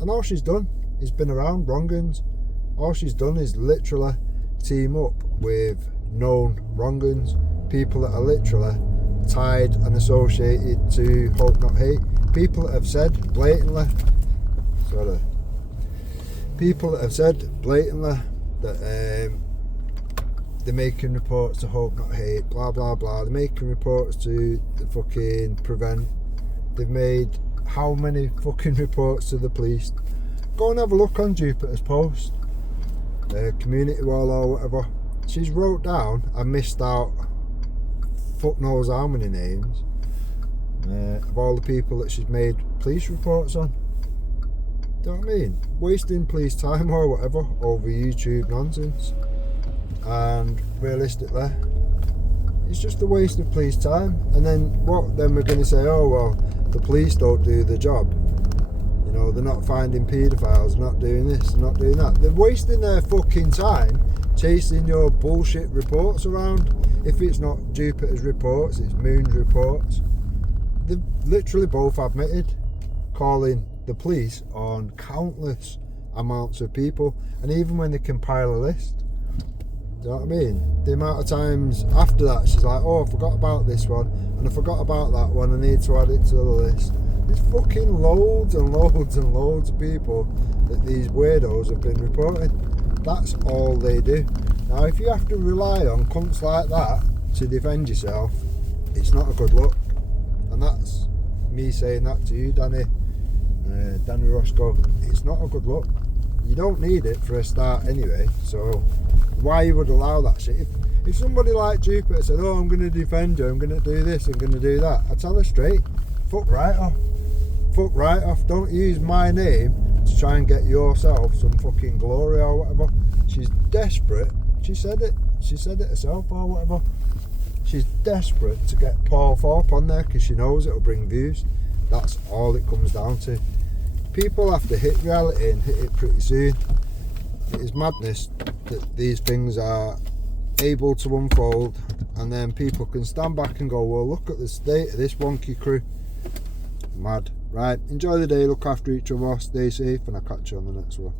And all she's done is been around wrong'uns. All she's done is literally team up with known wrong'uns, people that are literally tied and associated to Hope Not Hate, people that have said blatantly that they're making reports to Hope Not Hate, blah blah blah. They're making reports to the fucking Prevent. They've made how many fucking reports to the police? Go and have a look on Jupiter's post, community wall or whatever. She's wrote down, I missed out fuck knows how many names of all the people that she's made police reports on. Do you know what I mean? Wasting police time or whatever over YouTube nonsense. And realistically, it's just a waste of police time. And then what? Then we're going to say, oh well, the police don't do the job. You know, they're not finding paedophiles, not doing this, not doing that. They're wasting their fucking time chasing your bullshit reports around. If it's not Jupiter's reports, it's Moon's reports. They've literally both admitted calling the police on countless amounts of people, and even when they compile a list, do you know what I mean? The amount of times after that she's like, oh, I forgot about this one and I forgot about that one, I need to add it to the list. There's fucking loads and loads and loads of people that these weirdos have been reporting. That's all they do. Now if you have to rely on cunts like that to defend yourself, it's not a good look. And that's me saying that to you, Danny Roscoe. It's not a good look. You don't need it for a start anyway, so why you would allow that shit? If somebody like Jupiter said, oh, I'm going to defend you, I'm going to do this, I'm going to do that, I'd tell her straight, fuck right off. Fuck right off. Don't use my name to try and get yourself some fucking glory or whatever. She's desperate. She said it herself or whatever. She's desperate to get Paul Thorpe on there because she knows it'll bring views. That's all it comes down to. People have to hit reality and hit it pretty soon. It is madness that these things are able to unfold and then people can stand back and go, well, look at the state of this wonky crew. Mad. Right, enjoy the day, look after each other, stay safe, and I'll catch you on the next one.